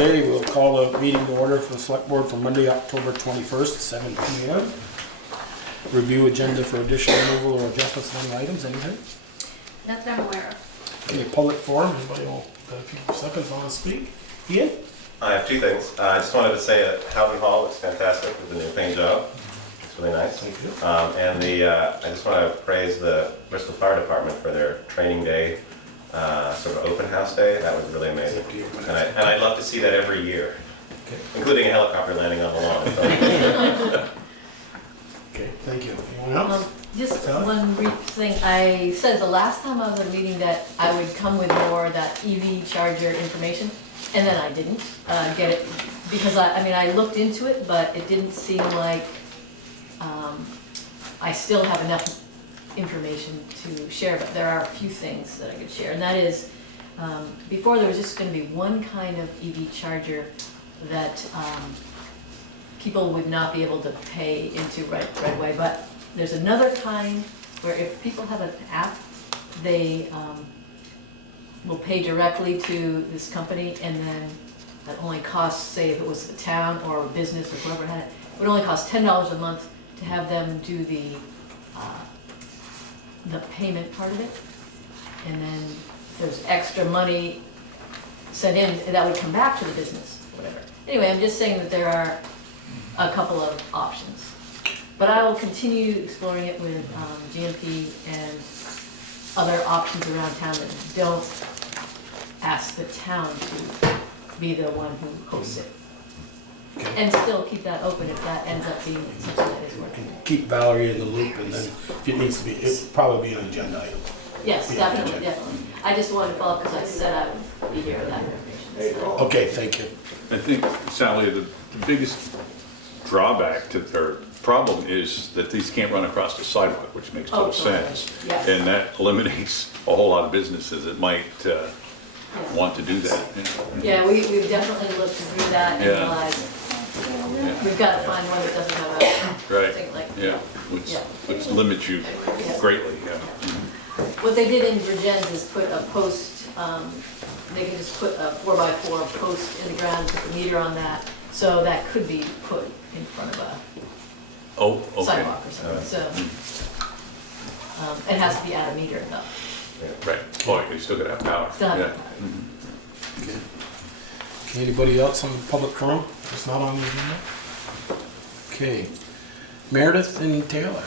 Okay, we'll call a meeting to order for the select board for Monday, October 21st, 7 p.m. Review agenda for additional removal or adjustments to any items, anything? Not that I'm aware of. Okay, public forum, anybody will, got a few seconds want to speak? Ian? I have two things. I just wanted to say that Howden Hall looks fantastic with the new paint job. It's really nice. Thank you. I just want to praise the Bristol Fire Department for their training day, sort of open house day. That was really amazing. And I'd love to see that every year, Okay. including a helicopter landing on the lawn. Okay, thank you. Anyone else? Just Sally? one brief thing. I said the last time I was at a meeting that I would come with more of that EV charger information, and then I didn't get it because I looked into it, but it didn't seem like I still have enough information to share. But there are a few things that I could share, and that is before there was just going to be one kind of EV charger that people would not be able to pay into right away, but there's another kind where if people have an app, they will pay directly to this company, and then that only costs, say if it was the town or a business or whoever had it, it would only cost $10 a month to have them do the payment part of it, and then if there's extra money sent in, that would come back to the business, whatever. Anyway, I'm just saying that there are a couple of options. But I will continue exploring it with GMP and other options around town that don't ask the town to be the one who hosts it. Okay. And still keep that open if that ends up being something that is working. And keep Valerie in the loop, and then if it needs to be, it'll probably be an agenda item. Yes, Yeah, definitely, okay. definitely. I just wanted to follow up because I said I would be here with that information. So. Okay, thank you. I think, Sally, the biggest drawback to their problem is that these can't run across the sidewalk, which makes total sense. Yes. And that eliminates a whole lot of businesses that might want to do that. Yeah, we've definitely looked through that and Yeah. realized we've got to find one that doesn't have a Right, thing like. yeah, which limits you greatly, yeah. What they did in Virgins is put a post, they can just put a 4x4 post in the ground, put the meter on that, so that could be put in front of a Oh, okay. sidewalk or something, so. It has to be at a meter though. Right, oh, you still gotta have power. Still have Yeah. power. Okay. Okay, anybody else on the public forum? It's not on the agenda? Okay. Meredith and Taylor.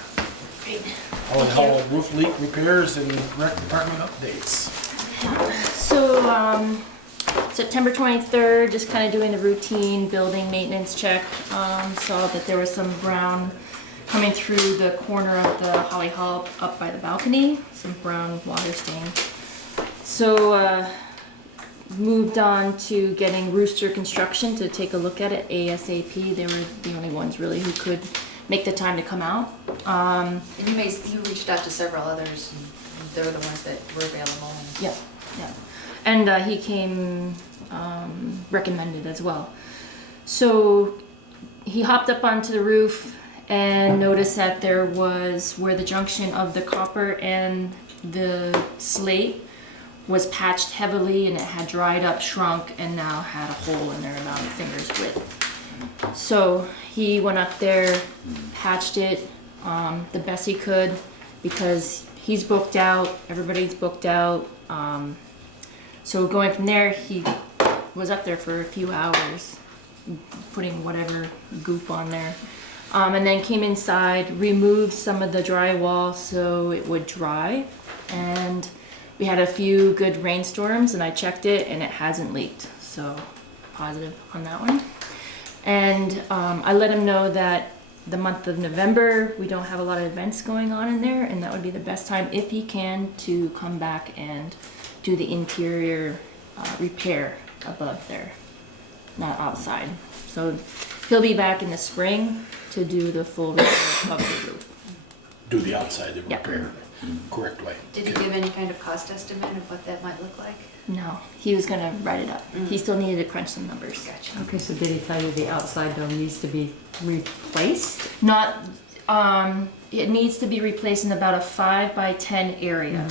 Hall roof leak repairs and rec department updates. So, September 23rd, just kind of doing the routine building maintenance check. Saw that there was some brown coming through the corner of the Holly Hall up by the balcony, some brown water stain. So, moved on to getting Rooster Construction to take a look at it ASAP. They were the only ones really who could make the time to come out. And you reached out to several others, and they're the ones that were available. Yeah, yeah. And he came recommended as well. So he hopped up onto the roof and noticed that there was where the junction of the copper and the slate was patched heavily, and it had dried up, shrunk, and now had a hole in there about a finger's width. So he went up there, patched it the best he could, because he's booked out, everybody's booked out. So going from there, he was up there for a few hours, putting whatever goop on there. And then came inside, removed some of the drywall so it would dry. And we had a few good rainstorms, and I checked it and it hasn't leaked. So positive on that one. And I let him know that the month of November, we don't have a lot of events going on in there, and that would be the best time, if he can, to come back and do the interior repair above there, not outside. So he'll be back in the spring to do the full repair of the roof. Do the outside, the Yeah. repair, correct way. Did you give any kind of cost estimate of what that might look like? No, he was gonna write it up. He still needed to crunch some numbers. Gotcha. Okay, so did he tell you the outside though needs to be replaced? Not, it needs to be replaced in about a 5 by 10 area.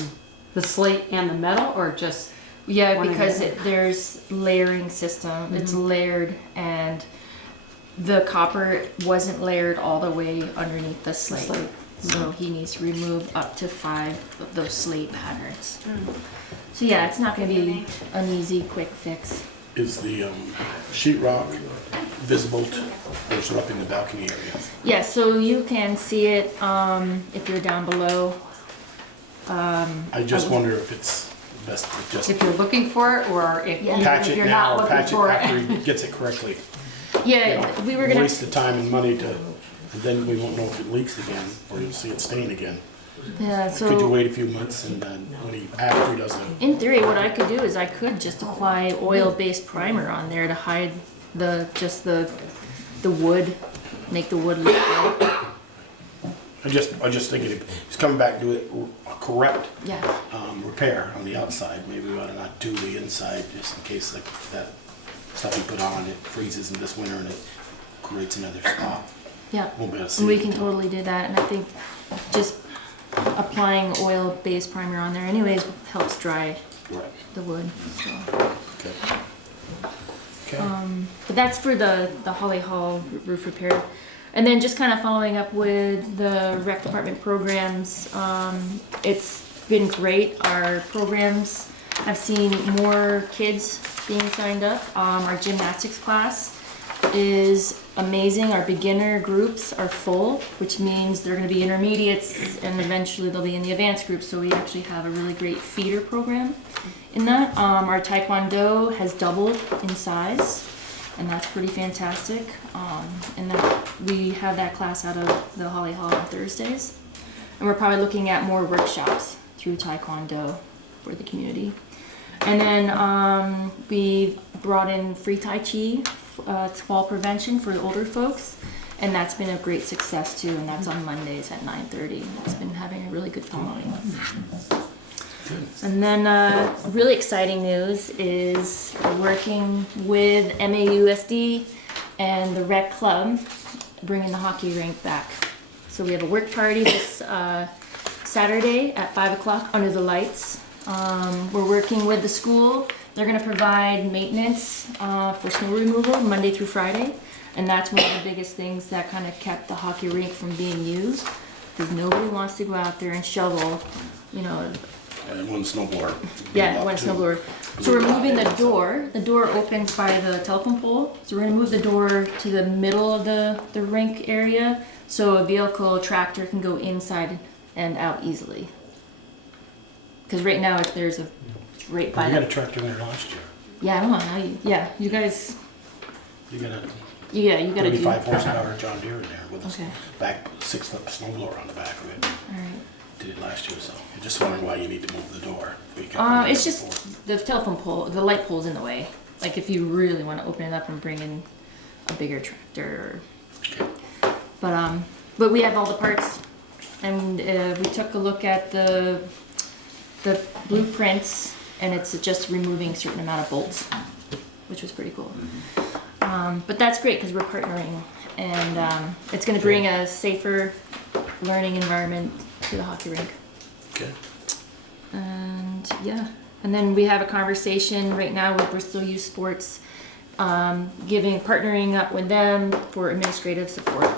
The slate and the metal, or just Yeah, One or because the other. there's layering system. It's layered, and the copper wasn't layered all the way underneath the slate. slate. So he needs to remove up to 5 of those slate patterns. So yeah, it's not going to be an easy, quick fix. Is the sheetrock visible or is it up in the balcony area? Yeah, so you can see it if you're down below. I just wonder if it's best to just If you're looking for it, or Yeah. patch if it you're now not or looking patch it for after it. he gets it correctly. Yeah, we were gonna. Waste the time and money to, and then we won't know if it leaks again or you'll see it stain again. Yeah, Could you so wait a few months and then after he does it? in theory, what I could do is I could just apply oil-based primer on there to hide the wood, make the wood look good. I just thinking if he's coming back to do it correct Yeah. repair on the outside, maybe we ought to not do the inside just in case like that stuff he put on it freezes in this winter and it creates another spot. Yeah. Won't be able to see And we it. can totally do that, and I think just applying oil-based primer on there anyways helps dry Right, the wood, so. okay. Okay, But that's for the Holly Hall roof repair. And then just kind of following up with the rec department programs, it's been great. Our programs have seen more kids being signed up. Our gymnastics class is amazing. Our beginner groups are full, which means they're going to be intermediates and eventually they'll be in the advanced groups. So we actually have a really great feeder program in that. Our taekwondo has doubled in size, and that's pretty fantastic. And then we have that class out of the Holly Hall on Thursdays. And we're probably looking at more workshops through taekwondo for the community. And then we brought in free tai chi, it's fall prevention for the older folks, and that's been a great success too. And that's on Mondays at 9:30. It's been having a really good following. And then really exciting news is we're working with MAUSD and the rec club, bringing the hockey rink back. So we have a work party this Saturday at 5 o'clock under the lights. We're working with the school. They're going to provide maintenance for snow removal Monday through Friday. And that's one of the biggest things that kind of kept the hockey rink from being used, because nobody wants to go out there and shovel, you know. and one snowboard. Yeah, one snowblower. So we're moving the door. The door opens by the telephone pole. So we're gonna move the door to the middle of the rink area, so a vehicle, tractor can go inside and out easily. Because right now there's a right by. You got a the, tractor in there last year. yeah, I don't know how you. Yeah, you guys. You got a Yeah, you gotta do. 35 horsepower John Deere in there with Okay. a back 6-foot snowblower on the back of it. All right. Did it last year, so I'm just wondering why you need to move the door. We kept It's moving just before. the telephone pole, the light pole's in the way. Like if you really want to open it up and bring in a bigger tractor. But we have all the parts, and we took a look at the blueprints, and it's just removing a certain amount of bolts, which was pretty cool. But that's great because we're partnering, and it's going to bring a safer learning environment to the hockey rink. Okay. And yeah, and then we have a conversation right now with Bristol Youth Sports, partnering up with them for administrative support.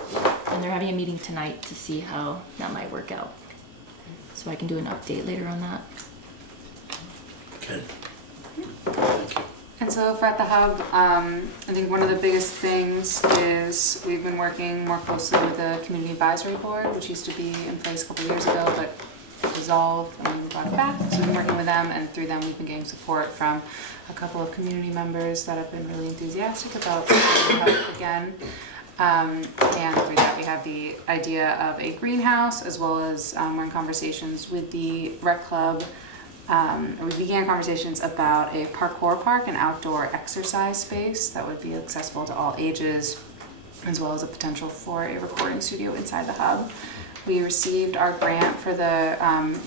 And they're having a meeting tonight to see how that might work out. So I can do an update later on that. Okay. Thank you. And so for at the hub, I think one of the biggest things is we've been working more closely with the Community Advisory Board, which used to be in place a couple years ago, but dissolved and we brought it back. So we've been working with them, and through them we've been getting support from a couple of community members that have been really enthusiastic about the hub again. And through that we have the idea of a greenhouse, as well as we're in conversations with the rec club. We began conversations about a parkour park, an outdoor exercise space that would be accessible to all ages, as well as a potential for a recording studio inside the hub. We received our grant for the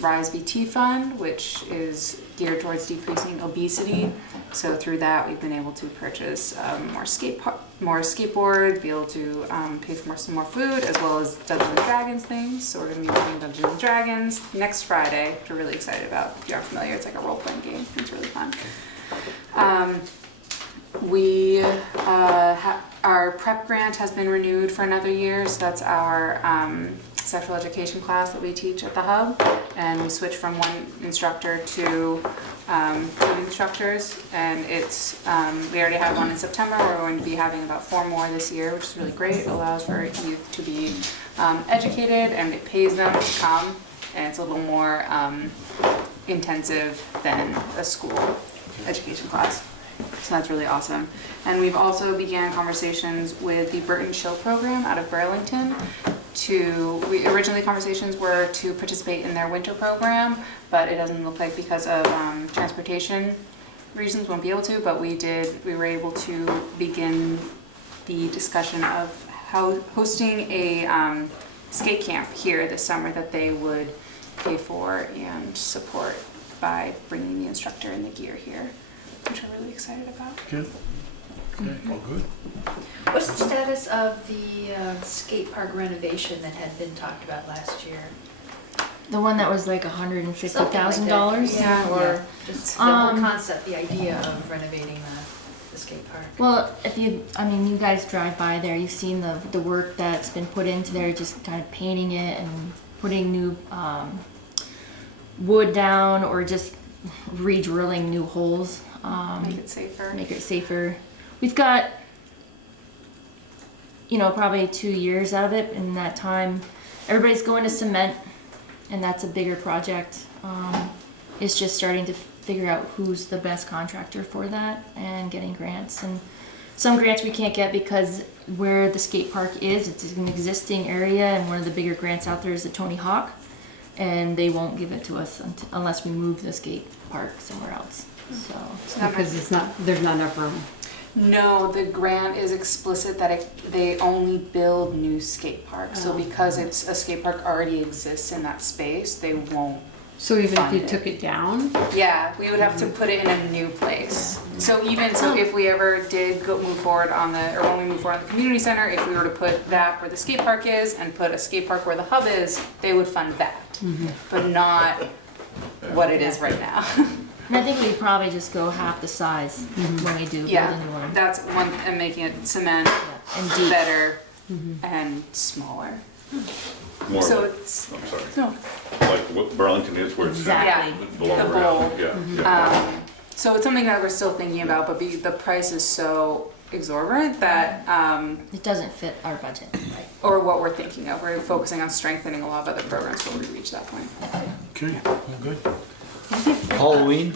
Rise VT Fund, which is geared towards decreasing obesity. So through that, we've been able to purchase more skateboards, be able to pay for some more food, as well as Dungeons and Dragons things. So we're gonna be playing Dungeons and Dragons next Friday, which we're really excited about. If you aren't familiar, it's like a role-playing game. It's really fun. Our prep grant has been renewed for another year, so that's our sexual education class that we teach at the hub, and we switched from one instructor to 2 instructors, and it's we already had one in September. We're going to be having about 4 more this year, which is really great. It allows for youth to be educated, and it pays them to come, and it's a little more intensive than a school education class. So that's really awesome. And we've also began conversations with the Burton Chill program out of Burlington. Originally conversations were to participate in their winter program, but it doesn't look like because of transportation reasons won't be able to, but we were able to begin the discussion of how hosting a skate camp here this summer that they would pay for and support by bringing the instructor and the gear here, which we're really excited about. Good. Okay, all good. What's the status of the skate park renovation that had been talked about last year? The one that was like $150,000. Yeah, Or or just the whole concept, the idea of renovating the skate park. well, you guys drive by there, you've seen the work that's been put into there, just kind of painting it and putting new wood down, or just re-drilling new holes. Make it safer. Make it safer. We've got, probably 2 years out of it. In that time, everybody's going to cement, and that's a bigger project. It's just starting to figure out who's the best contractor for that and getting grants. And some grants we can't get because where the skate park is, it's an existing area, and one of the bigger grants out there is the Tony Hawk, and they won't give it to us unless we move the skate park somewhere else. So Because there's not enough room. No, the grant is explicit that they only build new skate parks. So because it's a skate park already exists in that space, they won't. So even if Fund you it. took it down? Yeah, we would have to put it in a new place. So if we ever did move forward when we move forward on the community center, if we were to put that where the skate park is and put a skate park where the hub is, they would fund that, but not what it is right now. and I think we'd probably just go half the size when we do build a new one. That's one, and making it cement And deep. better and smaller. More So like, it's, I'm sorry, no, like what Burlington is, where it's Exactly. below The ground. bowl. Yeah. so it's something that we're still thinking about, but the price is so exorbitant that, It doesn't fit our budget. or what we're thinking of, we're focusing on strengthening a lot of other programs before we reach that point. Okay, all good. Halloween?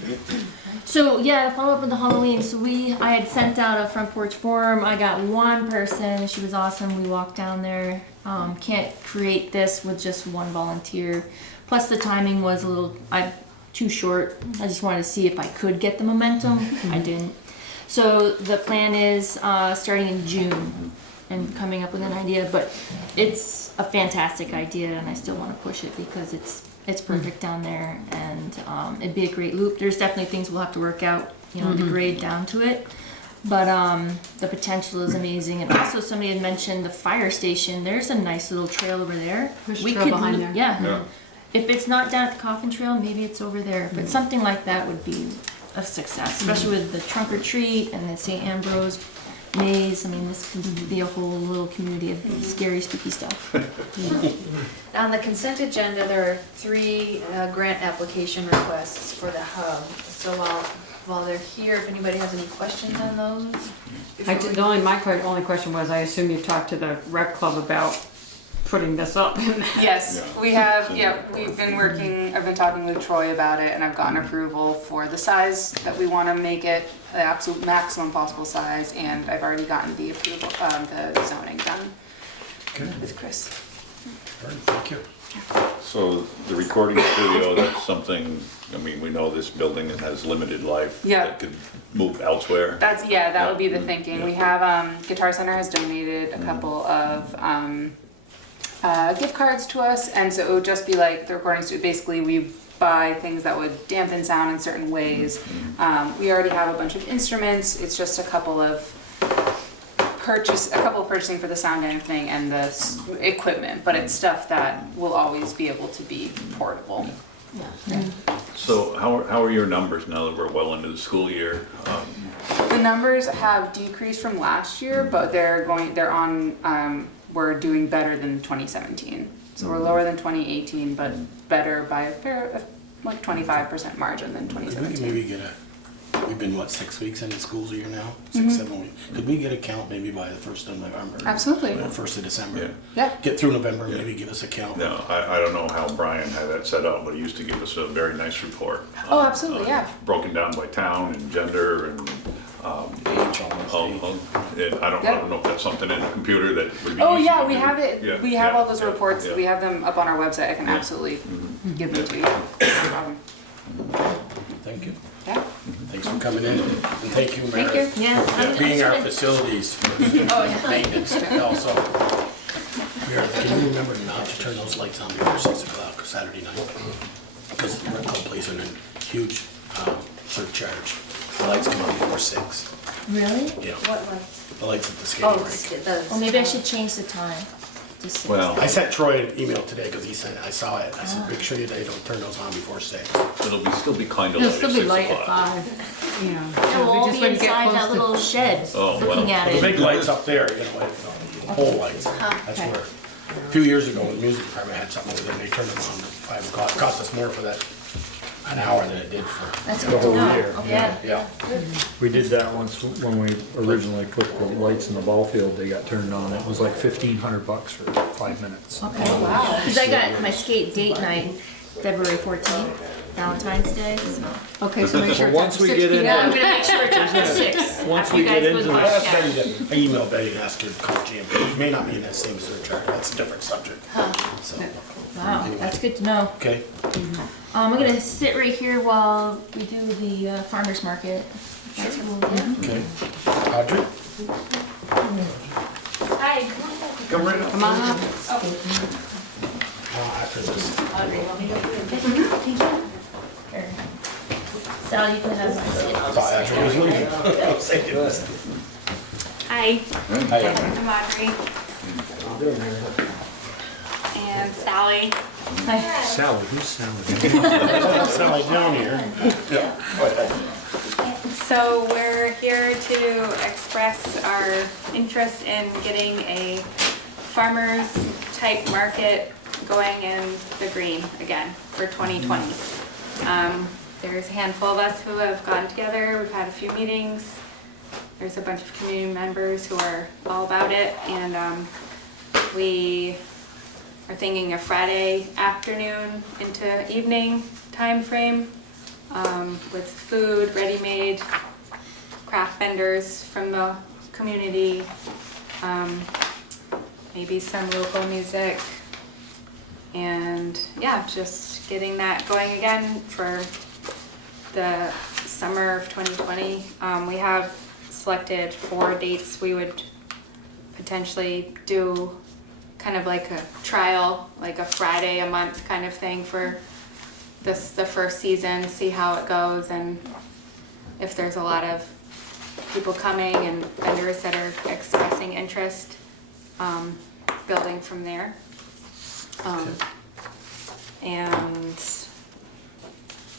So yeah, to follow up with the Halloween. So I had sent out a front porch forum. I got one person. She was awesome. We walked down there. Can't create this with just one volunteer. Plus the timing was a little too short. I just wanted to see if I could get the momentum. I didn't. So the plan is starting in June and coming up with an idea. But it's a fantastic idea, and I still want to push it because it's perfect down there, and it'd be a great loop. There's definitely things we'll have to work out, the grade down to it, but the potential is amazing. And also somebody had mentioned the fire station. There's a nice little trail over there. There's a trail behind there. Yeah. Yeah. If it's not down at the coffin trail, maybe it's over there. But something like that would be a success, especially with the trunk or treat and the St. Ambrose maze. I mean, this could be a whole little community of scary, spooky stuff. On the consent agenda, there are 3 grant application requests for the hub. So while they're here, if anybody has any questions on those? My only question was, I assume you talked to the rec club about putting this up. Yes, we have, I've been talking with Troy about it, and I've gotten approval for the size that we want to make it, the absolute maximum possible size, and I've already gotten the approval, the zoning done Okay, with Chris. all right, thank you. So the recording studio, that's something, we know this building has limited life. Yeah. That could move elsewhere. That would be the thinking. Yeah. We have, Guitar Center has donated a couple of gift cards to us, and so it would just be like the recording studio. Basically, buy things that would dampen sound in certain ways. We already have a bunch of instruments. It's just a couple of purchasing for the sound dampening and the equipment, but it's stuff that will always be able to be portable. Yeah. So how are your numbers now that we're well into the school year? The numbers have decreased from last year, but we're doing better than 2017. So we're lower than 2018, but better by a fair, like 25% margin than Could we 2017. maybe get we've been, what, 6 weeks into school year now? 6, 7 weeks. Could we get a count maybe by the 1st of November? Absolutely. Or 1st of December? Yeah. Yeah. Get through November, maybe give us a count. No, I don't know how Brian had that set up, but he used to give us a very nice report. Oh, absolutely, yeah. Broken down by town and gender and, Age, almost. and I don't Yeah. know if that's something in the computer that would be Oh easy yeah, to we do. have it. Yeah, We have yeah, all those yeah, reports. yeah. We have them up on our website. I can absolutely give them to you. No problem. Thank you. Yeah. Thanks for coming in, and thank you, Thank Meredith. you. Yeah. Being our facilities maintenance also. Meredith, can you remember not to turn those lights on before 6 o'clock Saturday night? Because the Red Club plays in a huge surcharge. The lights come on before 6. Really? Yeah, What, like, the lights at the oh, skating rink. Well, maybe I should change the time to 6. Well, I sent Troy an email today because he said, I saw it. I said, make sure they don't turn those on before 6. it'll still be kind of It'll light still at be 6 light at o'clock. 5, you know. Yeah, we'll all just be when you get inside close that to- little shed, Oh, well. looking at The it. big lights up there, you know, like pole lights. That's okay. where, a few years ago, when the music department had something over there, they turned them on at 5 o'clock. It cost us more for that, an hour than it did for, That's good to whole know. year. Yeah. yeah. We did that once when we originally put the lights in the ball field, they got turned on. It was like $1,500 for 5 minutes. Okay. Wow. Because I got my skate date night, February 14th, Valentine's Day. So. Okay, so make sure Well, once it's we 6 get in- Yeah, I'm p.m. gonna make sure it's after 6. Once after we you guys get go into to the- I the asked shower. Betty I emailed Betty and asked her to call GMP. It may not be in that same surcharge, that's a different subject. So, Wow, that's good to know. okay, I'm gonna sit right here while we do the farmer's market. That's cool. Yeah. okay. Audrey? Hi. Come right up. Come on up. After this. Sal, you can have my seat. I thought Audrey was leaving. I was thinking, Hi, hey, I'm Audrey. And Sally. Sally, who's Sally? Sally down here. Yeah, go ahead. So we're here to express our interest in getting a farmer's type market going in the green again for 2020. There's a handful of us who have gotten together, we've had a few meetings. There's a bunch of community members who are all about it, and we are thinking a Friday afternoon into evening time frame with food, ready-made, craft vendors from the community, maybe some local music, and yeah, just getting that going again for the summer of 2020. We have selected 4 dates we would potentially do, kind of like a trial, like a Friday a month kind of thing for the first season, see how it goes, and if there's a lot of people coming and vendors that are expressing interest, building from there. And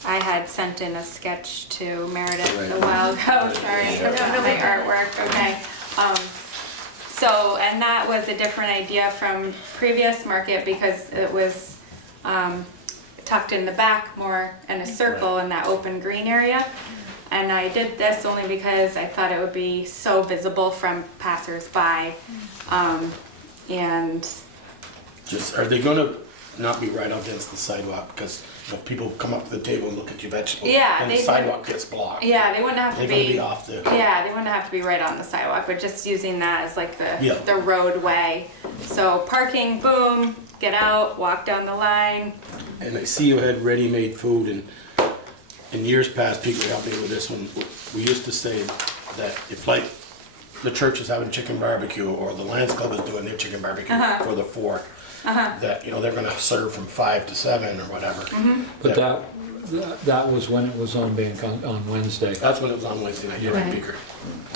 I had sent in a sketch to Meredith a while ago, sorry, about my artwork, okay. So, and that was a different idea from previous market because it was tucked in the back more in a circle in that open green area. And I did this only because I thought it would be so visible from passersby. And Just, are they gonna not be right up against the sidewalk? Because if people come up to the table and look at your vegetables, Yeah, and the they- sidewalk gets blocked. yeah, they wouldn't have to They're gonna be. be off the, Yeah, they wouldn't have to be right on the sidewalk, but just using that as like Yeah. the roadway. So parking, boom, get out, walk down the line. and I see you had ready-made food, and in years past, people helped me with this one. We used to say that if like the church is having chicken barbecue or the Lions Club is doing their chicken barbecue for the 4th, that, you know, they're gonna serve from 5 to 7 or whatever. But that was when it was on bank on Wednesday. That's when it was on Wednesday night, you're right, Right. Beaker.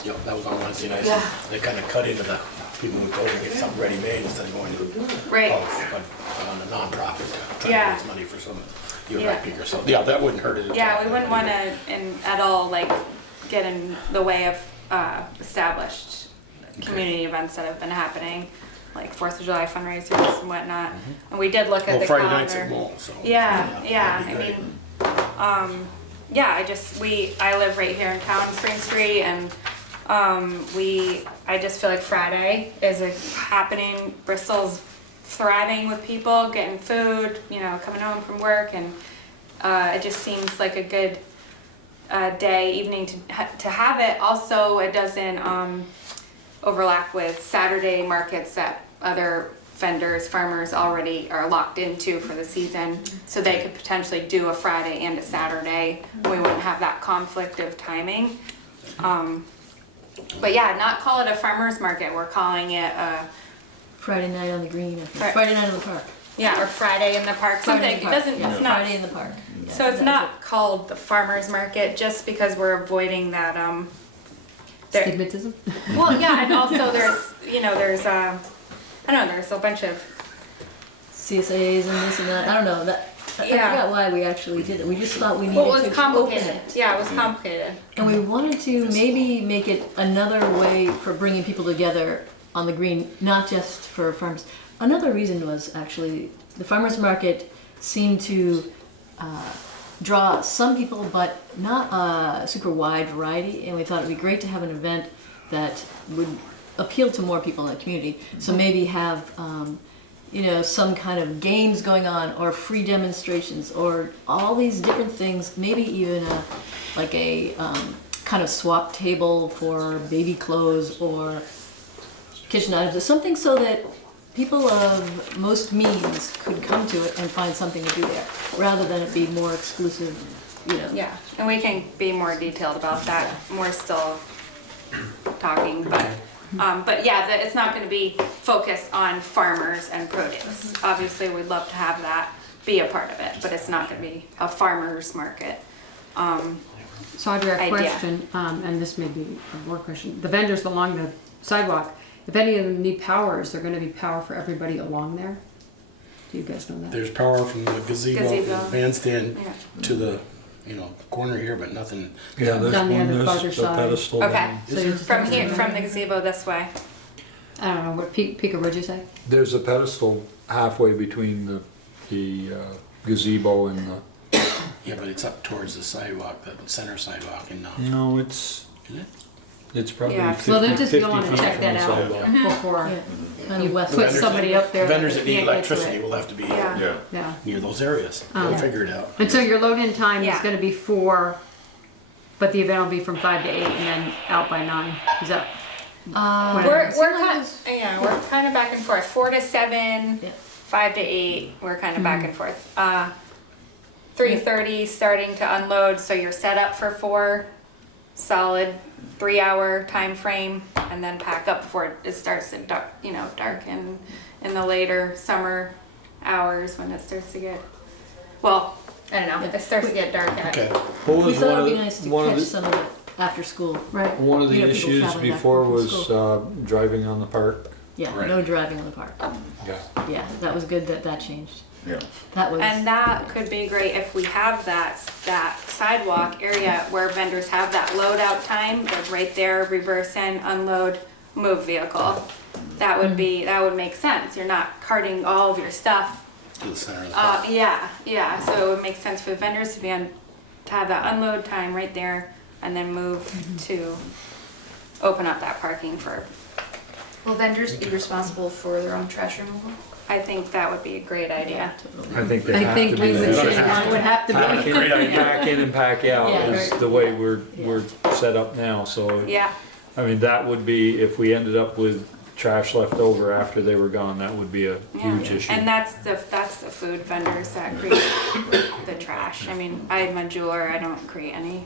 Yep, that was on Wednesday night. Yeah. They kind of cut into the people who go and get something ready-made instead of going to, Right. on a nonprofit to try Yeah. to raise money for some, you're Yeah. right, Beaker, so, yeah, that wouldn't hurt it at Yeah, all. we wouldn't want to, at all, like, get in the way of established community events that have been happening, like 4th of July fundraisers and whatnot. And we did look at Well, the Friday calendar. nights at Mole, so. Yeah, yeah, that'd be I great. mean, I live right here in town, Spring Street, and, I just feel like Friday is happening, Bristol's thriving with people, getting food, you know, coming home from work, and, it just seems like a good, evening to have it. Also, it doesn't, overlap with Saturday markets that other vendors, farmers already are locked into for the season. So they could potentially do a Friday and a Saturday. We wouldn't have that conflict of timing. But yeah, not call it a farmer's market. We're calling it Friday night on the green, I think. Right. Friday night in the park. or Friday in the park. Friday in Something, the it park. doesn't, Yeah, it's not. Friday in the park. Yeah, So it's that's not called the farmer's market just because we're avoiding that, there- Stigmatism? well, yeah, and also there's I don't know, there's a bunch of, CSAs and this and that, I don't know, I Yeah. forgot why we actually did it, we just thought we needed well, it to was open complicated. it. Yeah, it was complicated. And we wanted to maybe make it another way for bringing people together on the green, not just for farmers. Another reason was actually, the farmers market seemed to draw some people, but not a super wide variety, and we thought it'd be great to have an event that would appeal to more people in the community. So maybe have, some kind of games going on, or free demonstrations, or all these different things, maybe even a kind of swap table for baby clothes or kitchen items, or something so that people of most means could come to it and find something to do there, rather than it be more exclusive, Yeah, and we can be more detailed about that. We're still talking, but yeah, it's not gonna be focused on farmers and produce. Obviously, we'd love to have that be a part of it, but it's not gonna be a farmer's market. So Audrey, a Idea. question, and this may be a more question. The vendors along the sidewalk, if any of them need power, is there gonna be power for everybody along there? Do you guys know that? There's power from the gazebo, Gazebo. the bandstand Yeah. to the, corner here, but nothing. Yeah, there's Down the one, other farther there's the side. pedestal Okay. down. So you're just- From here, from the gazebo this way. I don't know, what, Pika, what'd you say? There's a pedestal halfway between the gazebo and the, Yeah, but it's up towards the sidewalk, the center sidewalk, and no, it's probably Yeah. 50, Well, they're just 50 going to feet check from that the out sidewalk. before kind you of west. put Vendors- somebody up there. vendors that need can't get to electricity it. will have to be Yeah. Yeah. Yeah. near those areas. They'll figure it out. And so your load-in time is Yeah. gonna be 4, but the event will be from 5 to 8 and then out by 9. Is that? We're seemed like kind, it was- we're kind of back and forth. 4 to 7, Yeah. 5 to 8. We're kind of back and forth. 3:30 starting to unload, so you're set up for 4 solid 3-hour time frame, and then pack up before it starts to dark. Dark in the later summer hours when it starts to get. Well, I don't know. It starts to get dark at. Okay. What We was thought one it'd of be nice the, to one of catch the, some of it after school. Right. one of the people issues traveling back before from was school. driving on the park. Yeah, Right. no driving on the park. Yeah. Yeah, that was good that changed. Yeah. That was. And that could be great if we have that sidewalk area where vendors have that loadout time, they're right there, reverse in, unload, move vehicle. That would make sense. You're not carting all of your stuff. To the center of the park. Yeah. So it would make sense for the vendors to have that unload time right there and then move to open up that parking for, Will vendors be responsible for their own trash removal? I think that would be a great idea. I think they I have think to we be would there. say that would have to Pack be. in, pack in and pack out Yeah. is the way we're set up now, so. Yeah. I mean, that would be, if we ended up with trash left over after they were gone, that would be a huge issue. And that's the food vendors that create the trash. I mean, I'm a jeweler, I don't create any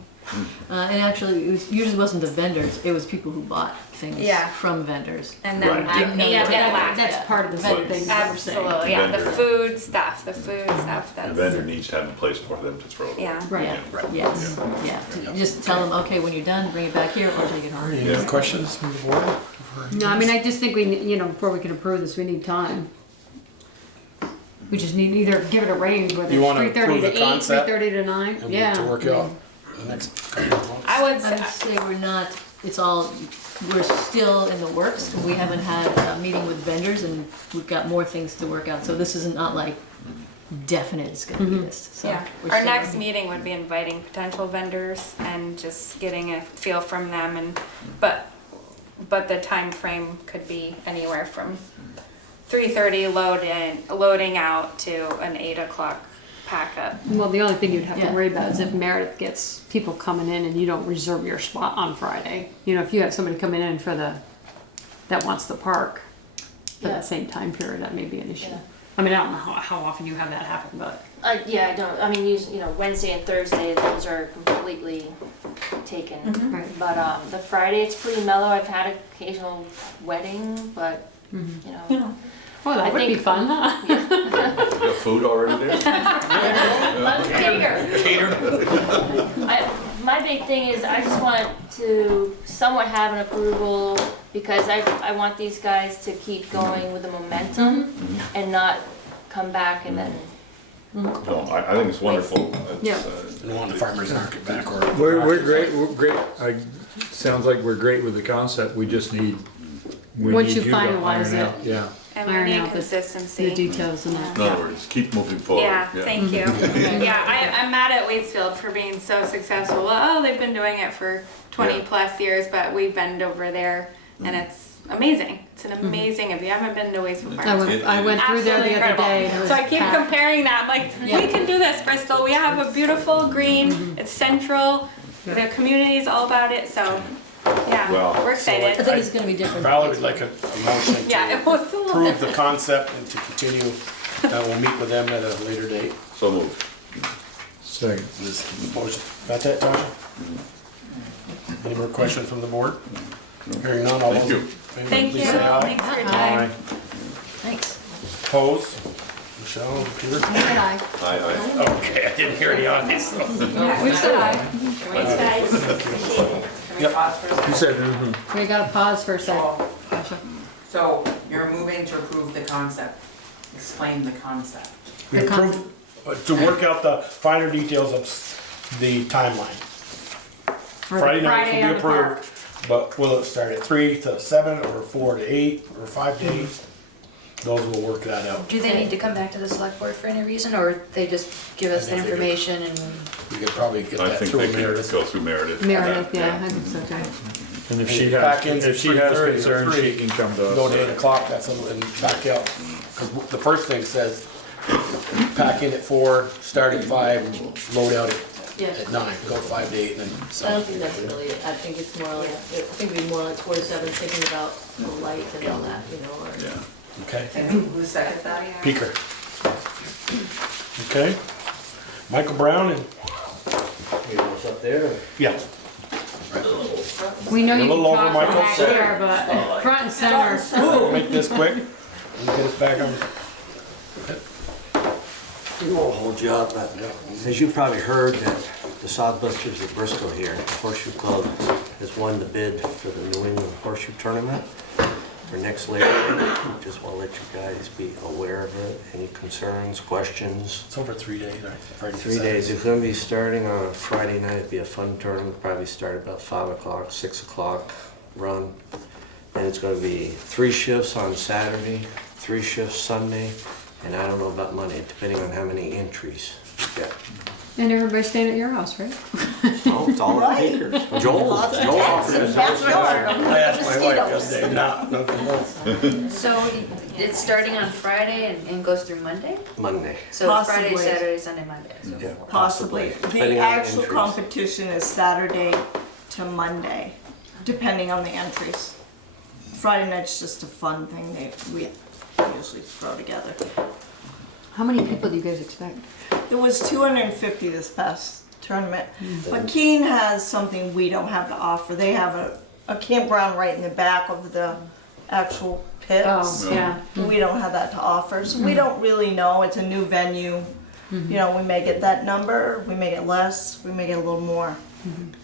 And actually, it usually wasn't the vendors, it was people who bought things Yeah. from vendors. And then, Right, yeah. and last. That's part of the same thing that we're saying. Absolutely, yeah, the Vendor. food stuff, that's. The vendor needs to have a place for them to throw it away. Yeah. Right. Yeah, yes, yeah. Just tell them, okay, when you're done, bring it back here or take it home. Any other questions from the board? No, I mean, I just think we, before we can approve this, we need time. We just need either give it a range, whether You it's wanna 3:30 approve to the 8, concept? 3:30 to 9, And yeah. to work out the next couple of months. I would I would say, say we're still in the works. We haven't had a meeting with vendors and we've got more things to work out. So this is not like definite it's gonna be this. So yeah, we're our still- next meeting would be inviting potential vendors and just getting a feel from them but the time frame could be anywhere from 3:30 loading out to an 8 o'clock pack up. Well, the only thing you'd have to Yeah. worry about is if Meredith gets people coming in and you don't reserve your spot on Friday. If you have somebody coming in that wants the park for Yeah. that same time period, that may be an issue. Yeah. I mean, I don't know how often you have that happen, but. Yeah, I don't, I mean, Wednesday and Thursday, those are completely taken. Right. But, the Friday, it's pretty mellow. I've had an occasional wedding, but, Oh, that I would be think- fun, huh? You got food already there? My big thing is I just want to somewhat have an approval because I want these guys to keep going with the momentum and not come back and then. No, I think it's wonderful. Yeah. You want the farmer's market back or? We're great, sounds like we're great with the concept, we just need, we Once need you you to iron finalize it. out, yeah. And we Iron need out the consistency. details and that. In other words, keep moving forward. Yeah, thank you. Yeah, I'm mad at Waitsfield for being so successful. Oh, they've been doing it for 20 Yeah. plus years, but we've been over there and it's amazing. It's an amazing, if you haven't been to Waitsfield Farms. I went through there Absolutely the other incredible. day. And it was So I keep packed. comparing that. I'm like, we can do this, Bristol. We have a beautiful green. It's central. The community's all about it. So, yeah, Well, we're I excited. think it's gonna be different. Valerie would like a motion Yeah, to it was a little approve the concept and to continue. We'll meet with them at a later date. So moved. Second. This motion, got that, Tasha? Any more questions from the board? Hearing none, all Thank those you. in favor, Thank you. please say aye. Thanks for your time. Thanks. Opposed? Michelle, Peter? Aye. Okay, I didn't hear any ayes. We said aye. You said, We gotta pause for a sec. Gotcha. So you're moving to approve the concept. Explain the concept. We The approved, to work out the finer details of the timeline. For Friday nights Friday will on be the park. approved, but will it start at 3 to 7 or 4 to 8 or 5 to 8? Those will work that out. Do they need to come back to the select board for any reason, or they just give us I the think they do. information and? We could probably get I that think through they can Meredith. go through Meredith. Meredith, yeah, I think so too. and if she Back has, in if she has 3:30 or concerns, 3, she can come to us. Go to 8 o'clock, that's a little, and back out. Because the first thing says, pack in at 4, start at 5, load out Yeah. at 9, go 5 to 8, and then I don't so. think that's really it. I think it's more like, I think it'd be more like 4 to 7, thinking about the light and all that, or. Yeah. Okay, And who seconded that? Peaker. Okay, Michael Brown and, What's up there? yeah, We know You're a you little can over talk Michael. back there, but front and center. we'll make this quick. And get us back on. We won't hold you up, but as you've probably heard, that the Sodbusters of Bristol here, the Horseshoe Club, has won the bid for the New England Horseshoe Tournament for next Labor Day. Just want to let you guys be aware of it. Any concerns, questions? It's over 3 days, right? Friday to 3 Saturday. days. It's going to be starting on a Friday night. It'll be a fun tournament. Probably start about 5 o'clock, 6 o'clock run. And it's going to be 3 shifts on Saturday, 3 shifts Sunday, and I don't know about Monday, depending on how many entries you get. And everybody's staying at your house, right? Oh, it's all at Peaker's. Joel offered his house. I asked my wife yesterday, nothing else. So it's starting on Friday and goes through Monday? Monday. So it's Friday, Possibly. Saturday, Sunday, Monday. Yeah, Possibly. depending The on the actual entries. competition is Saturday to Monday, depending on the entries. Friday night's just a fun thing we usually throw together. How many people do you guys expect? There was 250 this past tournament. But Keene has something we don't have to offer. They have a campground right in the back of the actual pits. Oh, yeah. We don't have that to offer, so we don't really know. It's a new venue. You know, we may get that number, we may get less, we may get a little more.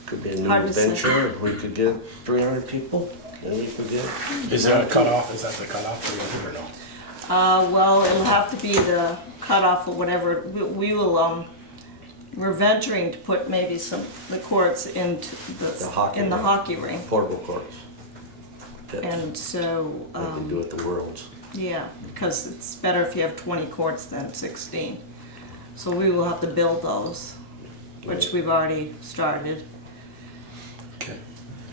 Could be a new Hard to say. venture, if we could get 300 people, then we could get. Is that a cutoff? Is that the cutoff for you or no? Well, it'll have to be the cutoff or whatever. We will, we're venturing to put maybe the courts into The hockey in the rink. hockey rink. Portable courts. Pits. And so, They can do it the Worlds. yeah, because it's better if you have 20 courts than 16. So we will have to build those, which we've already started. Okay.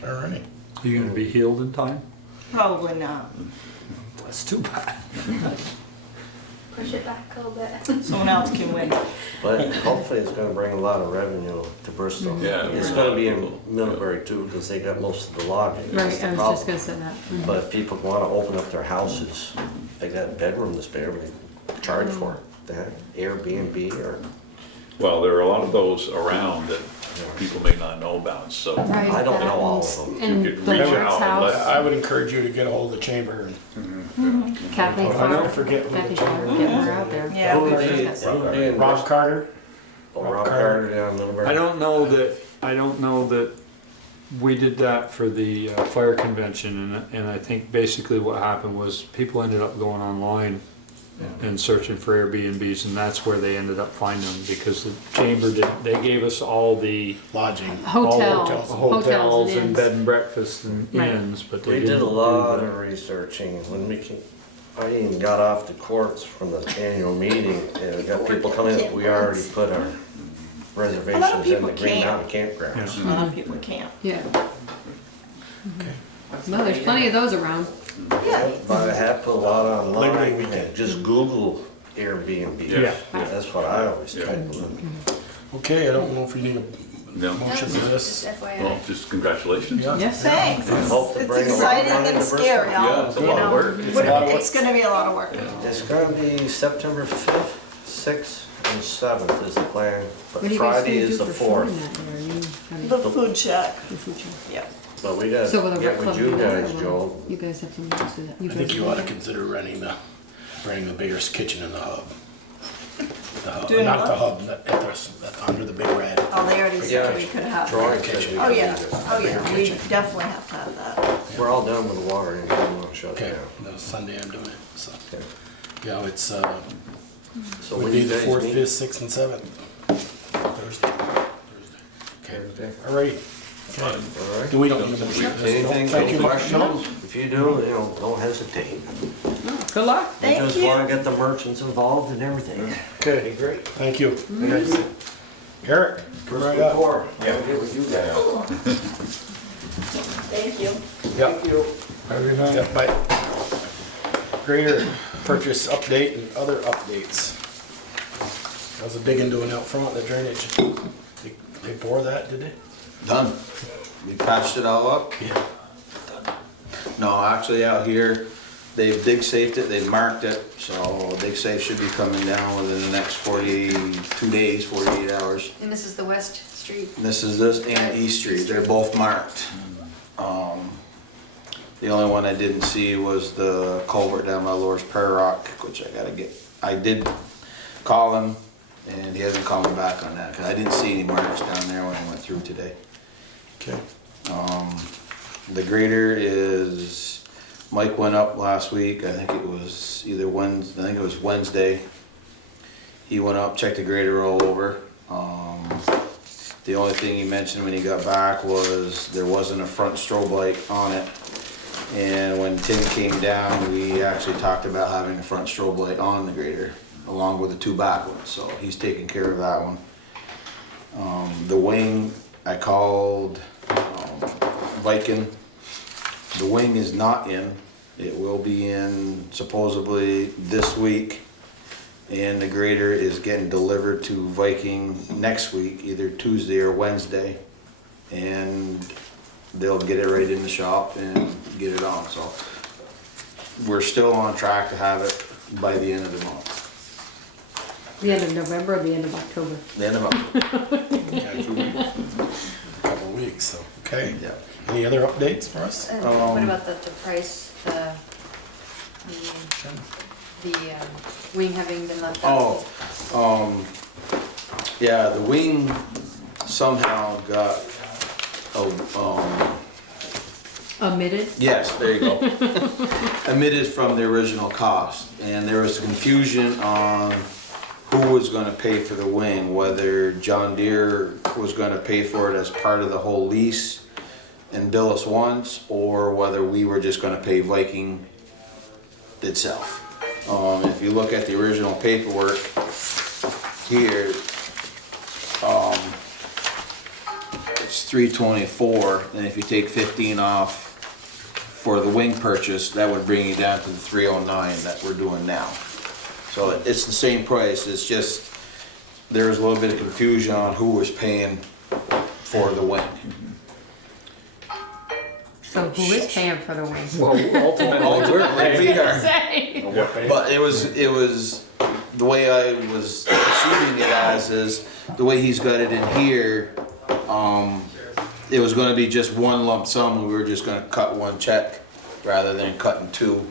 All right. You gonna be healed in time? Probably not. That's too bad. Push it back a little bit. Someone else can win. But hopefully it's gonna bring a lot of revenue to Bristol. Yeah, It's very gonna be in cool. Middlebury too, because they got most of the lodging. Right, That's the I was problem. just gonna say that. But if people wanna open up their houses, they got a bedroom to spare, they charge for it. They have Airbnb or, Well, there are a lot of those around that people may not know about, so. Right, I don't that know all happens. of them. And You could the reach Lord's out and house, let- I would encourage you to get a hold of the chamber and Kathleen I Farr, don't forget who Kathy the Farr, getting her out there. Yeah, Who we are they- discussed who are they in Rob Bristol? Carter. Oh, Rob Carter down in Middlebury? I don't know that we did that for the fire convention, and I think basically what happened was people ended up going online and searching for Airbnbs, and that's where they ended up finding them, because the chamber they gave us all the Lodging. Hotels, hotels and inns. bed and breakfast and Right. inns, but they We didn't did a do lot the- of researching when I even got off the courts from the annual meeting and we got people coming in, we already put our reservations in people the Green can't. Mountain campgrounds. A lot of people can't. Yeah, Okay. well, there's plenty of those around. Yeah. But I have put a lot online, Liberty weekend. and just Google Airbnb. Yeah. That's what I always Yeah. type in. Okay, I don't know if you need a No. motion for this. Just FYI. Well, just congratulations. Yeah. Yes. Thanks. I hope to It's bring a lot of exciting money and to scary. Bristol. Yeah, it's a lot of work. It's a lot of work. It's gonna be a lot of work. It's gonna be September 5th, 6th, and 7th is the plan, What but are you guys Friday gonna is do the for 4th. food that day? Are you The gonna, food shack. the food truck? Yeah. But we gotta So will the get rec with club you do that, guys, or Joe. you guys have something else to do that? You I think guys you do ought to that? consider renting the bigger kitchen in the hub. The hub, Doing not what? the hub, under the big red. Oh, they already Yeah, said we could have Troy that. said we Oh, could yeah. do this. Oh, yeah. Bigger We kitchen. definitely have to have that. We're all done with the water and we want to shut Okay, down. no, Sunday I'm doing it, so. Okay. Yeah, it's, So would when be you the guys 4th, meet? 5th, 6th, and 7th. Thursday. Okay, Thursday. all right. Okay. All right. Do we don't need a motion? Anything, Thank any you. questions? If you do, don't hesitate. Good luck. We Thank just you. want to get the merchants involved and everything. Okay, Great. thank you. Eric, come right up. Before, I'll get with you guys. Thank you. Yep. Yep, bye. Grader purchase update and other updates. How's the digging doing out front, the drainage? They pour that, did they? Done. We patched it all up. Yeah. No, actually out here, they've dig safed it, they've marked it, so dig safe should be coming down within the next 42 days, 48 hours. And this is the West Street. And this is this and East Street, they're both marked. The only one I didn't see was the culvert down by Lower's Prairie Rock, which I did call him, and he hasn't called me back on that, cause I didn't see any marks down there when I went through today. Okay. The grader is, Mike went up last week, I think it was Wednesday. He went up, checked the grader all over. The only thing he mentioned when he got back was there wasn't a front strobe light on it. And when Tim came down, we actually talked about having a front strobe light on the grader, along with the two back ones, so he's taking care of that one. The wing, I called Viking. The wing is not in. It will be in supposedly this week. And the grader is getting delivered to Viking next week, either Tuesday or Wednesday. And they'll get it right in the shop and get it on, so. We're still on track to have it by the end of the month. The end of November or the end of October? The end of October. Couple of weeks, so, okay. Yeah. Any other updates for us? What about the price, the wing having been left out? Oh, yeah, the wing somehow got, Omitted? yes, there you go. Omitted from the original cost, and there was confusion on who was gonna pay for the wing, whether John Deere was gonna pay for it as part of the whole lease and bill us once, or whether we were just gonna pay Viking itself. If you look at the original paperwork here, it's 324, and if you take 15 off for the wing purchase, that would bring you down to the 309 that we're doing now. So it's the same price, it's just, there was a little bit of confusion on who was paying for the wing. So who is paying for the wing? Well, ultimately, Ultimately, we are. Say. But it was, the way I was perceiving it as is, the way he's got it in here, it was gonna be just one lump sum, we were just gonna cut one check rather than cutting two.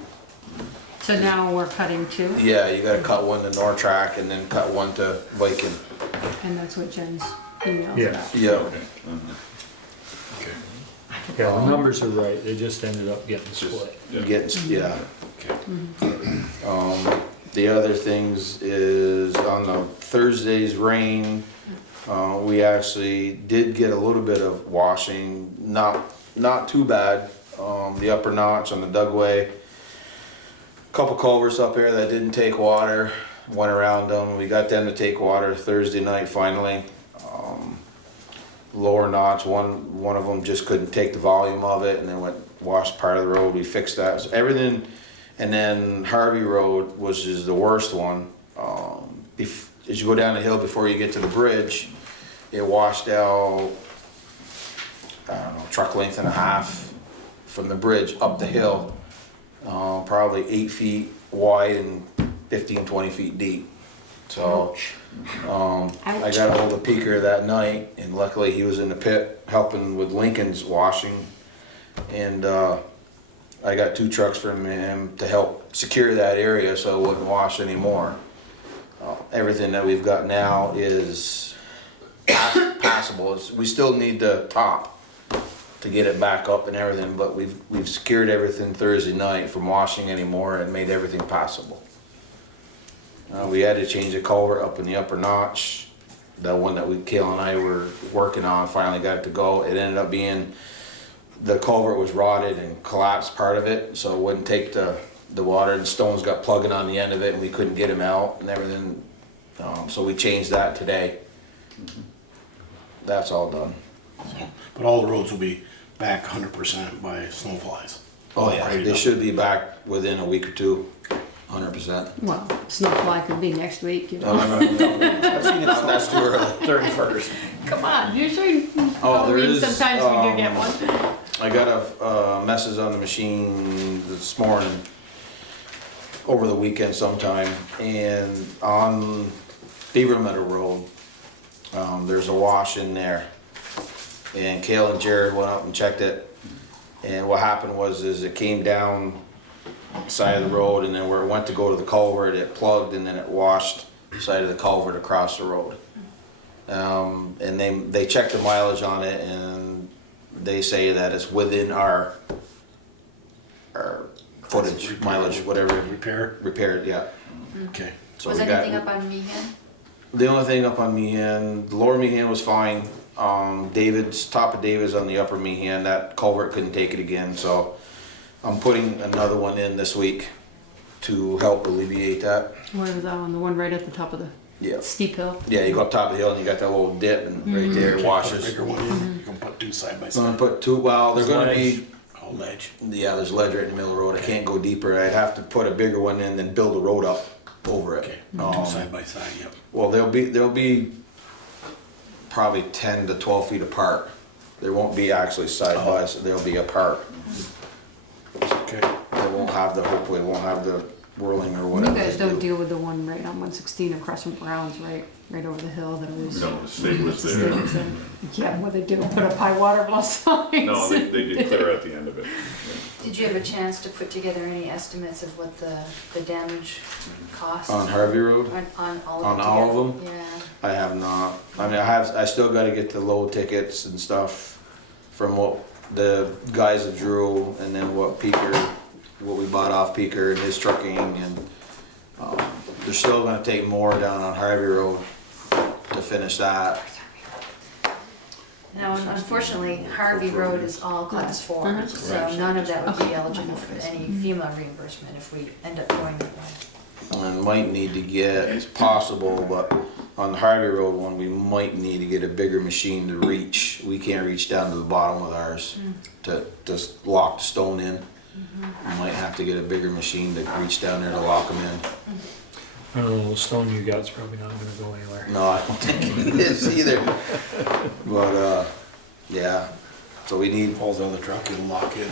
So now we're cutting two, Yeah, you gotta cut one to Nortrack and then cut one to Viking. and that's what Jen's email Yeah. about. Yeah. yeah, the numbers are right, they just ended up getting split. Yeah. The other things is on the Thursday's rain, we actually did get a little bit of washing, not too bad. The upper notch on the Dugway, couple culverts up here that didn't take water, went around them. We got them to take water Thursday night finally. Lower notch, one of them just couldn't take the volume of it and then went washed part of the road. We fixed that. So everything, and then Harvey Road, which is the worst one. As you go down the hill before you get to the bridge, it washed out, I don't know, truck length and a half from the bridge up the hill. Probably 8 feet wide and 15, 20 feet deep. So, I got a hold of Peaker that night, and luckily he was in the pit helping with Lincoln's washing. And I got 2 trucks from him to help secure that area so it wouldn't wash anymore. Everything that we've got now is passable. We still need the top to get it back up and everything, but we've secured everything Thursday night from washing anymore and made everything passable. We had to change the culvert up in the upper notch. The one that Kale and I were working on, finally got it to go. It ended up being, the culvert was rotted and collapsed part of it, so it wouldn't take the water, and stones got plugging on the end of it and we couldn't get them out and everything. So we changed that today. That's all done. But all the roads will be back 100% by snowflies. Oh yeah, Ready they to- should be back within a week or two, 100%. Well, snowfly could be next week, you No, know. no, that's too early. 31st. Come on, usually, Oh, there is, sometimes we do get one. I got a message on the machine this morning, over the weekend sometime, and on Beaver Meadow Road, there's a wash in there. And Kale and Jared went up and checked it, and what happened was it came down the side of the road, and then where it went to go to the culvert, it plugged, and then it washed the side of the culvert across the road. And they checked the mileage on it, and they say that it's within our footage, mileage, whatever. Repaired, yeah. Okay. So Was we got- anything up on Meehan? The only thing up on Meehan, the lower Meehan was fine. Top of David's on the upper Meehan, that culvert couldn't take it again, so I'm putting another one in this week to help alleviate that. Where was that one? The one right at the top of the Yeah. steep hill? Yeah, you go up top of the hill and you got that little dip, and right there it Put a washes. bigger one in. You can put 2 side by So I'm side. gonna put 2, well, there's gonna be, Oh, ledge. yeah, there's ledge right in the middle of the road, I can't go deeper, I'd have to put a bigger one in, then build a road up over it. Okay. 2 side by side. Yep. Well, they'll be probably 10 to 12 feet apart. They won't be actually side by, so they'll be apart. Okay. They won't have the, hopefully won't have the whirling or You whatever. guys they don't do. deal with the one right on 116 across from Browns, right? Right over the hill that always. No, the state was The there. state was there. Yeah, what they do, put up high water plus signs. No, they did clear at the end of it. Did you have a chance to put together any estimates of what the damage costs? On Harvey Road? On all On of all them of them? together? Yeah. I have not. I mean, I still gotta get the low tickets and stuff from what the guys that drew, and then what we bought off Peaker and his trucking, and, they're still gonna take more down on Harvey Road to finish that. Now, unfortunately, Harvey Road is all class 4, so none of that would be eligible for any FEMA reimbursement if we end up going that way. And might need to get, it's possible, but on the Harvey Road one, we might need to get a bigger machine to reach. We can't reach down to the bottom with ours to lock the stone in. We might have to get a bigger machine to reach down there to lock them in. I don't know, the stone you got's probably not gonna go anywhere. No, I don't think it is either. But, yeah, so we need. Pulls out the truck and lock it.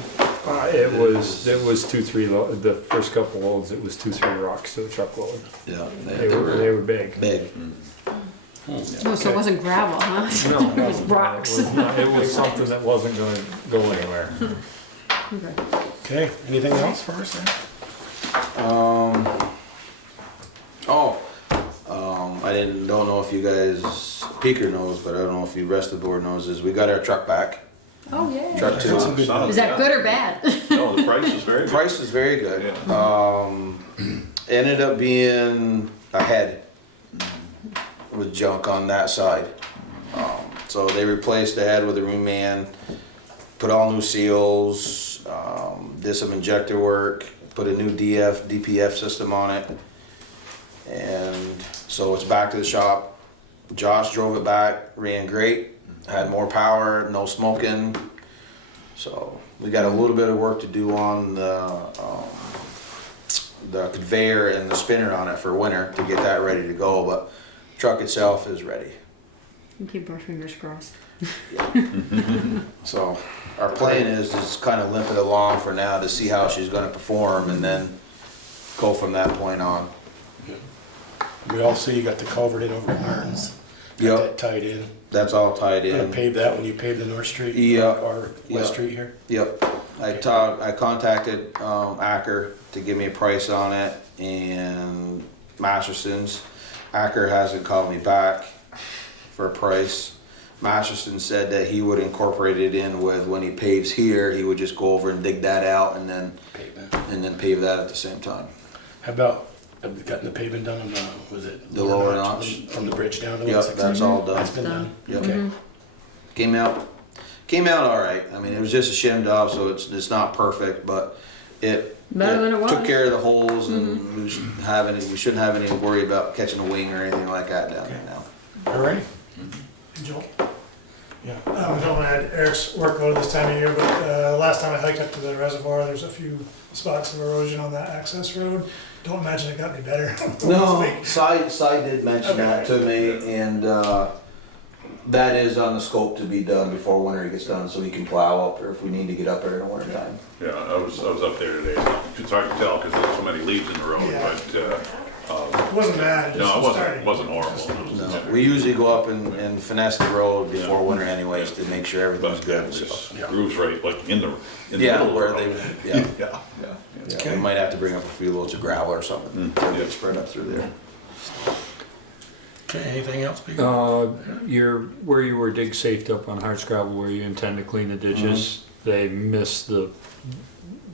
It was 2-3 the first couple loads, it was 2-3 rocks to the truckload. Yeah, They were big. big. Oh, so it wasn't gravel, huh? No, It was rocks. It was something that wasn't gonna go anywhere. Okay. Okay, anything else for us there? I don't know if you guys, Peaker knows, but I don't know if the rest of the board knows, is we got our truck back. Oh, yeah. Truck two. Is that good or bad? No, the price is very The good. price is very good. Ended up being a head with junk on that side. So they replaced the head with a room man, put all new seals, did some injector work, put a new DPF system on it. And so it's back to the shop. Josh drove it back, ran great, had more power, no smoking. So we got a little bit of work to do on the conveyor and the spinner on it for winter to get that ready to go, but truck itself is ready. You keep our fingers crossed. So our plan is kind of limp it along for now to see how she's gonna perform and then go from that point on. We all see you got the culvert in over at Martin's. Got Yep. that tied in. That's all tied Gonna in. pave that when you pave the North Street? Yeah. Or Yeah. West Street here? Yep, I contacted, Acker to give me a price on it, and Masterson's. Acker hasn't called me back for a price. Masterson said that he would incorporate it in with, when he paves here, he would just go over and dig that out and then pave that at the same time. How about, have we gotten the paving done on the, was it? The lower notch? From the bridge down to the Yep, 160? that's all done. That's been done? Yep. Okay. Came out all right. I mean, it was just a shim job, so it's not perfect, but it Better than it was. took care of the holes, and we shouldn't have any worry about catching a wing or anything like that down there now. All right. Joel? Yeah. I don't want to add Eric's workload this time of year, but last time I hiked up to the reservoir, there's a few spots of erosion on that access road. Don't imagine it got any better. No, Cy did mention that to me, and that is on the scope to be done before winter gets done, so we can plow up, or if we need to get up there in the winter time. Yeah, I was up there today. It's hard to tell because there's so many leaves in the road, Yeah. but, It wasn't bad, it no, just it was starting. wasn't horrible. No, we usually go up and finesse the road before winter anyways, to make sure everything's But yeah, good, so. there's grooves right, like in the Yeah, middle of where the they, road. yeah. Yeah. We might have to bring up a few loads of gravel or something, to get spread up through there. Okay, anything else? Peter? Where you were dig safed up on Hardscrabble, where you intend to clean the ditches, they missed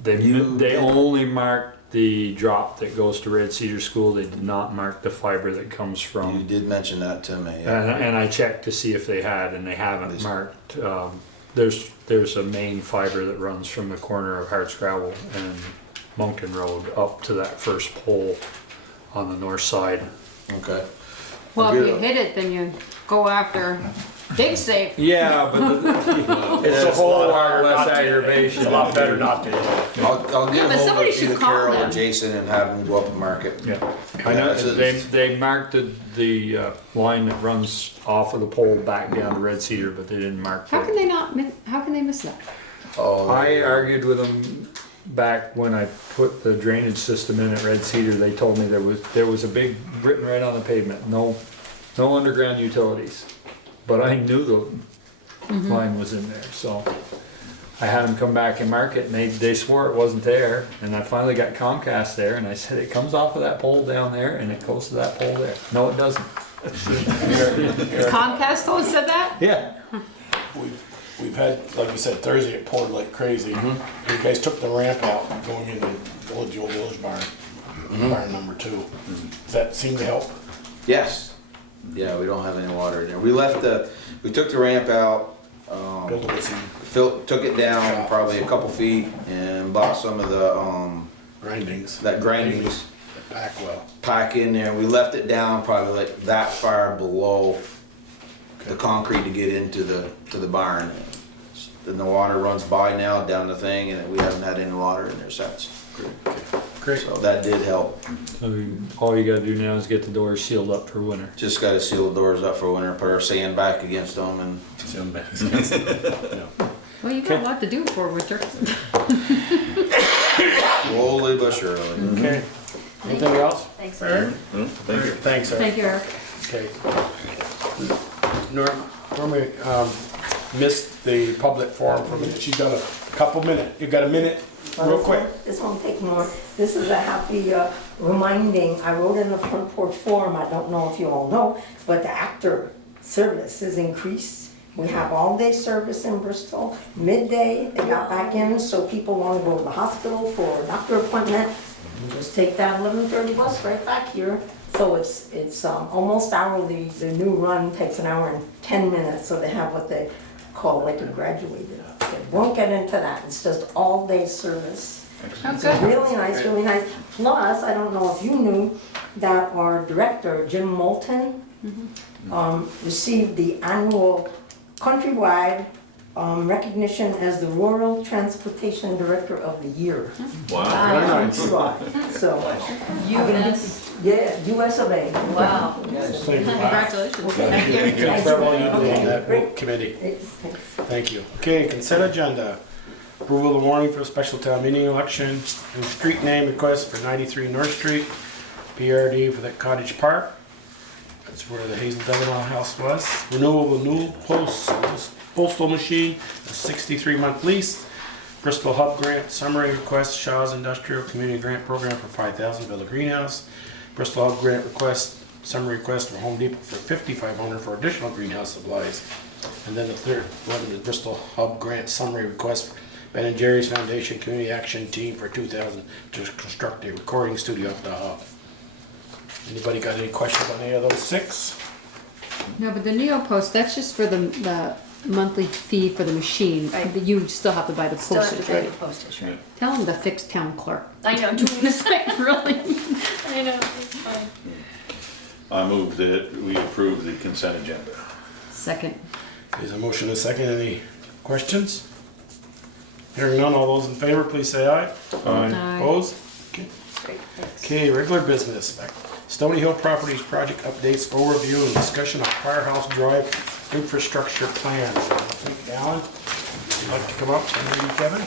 they only marked the drop that goes to Red Cedar School. They did not mark the fiber that comes You from. did mention that to me, yeah. And I checked to see if they had, and they haven't marked. There's a main fiber that runs from the corner of Hardscrabble and Moncton Road up to that first pole on the north side. Okay. Well, if you hit it, then you go after dig safe. Yeah, but it's a whole lot less aggravation. It's a lot better not to. I'll get Yeah, but hold somebody of should either call Carol or them. Jason and have them go up and mark it. Yeah, I know, that's they marked the line that runs off of the pole back down to Red Cedar, but they didn't mark How the. can they not? How can they miss that? Oh, I argued with them back when I put the drainage system in at Red Cedar, they told me there was a big written right on the pavement, no underground utilities. But I knew the line was in there, so I had them come back and mark it, and they swore it wasn't there. And I finally got Comcast there, and I said, it comes off of that pole down there, and it goes to that pole there. No, it doesn't. Comcast always said that? Yeah. We've had, like you said, Thursday it poured like crazy. You guys took the ramp out going into the old village barn, barn number 2. Does that seem to help? Yes. Yeah, we don't have any water in there. We took the ramp out, Built it with some took it down probably a couple feet and bought some of the, grindings. grindings. Pack well. Pack in there. We left it down probably like that far below the concrete to get into the barn. Then the water runs by now down the thing, and we haven't had any water in there since. Great. So that did help. So all you gotta do now is get the doors sealed up for winter. Just gotta seal the doors up for winter, put our sand back against them, and Well, you got a lot to do for winter. slowly but surely. Okay. Anything else? Thanks. Eric? Thank you. Thanks, Eric. Thank you, Eric. Okay. Normally, missed the public forum for a minute. She's got a couple minutes. You got a minute? Real quick. This won't take more. This is a happy reminding. I wrote in the front porch forum, I don't know if you all know, but the actor service is increased. We have all-day service in Bristol. Midday, they got back in, so people want to go to the hospital for a doctor appointment. You just take that 11:30 bus right back here. So it's almost hourly. The new run takes an hour and 10 minutes, so they have what they call like a graduated. They won't get into that. It's just all-day service. It's really nice, really nice. Plus, I don't know if you knew that our director, Jim Moulton, received the annual countrywide recognition as the Rural Transportation Director of the Year. Wow. So, US. yeah, US of A. Wow. Congratulations. Thank you. Thanks for all you do on that committee. Thank you. Okay, consent agenda. Approval of the warning for a special town meeting election and street name request for 93 North Street, PRD for the Cottage Park. That's where the Hazel Delano House was. Renewal of a new postal machine, a 63-month lease. Bristol Hub Grant summary request, Shaw's Industrial Community Grant Program for $5,000, build a greenhouse. Bristol Hub Grant request, summary request for Home Depot for $5,500 for additional greenhouse supplies. And then the third one is Bristol Hub Grant summary request, Ben and Jerry's Foundation Community Action Team for $2,000 to construct a recording studio at the hub. Anybody got any questions on any of those 6? No, but the Neo Post, that's just for the monthly fee for the machine. Right. You still have to buy the Still have to postage, pay the right? postage, right? Tell them to fix town clerk. I know, doing this thing, Really? I know, it's fine. I move that we approve the consent agenda. Second. There's a motion and a second. Any questions? Hearing none, all those in favor, please say aye. Aye. Opposed? Okay. Great, thanks. Okay, regular business. Stony Hill Properties project updates, overview, and discussion of Firehouse Drive infrastructure plans. I think Alan, would you like to come up and maybe Kevin?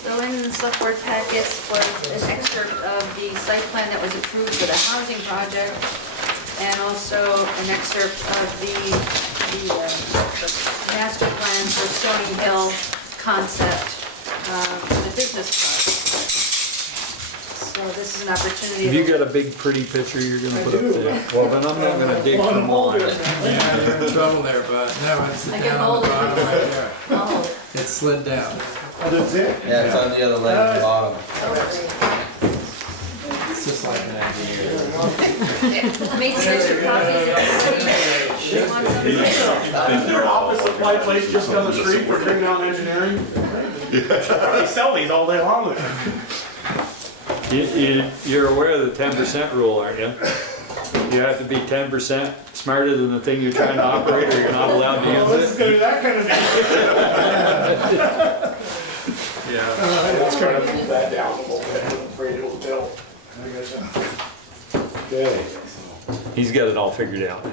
So in the select board packets was an excerpt of the site plan that was approved for the housing project, and also an excerpt of the master plan for Stony Hill concept, the business project. So this is an opportunity. Have you got a big pretty picture you're gonna put up there? Well, then I'm not gonna dig for more. Yeah, you're in trouble there, bud. No, it's I down get on older. the bottom right there. Oh, It slid down. Oh, that's it? Yeah, it's on the other leg at the bottom. It's just like an idea. Made some extra copies. You want some? Is there an office supply place just down the street for Bring Down Engineering? They sell these all day long. You're aware of the 10% rule, aren't you? You have to be 10% smarter than the thing you're trying to operate, or you're not allowed to use Let's it. go to that kind of thing. Yeah. Let's try to move that down a little bit. I'm afraid it'll tilt. Okay. He's got it all figured out now.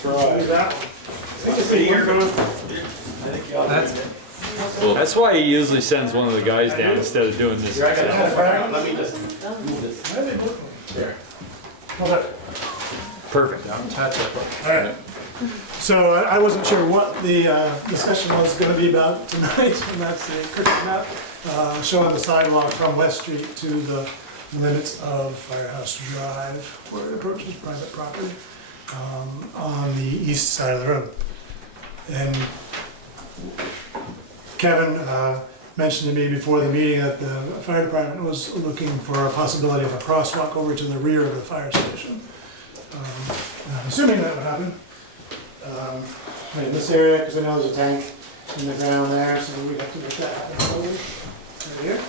Try that one. See, you're gonna. That's, That's why he usually sends one of the guys down instead of doing this. Here, I got himself. it. Let me just move this. Why are they both? There. Okay. Perfect. Touch it. All right. So I wasn't sure what the discussion was going to be about tonight, and that's the current map showing the sidewalk from West Street to the limits of Firehouse Drive, where it approaches private property, on the east side of the road. And Kevin mentioned to me before the meeting that the fire department was looking for a possibility of a crosswalk over to the rear of the fire station. I'm assuming that would happen. Right in this area, because I know there's a tank in the ground there, so we'd have to make that happen probably. Right here.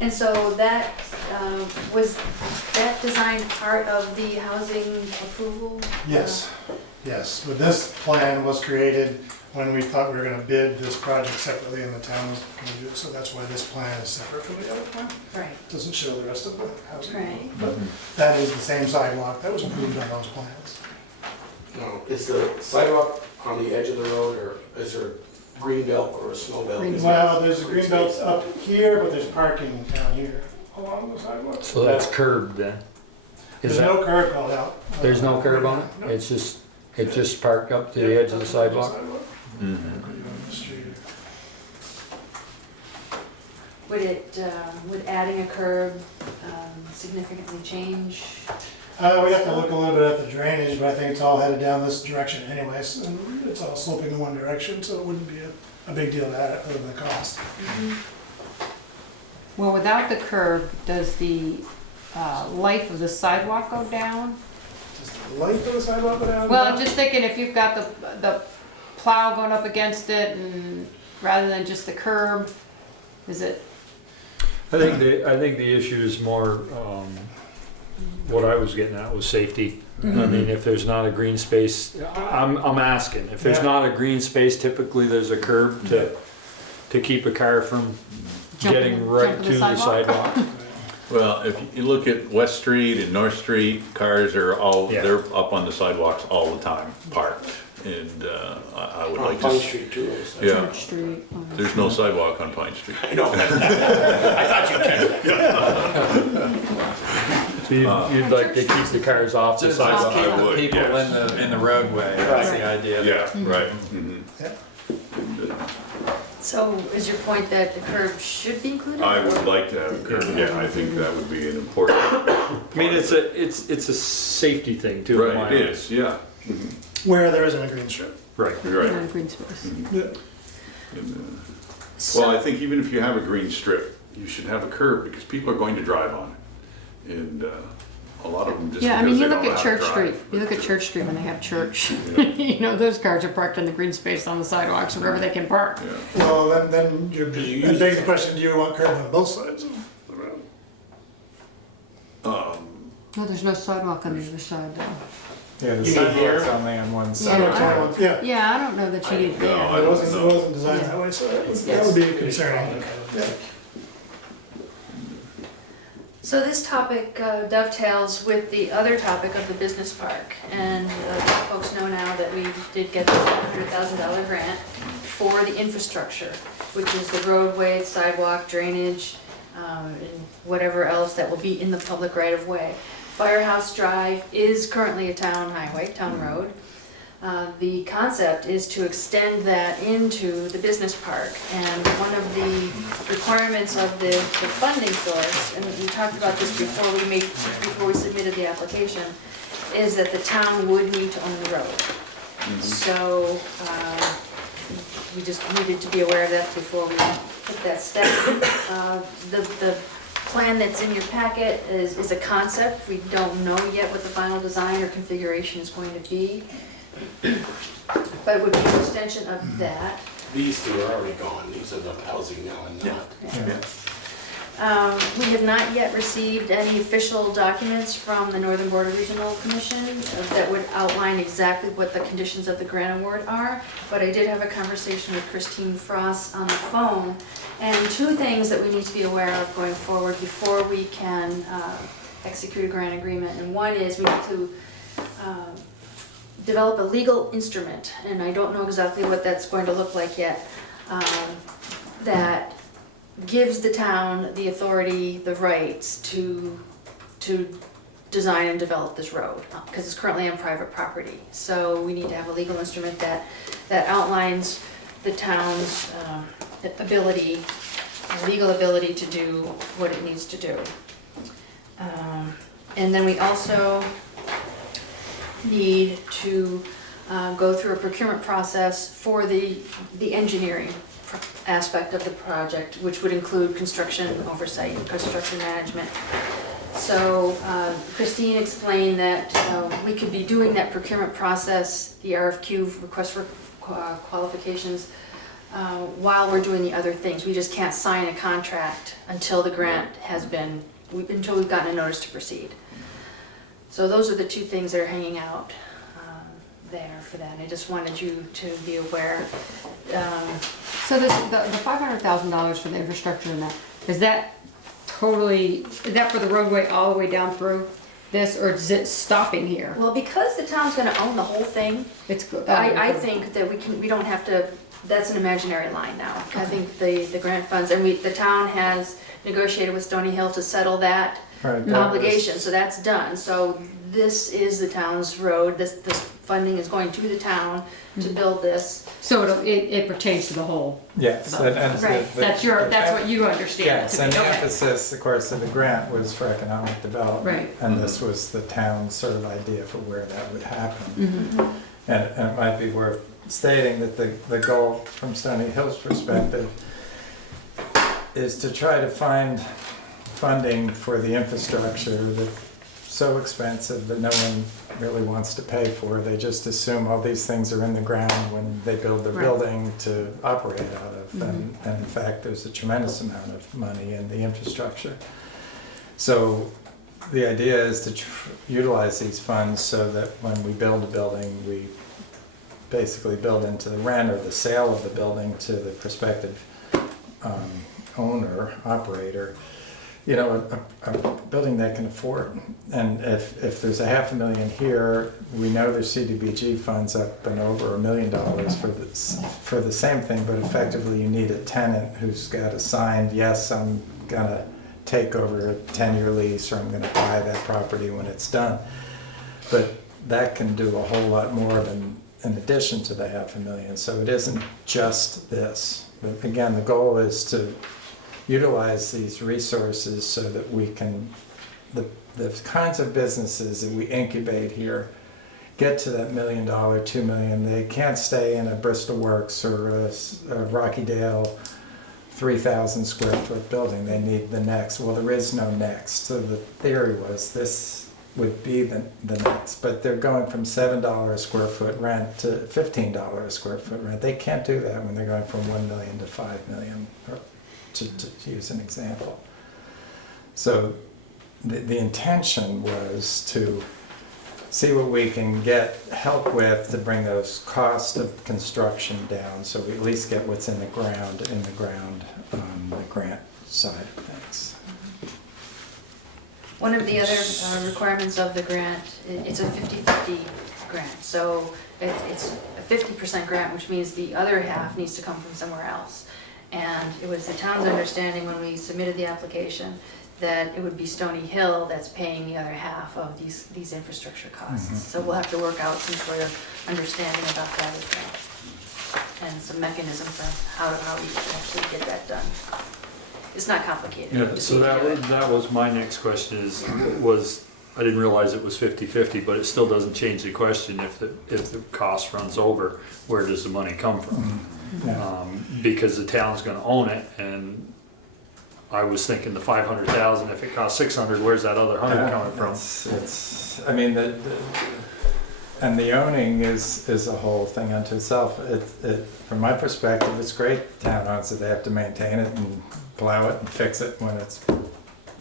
And so that, was that design part of the housing approval? Yes, yes. But this plan was created when we thought we were going to bid this project separately and the town was going to do it. So that's why this plan is separate from the other plan. Right. Doesn't show the rest of the housing. Right. But that is the same sidewalk that was approved on those plans. No, is the sidewalk on the edge of the road, or is there a green belt or a snow belt? Well, there's a green belt up here, but there's parking down here along the sidewalk. So that's curbed then? There's no curb called out. There's no curb on it? No. It's just parked up to the edge of the sidewalk? Would it, would adding a curb significantly change? We have to look a little bit at the drainage, but I think it's all headed down this direction anyways. And it's all sloping in one direction, so it wouldn't be a big deal to add it other than the cost. Well, without the curb, does the life of the sidewalk go down? Does the life of the sidewalk go down? Well, I'm just thinking if you've got the plow going up against it and rather than just the curb, is it? I think the issue is more, what I was getting at was safety. I mean, if there's not a green space, I'm asking, if there's not a green space, typically there's a curb to keep a car from getting right to the sidewalk. Well, if you look at West Street and North Street, cars are they're up on the sidewalks all the time, parked. And I would like to. Pine Street too. Yeah. Church Street. There's no sidewalk on Pine Street. I know. I thought you could. So you'd like to keep the cars off the Just sidewalk? keep I the would, people yes. in the roadway, that's the idea. Yeah, right. So is your point that the curb should be included? I would like to have a curb, yeah, I think that would be an important. I mean, it's a safety thing too. in my Right, it eyes. is, yeah. Where there isn't a green strip. Right. Right. Not a green space. Yeah. And, well, I think even if you have a green strip, you should have a curb because people are going to drive on it. And a lot of them just Yeah, I because mean, you they look don't at know how to Church Street, drive. you look at Church Street when they have church. You know, those cars are parked in the green space on the sidewalks wherever they can park. Yeah. Well, then you beg the question, do you want curb on both sides of the road? No, there's no sidewalk on the other side though. Yeah, the You mean sidewalk's here? only on one Yeah, side. Yeah. Yeah, I don't know that you need No, there. I It don't wasn't know. designed that way, so that would be concerning. Yeah. So this topic dovetails with the other topic of the business park. And folks know now that we did get the $100,000 grant for the infrastructure, which is the roadway, sidewalk, drainage, and whatever else that will be in the public right of way. Firehouse Drive is currently a town highway, town road. The concept is to extend that into the business park. And one of the requirements of the funding source, and we talked about this before we submitted the application, is that the town would need to own the road. So we just needed to be aware of that before we took that step. The plan that's in your packet is a concept. We don't know yet what the final design or configuration is going to be. But it would be an extension of that. These two are already gone. These are the housing now and not. We have not yet received any official documents from the Northern Border Regional Commission that would outline exactly what the conditions of the grant award are, but I did have a conversation with Christine Frost on the phone, and two things that we need to be aware of going forward before we can execute a grant agreement. And one is we need to develop a legal instrument, and I don't know exactly what that's going to look like yet, that gives the town the authority, the rights to design and develop this road, because it's currently on private property. So we need to have a legal instrument that outlines the town's ability, legal ability to do what it needs to do. And then we also need to go through a procurement process for the engineering aspect of the project, which would include construction oversight, construction management. So Christine explained that we could be doing that procurement process, the RFQ, request for qualifications, while we're doing the other things. We just can't sign a contract until the grant has been, until we've gotten a notice to proceed. So those are the two things that are hanging out there for that. I just wanted you to be aware. So this, the $500,000 for the infrastructure and that, is that totally, is that for the roadway all the way down through this, or is it stopping here? Well, because the town's gonna own the whole thing, It's good. I think that we don't have to, that's an imaginary line now. I think the grant funds, and the town has negotiated with Stony Hill to settle that obligation, so that's done. So this is the town's road, this funding is going to the town to build this. So it pertains to the whole. Yes, and Right. That's what you understand. Yes, and the emphasis, of course, of the grant was for economic development. Right. And this was the town's sort of idea for where that would happen. Mm-hmm. And it might be worth stating that the goal from Stony Hill's perspective is to try to find funding for the infrastructure that's so expensive that no one really wants to pay for. They just assume all these things are in the ground when they build their building to operate out of. And in fact, there's a tremendous amount of money in the infrastructure. So the idea is to utilize these funds so that when we build a building, we basically build into the rent or the sale of the building to the prospective owner, operator, you know, a building they can afford. And if there's $500,000 here, we know there's CDBG funds up and over $1 million for the same thing, but effectively you need a tenant who's got a signed, yes, I'm gonna take over a 10-year lease, or I'm gonna buy that property when it's done. But that can do a whole lot more than in addition to the $500,000. So it isn't just this. But again, the goal is to utilize these resources so that we can, the kinds of businesses that we incubate here, get to that $1 million, $2 million. They can't stay in a Bristol Works or a Rockydale 3,000 square foot building. They need the next. Well, there is no next. So the theory was this would be the next, but they're going from $7 a square foot rent to $15 a square foot rent. They can't do that when they're going from 1 million to 5 million. To use an example. So the intention was to see what we can get help with to bring those costs of construction down, so we at least get what's in the ground on the grant side of things. One of the other requirements of the grant, it's a 50-50 grant. So it's a 50% grant, which means the other half needs to come from somewhere else. And it was the town's understanding when we submitted the application that it would be Stony Hill that's paying the other half of these infrastructure costs. Mm-hmm. So we'll have to work out some sort of understanding about that as well. And some mechanism for how we can actually get that done. It's not complicated. Yeah, so that was my next question was I didn't realize it was 50-50, but it still doesn't change the question. If the cost runs over, where does the money come from? Mm-hmm. Yeah. Because the town's going to own it, and I was thinking the 500,000. If it costs 600, where's that other 100 coming from? It's I mean and the owning is a whole thing unto itself. From my perspective, it's great. The town owns it. They have to maintain it and plow it and fix it when it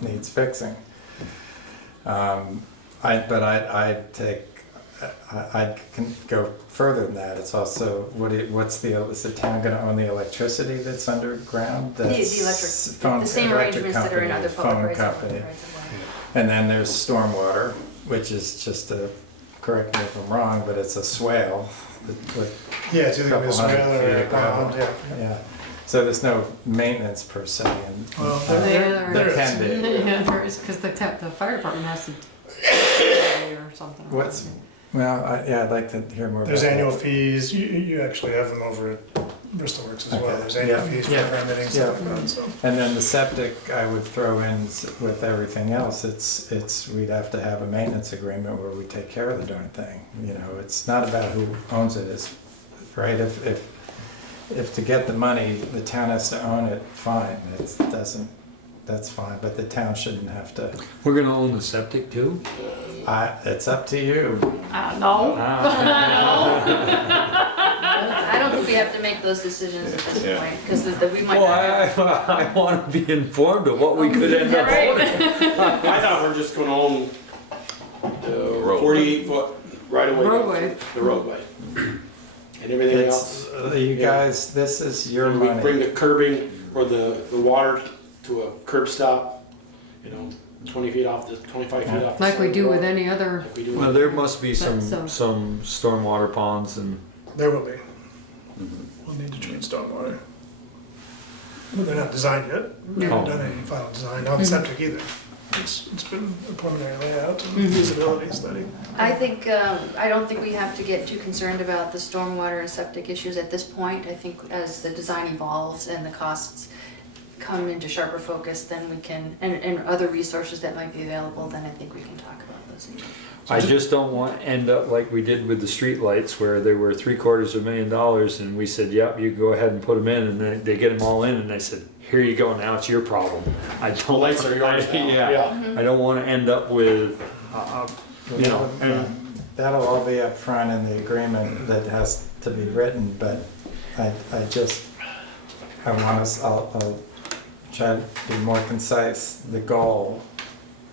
needs fixing. I can go further than that. It's also is the town going to own the electricity that's underground? The same arrangements that are in other public rights of way. And then there's stormwater, which is just a correct me if I'm wrong, but it's a swale with Yeah, it's either gonna be a couple hundred swale or feet a of gravel. pond, yeah. Yeah, so there's no maintenance per se, and Well, there can be. Yeah, there is, because the fire department has to or something. What's, well, I'd like to hear more about There's that. annual fees, you actually have them over at Bristol Works as well, Okay. there's annual Yeah. fees for Yeah. permitting, stuff like that, so. And then the septic, I would throw in with everything else, we'd have to have a maintenance agreement where we take care of the darn thing. You know, it's not about who owns it, it's, right, if to get the money, the town has to own it, fine, it doesn't, that's fine, but the town shouldn't have to. We're gonna own the septic too? It's up to you. No. I don't think we have to make those decisions at this point, because we might Well, not. I wanna be informed of what we could end up Right. owning. I thought we're just gonna own the 48-foot right-of-way. Roadway. The roadway. And everything else. You Yeah. guys, this is your And we money. bring the curbing or the water to a curb stop, 20 feet off the, 25 feet off the Like we side do of the with road. any other, Like we do Well, with- there must be some But, stormwater ponds and. There will be. We'll need to treat stormwater. But they're not designed yet. We haven't done any final design, not the septic either. It's been a preliminary layout and feasibility study. I think, I don't think we have to get too concerned about the stormwater and septic issues at this point. I think as the design evolves and the costs come into sharper focus, then we can, and other resources that might be available, then I think we can talk about those issues. I just don't want to end up like we did with the streetlights where they were $750,000 and we said, yep, you go ahead and put them in, and they get them all in and they said, here you go, now it's your problem. I don't. The lights are yours now. Yeah, I don't want to end up with, you know, and That'll all be up front in the agreement that has to be written, but I want us, I'll try to be more concise. The goal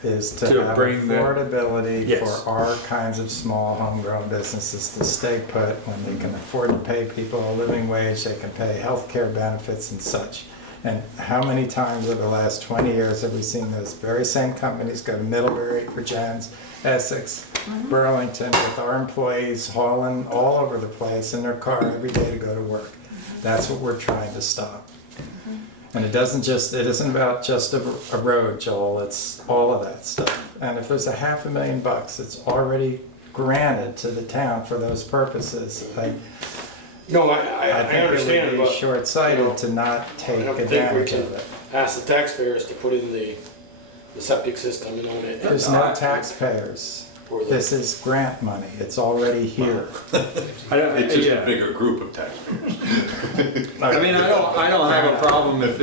is to To have bring the- affordability Yes. for our kinds of small homegrown businesses to stay put when they can afford to pay people a living wage, they can pay health care benefits and such. And how many times over the last 20 years have we seen those very same companies go to Middlebury, Virgins, Essex, Burlington, with our employees hauling all over the place in their car every day to go to work? That's what we're trying to stop. And it isn't about just a road, Joel, it's all of that stuff. And if there's $500,000, it's already granted to the town for those purposes. No, I think understand, it would but. be short-sighted to not take I don't think advantage we of can it. ask the taxpayers to put in the septic system and own it. There's no taxpayers. Or the- This is grant money. It's already here. It's just a bigger group of taxpayers. I mean, I don't have a problem if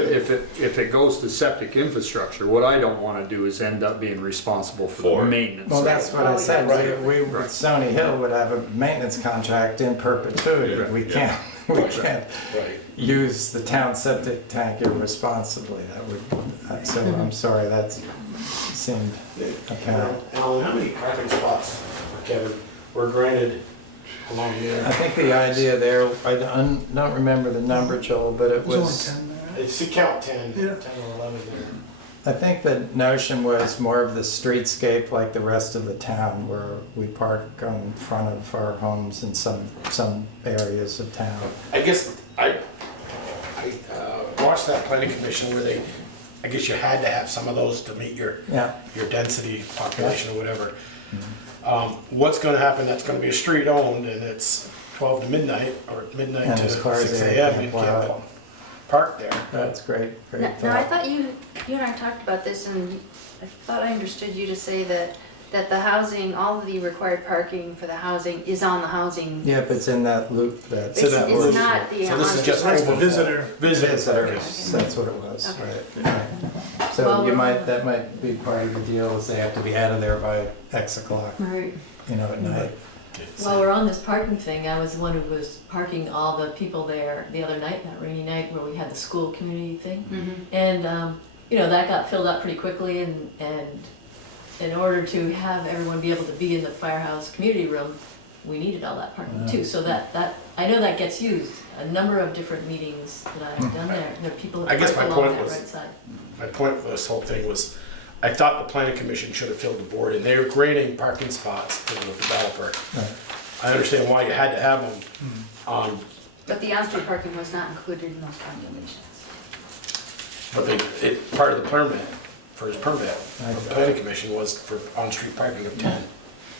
it goes to septic infrastructure. What I don't want to do is end up being responsible for the maintenance. Well, that's what I said. Right. We with Stony Hill would have a maintenance contract in perpetuity. Right, We yeah. can't Right. use the town septic tank irresponsibly. That would, so I'm sorry, that seemed apparent. Alan, how many parking spots, Kevin, were granted along I there? think the idea there, I don't remember the number, Joel, but it There's was, only 10 there. It's count 10, Yeah. 10 or 11 there. I think the notion was more of the streetscape like the rest of the town, where we park in front of our homes in some areas of town. I guess I watched that planning commission where I guess you had to have some of those to meet your Yeah. density population or whatever. What's gonna happen, that's gonna be a street owned and it's 12 to midnight or midnight And to there's cars 6 there, a.m. You wow. can't park there. That's great, great Now, I thought. thought you and I talked about this, and I thought I understood you to say that the housing, all of the required parking for the housing is on the housing. Yeah, but it's in that loop that. It's not the. So this is on- just That's the overflow. visitor. Visitors, Okay. that's what it was, Okay. right. So Well, that might be part of the deal, is they have to be out of there by X o'clock, right. at night. While we're on this parking thing, I was the one who was parking all the people there the other night, that rainy night where we had the school community thing. Mhm. And, that got filled up pretty quickly and in order to have everyone be able to be in the firehouse community room, we needed all that parking too. So that, I know that gets used. A number of different meetings that I've done there, people I that guess park my along point that was- right side. My point with this whole thing was, I thought the planning commission should have filled the board in. They were granting parking spots to the developer. Right. I understand why you had to have them on, But the on-street parking was not included in those calculations. but part of the permit, for his permit, from the planning commission was for on-street parking of 10.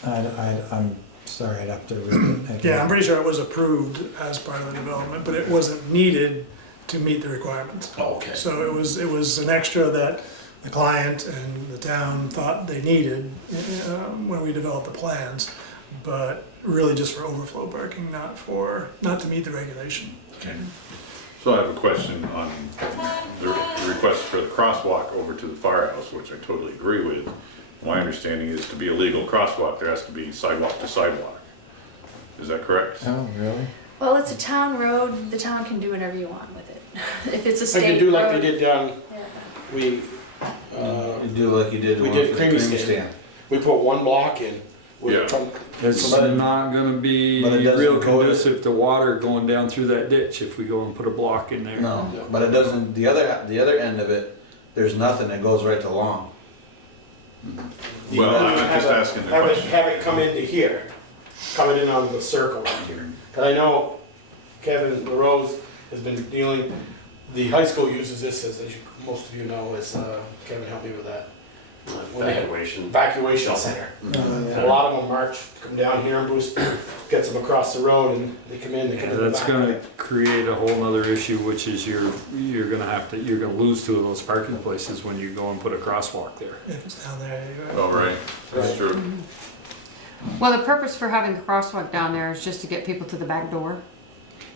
I'm sorry, I'd have to read it. Yeah, I'm pretty sure it was approved as part of the development, but it wasn't needed to meet the requirements. Oh, okay. So it was an extra that the client and the town thought they needed when we developed the plans, but really just for overflow parking, not to meet the regulation. Okay. So I have a question on the request for the crosswalk over to the firehouse, which I totally agree with. My understanding is to be a legal crosswalk, there has to be sidewalk to sidewalk. Is that correct? Oh, really? Well, it's a town road, the town can do whatever you want with it. If it's a state I road. could do like they did down, Yeah. we, You do like you did the we one did for the creamy creamy stand. stand. We put one block in with Yeah. a trunk. It's But it- not gonna be But it doesn't real go to- conducive to water going down through that ditch if we go and put a block in there. No, but it doesn't, the other end of it, there's nothing that goes right to Long. Well, I'm just asking the Have it, question. have it come into here, coming in on the circle right here. Cause I know Kevin LaRose has been dealing, the high school uses this as you, most of you know, as, Kevin, help me with that. When they had evacuation center. And a lot of them march, come down here and Bruce gets them across the road and they come in, they come in the That's back. gonna create a whole other issue, which is you're gonna lose two of those parking places when you go and put a crosswalk there. If it's down there, Oh, right, that's true. Well, the purpose for having the crosswalk down there is just to get people to the back door.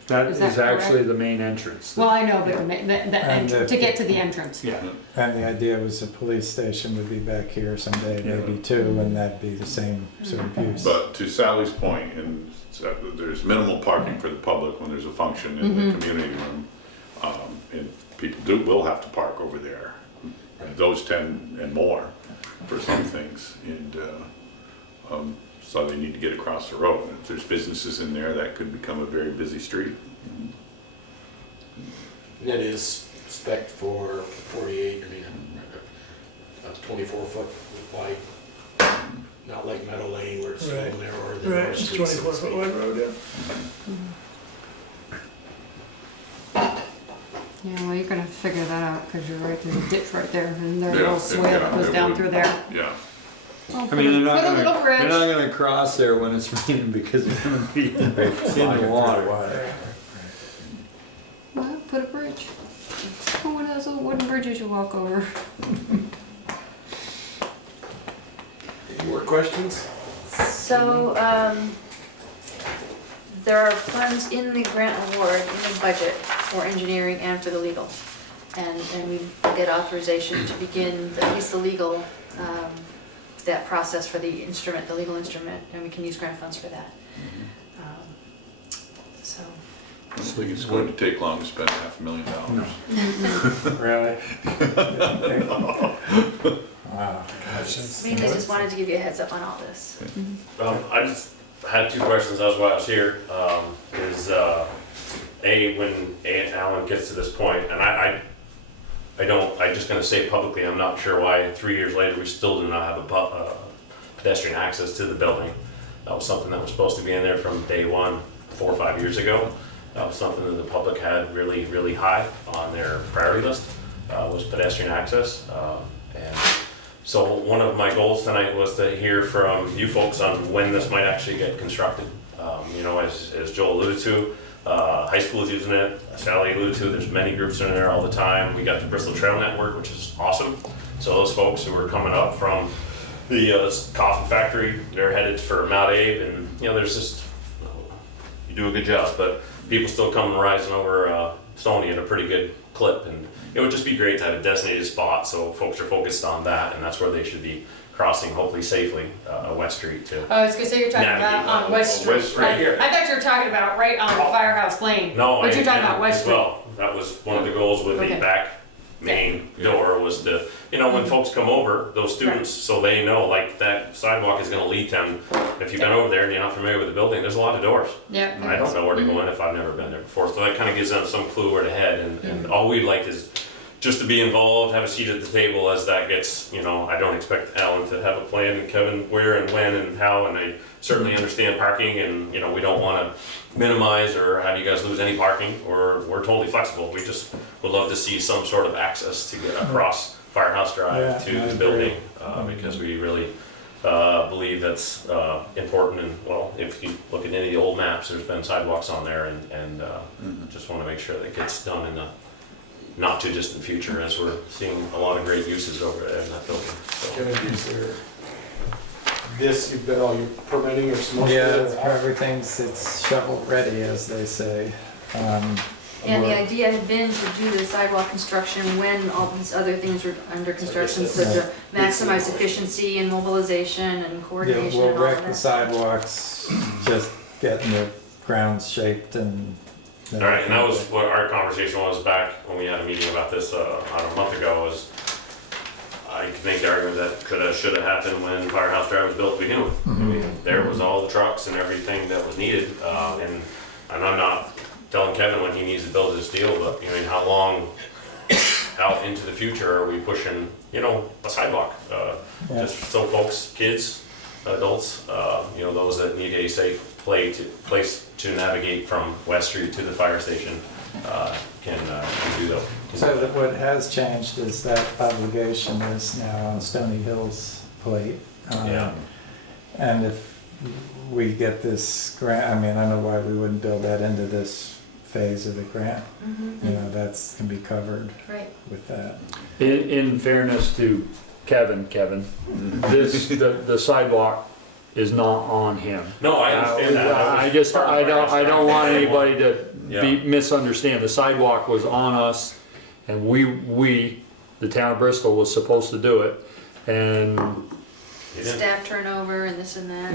That Is is that actually correct? the main entrance. Well, I know, but And to get to the entrance. Yeah, And the idea was the police station would be back here someday, maybe too, and that'd be the same sort of use. But to Sally's point, and there's minimal parking for the public when there's a function in the community room. And people will have to park over there, those 10 and more for some things. And so they need to get across the road. If there's businesses in there, that could become a very busy street. And that is spec for 48, I mean, a 24-foot wide, not like Meadow Lane where it's a little narrower than right, North it's Street. 24-foot wide road, yeah. Yeah, well, you're gonna figure that out, cause you're right, there's a ditch right there, and there's a Yeah, little swale that goes it down would. through there. Yeah. Oh, I mean, they're not put a gonna, little bridge. they're not gonna cross there when it's raining because they're gonna be in the water. Well, put a bridge. Oh, one of those little wooden bridges you walk over. Any more questions? So, there are funds in the grant award, in the budget, for engineering and for the legal. And we get authorization to begin at least the legal, that process for the instrument, the legal instrument, and we can use grant funds for that. So, I don't think it's going to take long to spend $500,000. Really? Wow. mainly just wanted to give you a heads up on all this. I just had two questions. That's why I was here. When Alan gets to this point, and I'm just gonna say publicly, I'm not sure why 3 years later we still do not have a pedestrian access to the building. That was something that was supposed to be in there from day one, 4 or 5 years ago. That was something that the public had really, really high on their priority list, was pedestrian access. And so one of my goals tonight was to hear from you folks on when this might actually get constructed. As Joel alluded to, high school is using it, Sally alluded to, there's many groups in there all the time. We got the Bristol Trail Network, which is awesome. So those folks who are coming up from the coffee factory, they're headed for Mount Abe, and there's just, you do a good job, but people still come rising over Stony at a pretty good clip, and it would just be great to have a designated spot so folks are focused on that, and that's where they should be crossing, hopefully safely, West Street to. I was gonna say you're talking about on West Street. West Street here. I thought you were talking about right on Firehouse Lane. No, But you're talking am about West as Street. well. That was one of the goals with Okay. the back main door was to, when folks come over, those students, so they know like that sidewalk is gonna lead them. If you've been over there and you're not familiar with the building, there's a lot of doors. Yeah. I don't know where to go in if I've never been there before, so that kind of gives them some clue where to head, and all we'd like is just to be involved, have a seat at the table as that gets, you know, I don't expect Alan to have a plan and Kevin where and when and how, and I certainly understand parking and, you know, we don't want to minimize or have you guys lose any parking, or we're totally flexible. We just would love to see some sort of access to get across Firehouse Drive to the building, because we really believe that's important. And well, if you look at any of the old maps, there's been sidewalks on there, and just want to make sure that gets done in the not too distant future, as we're seeing a lot of great uses over there in that building. So. Kevin, is there this, you've got all your permitting or some? Yeah, it's shovel ready, as they say. And the idea had been to do the sidewalk construction when all these other things were under construction, so to maximize efficiency and mobilization and coordination Yeah, and we'll all wreck of the that. sidewalks, just getting the grounds shaped and. All right, and that was what our conversation was back when we had a meeting about this a month ago. Was I could make the argument that coulda, shoulda happened when Firehouse Drive was built to begin with. I mean, there was all the trucks and everything that was needed, and I'm not telling Kevin when he needs to build his deal, but I mean, how long out into the future are we pushing, you know, a sidewalk? Just so folks, kids, adults, you know, those that need a safe place to navigate from West Street to the fire station can do that. So that what has changed is that obligation is now on Stony Hill's plate. And if we get this grant, I mean, I don't know why we wouldn't build that into this phase of the grant. You know, that's can be covered with that. In fairness to Kevin, this, the sidewalk is not on him. No, I understand that. I don't want anybody to misunderstand. The sidewalk was on us, and we, the town of Bristol, was supposed to do it, and Staff turnover and this and that.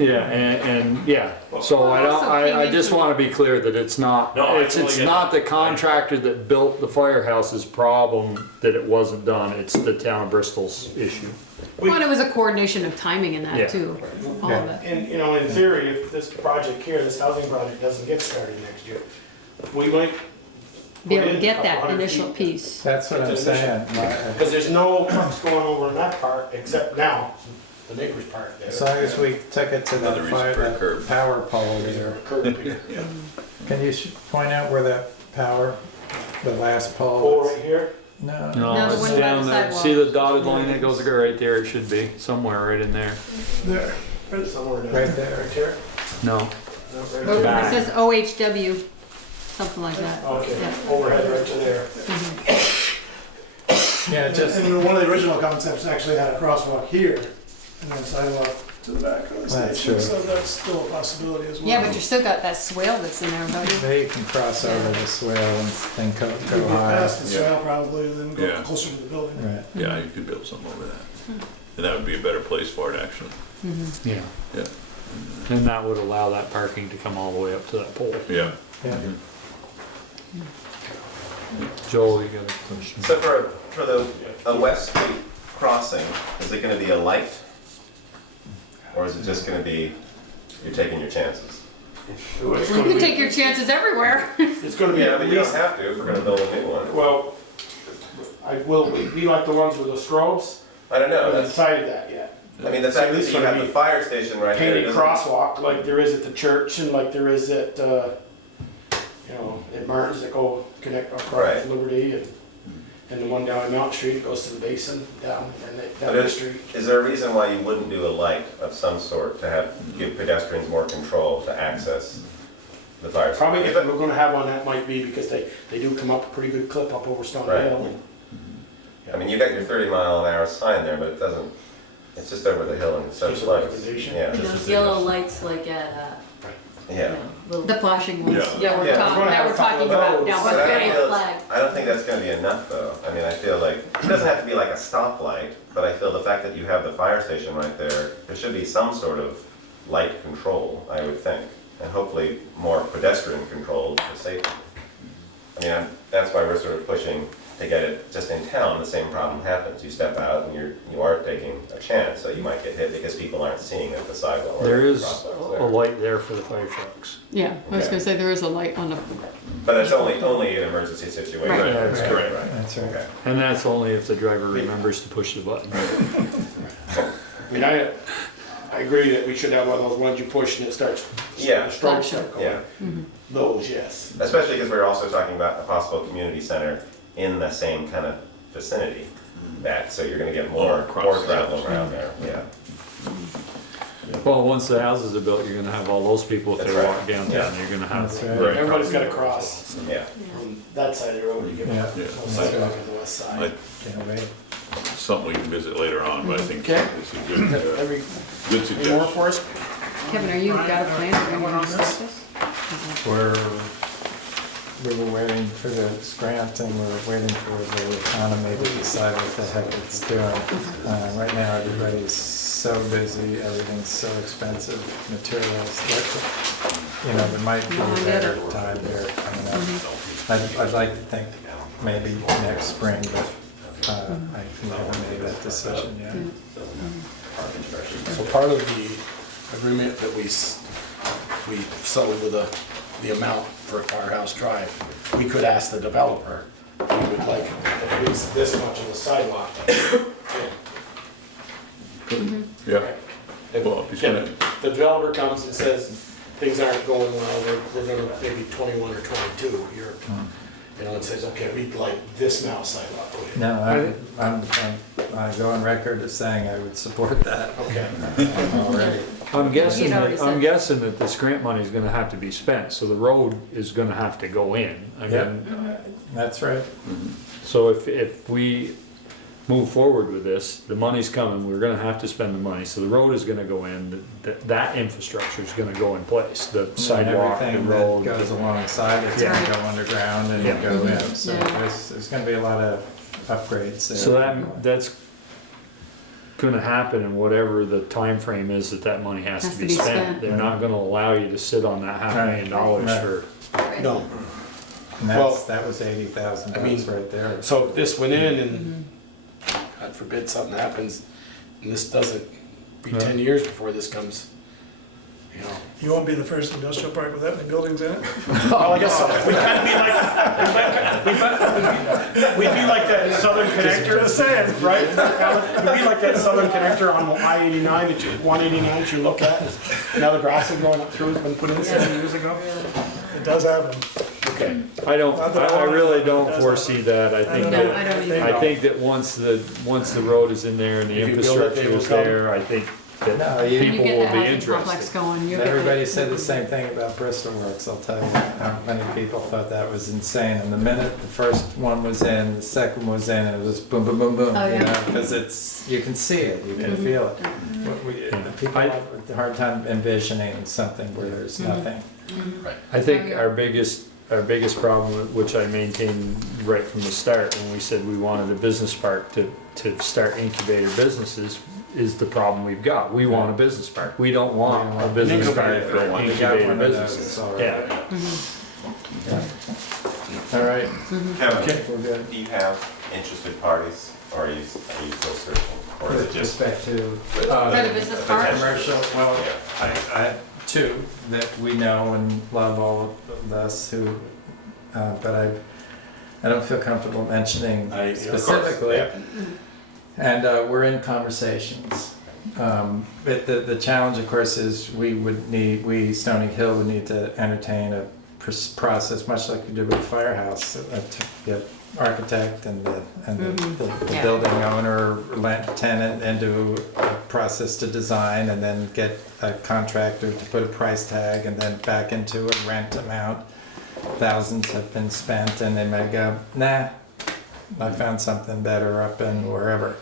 So I just want to be clear that it's not, it's not the contractor that built the firehouse's problem that it wasn't done. It's the town of Bristol's issue. Well, and it was a coordination of timing in that too, all of it. And, you know, in theory, if this project here, this housing project doesn't get started next year, we might Be able to get that initial piece. That's what I'm saying. Because there's no trucks going over in that part, except now, the neighbor's part there. As long as we took it to the power pole there. Can you point out where that power, the last pole? Pole right here? No. No, it's down there. See the dotted line that goes right there? It should be somewhere right in there. There, right somewhere down right there. Right here? No. Right It says OHW, something like that. Okay, Yeah. overhead right to there. Yeah, just. And one of the original concepts actually had a crosswalk here, and then sidewalk to the back of the That's station, true. so that's still a possibility as well. Yeah, but you still got that swale that's in there, don't you? There you can cross over the swale and then go You could get high. past the swale probably, then go Yeah. closer to the building. Right. Yeah, you could build something over that. And that would be a better place for it, actually. Yeah. Yeah. And that would allow that parking to come all the way up to that pole. Yeah. Yeah. Joel, you got a question? So for the West Street crossing, is it gonna be a light? Or is it just gonna be, you're taking your chances? You can take your chances everywhere. It's gonna be Yeah, at but you don't least, have to if we're gonna build a new one. well, will it be like the ones with the strobes? I don't I know, haven't that's, decided that yet. I mean, the fact that you have the fire station right there. Painted doesn't- crosswalk like there is at the church and like there is at, you know, at Martin's that go connect across Right. Liberty and the one down in Mount Street goes to the basin down and But down the street. is there a reason why you wouldn't do a light of some sort to give pedestrians more control to access the fire station? Probably if we're gonna have one, that might be because they do come up a pretty good clip up over Stone Right. Hill. I mean, you got your 30-mile-an-hour sign there, but it doesn't, it's just over the hill and it's such Just a lights. recommendation. Yeah, And those yellow lights like at, yeah. The flashing ones Yeah. that we're Yeah. talking, We're gonna have a talking couple of about those. down But the I street. don't feel- flag. I don't think that's gonna be enough though. I mean, I feel like, it doesn't have to be like a stoplight, but I feel the fact that you have the fire station right there, there should be some sort of light control, I would think. And hopefully more pedestrian control for safety. I mean, that's why we're sort of pushing to get it just in town, the same problem happens. You step out and you are taking a chance that you might get hit because people aren't seeing at the sidewalk. or There the is crosswalks a there. light there for the fire trucks. Yeah, I was gonna say there is a light on the But that's only an emergency situation. Right. That's correct. That's right. Okay. And that's only if the driver remembers to push the button. I mean, I agree that we should have one of those ones you push and it starts, Yeah. the strobe start going. Yeah, Those, yes. especially because we're also talking about a possible community center in the same kind of vicinity. That, so you're gonna get more travel around there, yeah. Well, once the houses are built, you're gonna have all those people, if That's they right. walk downtown, you're gonna have. That's right. Everybody's gotta cross Yeah. from that side of the road, you get Yeah. on the sidewalk on the west side. Can't wait. Something we can visit later on, but I think Okay. it's a good, Every, good any more suggestion. for us? Kevin, are you got a plan for Anyone on when this? We were waiting for this grant and we're waiting for the economy to decide what the heck it's doing. Right now, everybody's so busy, everything's so expensive, materials, you know, there might be a better time there coming up. I'd like to think maybe next spring, but I haven't made that decision yet. So part of the agreement that we settled with the amount for Firehouse Drive, we could ask the developer, we would like at least this much of the sidewalk. Yeah. Well, if you spend it, The developer comes and says, things aren't going well, we're gonna maybe 21 or 22 here. You know, and says, okay, we'd like this amount of sidewalk. No, I go on record as saying I would support that. Okay. Already. I'm guessing, You'd already that, I'm said- guessing that this grant money is gonna have to be spent, so the road is gonna have to go in. I mean, That's right. so if we move forward with this, the money's coming, we're gonna have to spend the money, so the road is gonna go in, that infrastructure is gonna go in place, the sidewalk, the Everything road. that goes alongside it's Yeah. gonna go underground and Yeah. go in. So Yeah. there's gonna be a lot of upgrades there. So that's gonna happen in whatever the time frame is that money has to be spent. They're not gonna allow you to sit on that $500,000 Right. for. No. And that was $80,000 I mean, right there. So if this went in and, God forbid something happens, and this doesn't be 10 years before this comes, you know. You won't be the first industrial park with that many buildings in it? Well, I guess so. We'd kind of be like, we'd be like that southern connector. Just saying. Right? We'd be like that southern connector on I-89 that 189 that you look at. Now the grass is growing up through, it's been put in 7 years ago. It does happen. Okay. I really don't foresee that. I think No, I don't either. I think that once the road is in there and the If you build it, they infrastructure will is come. there, I think No, that you- You people get will that be housing complex interested. going, you Everybody said the same thing about Bristol Works, I'll tell you. How many people thought that was insane. And the minute the first one was in, the second was in, and it was boom, boom, boom, boom. Oh, yeah. Because you can see it, you can feel it. People have a hard time envisioning something where there's nothing. I think our biggest problem, which I maintained right from the start, when we said we wanted a business park to start incubator businesses, is the problem we've got. We want a business park. We don't want a business park for We got incubator one of those businesses. already. Yeah. All right. Kevin, We're good. do you have interested parties, or are you still searching? Or is it With just? respect to. For the business park? Commercial, well, I, two that we know and love all of us who, but I don't feel comfortable mentioning specifically. And we're in conversations. But the challenge, of course, is we Stony Hill would need to entertain a process, much like we did with the firehouse, get architect and the building owner, tenant, into a process to design, and then get a contractor to put a price tag, and then back into a rent amount. Thousands have been spent, and they may go, nah, I found something better up in wherever.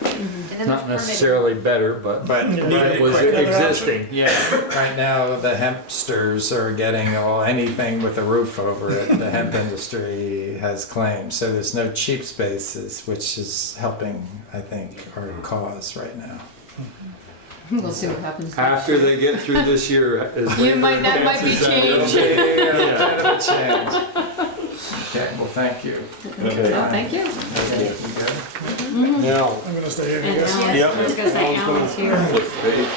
Not necessarily better, but it was existing. Yeah. Right now, the hempsters are getting anything with a roof over it. The hemp industry has claims, so there's no cheap spaces, which is helping, I think, our cause right now. We'll see what happens. After they get through this year, That might be change. Yeah, change. Okay, well, thank you. Okay. Oh, thank you. Okay, you good? Now, I'm gonna stay here. And you guys. Alan, I was gonna say Alan's here. flip the page.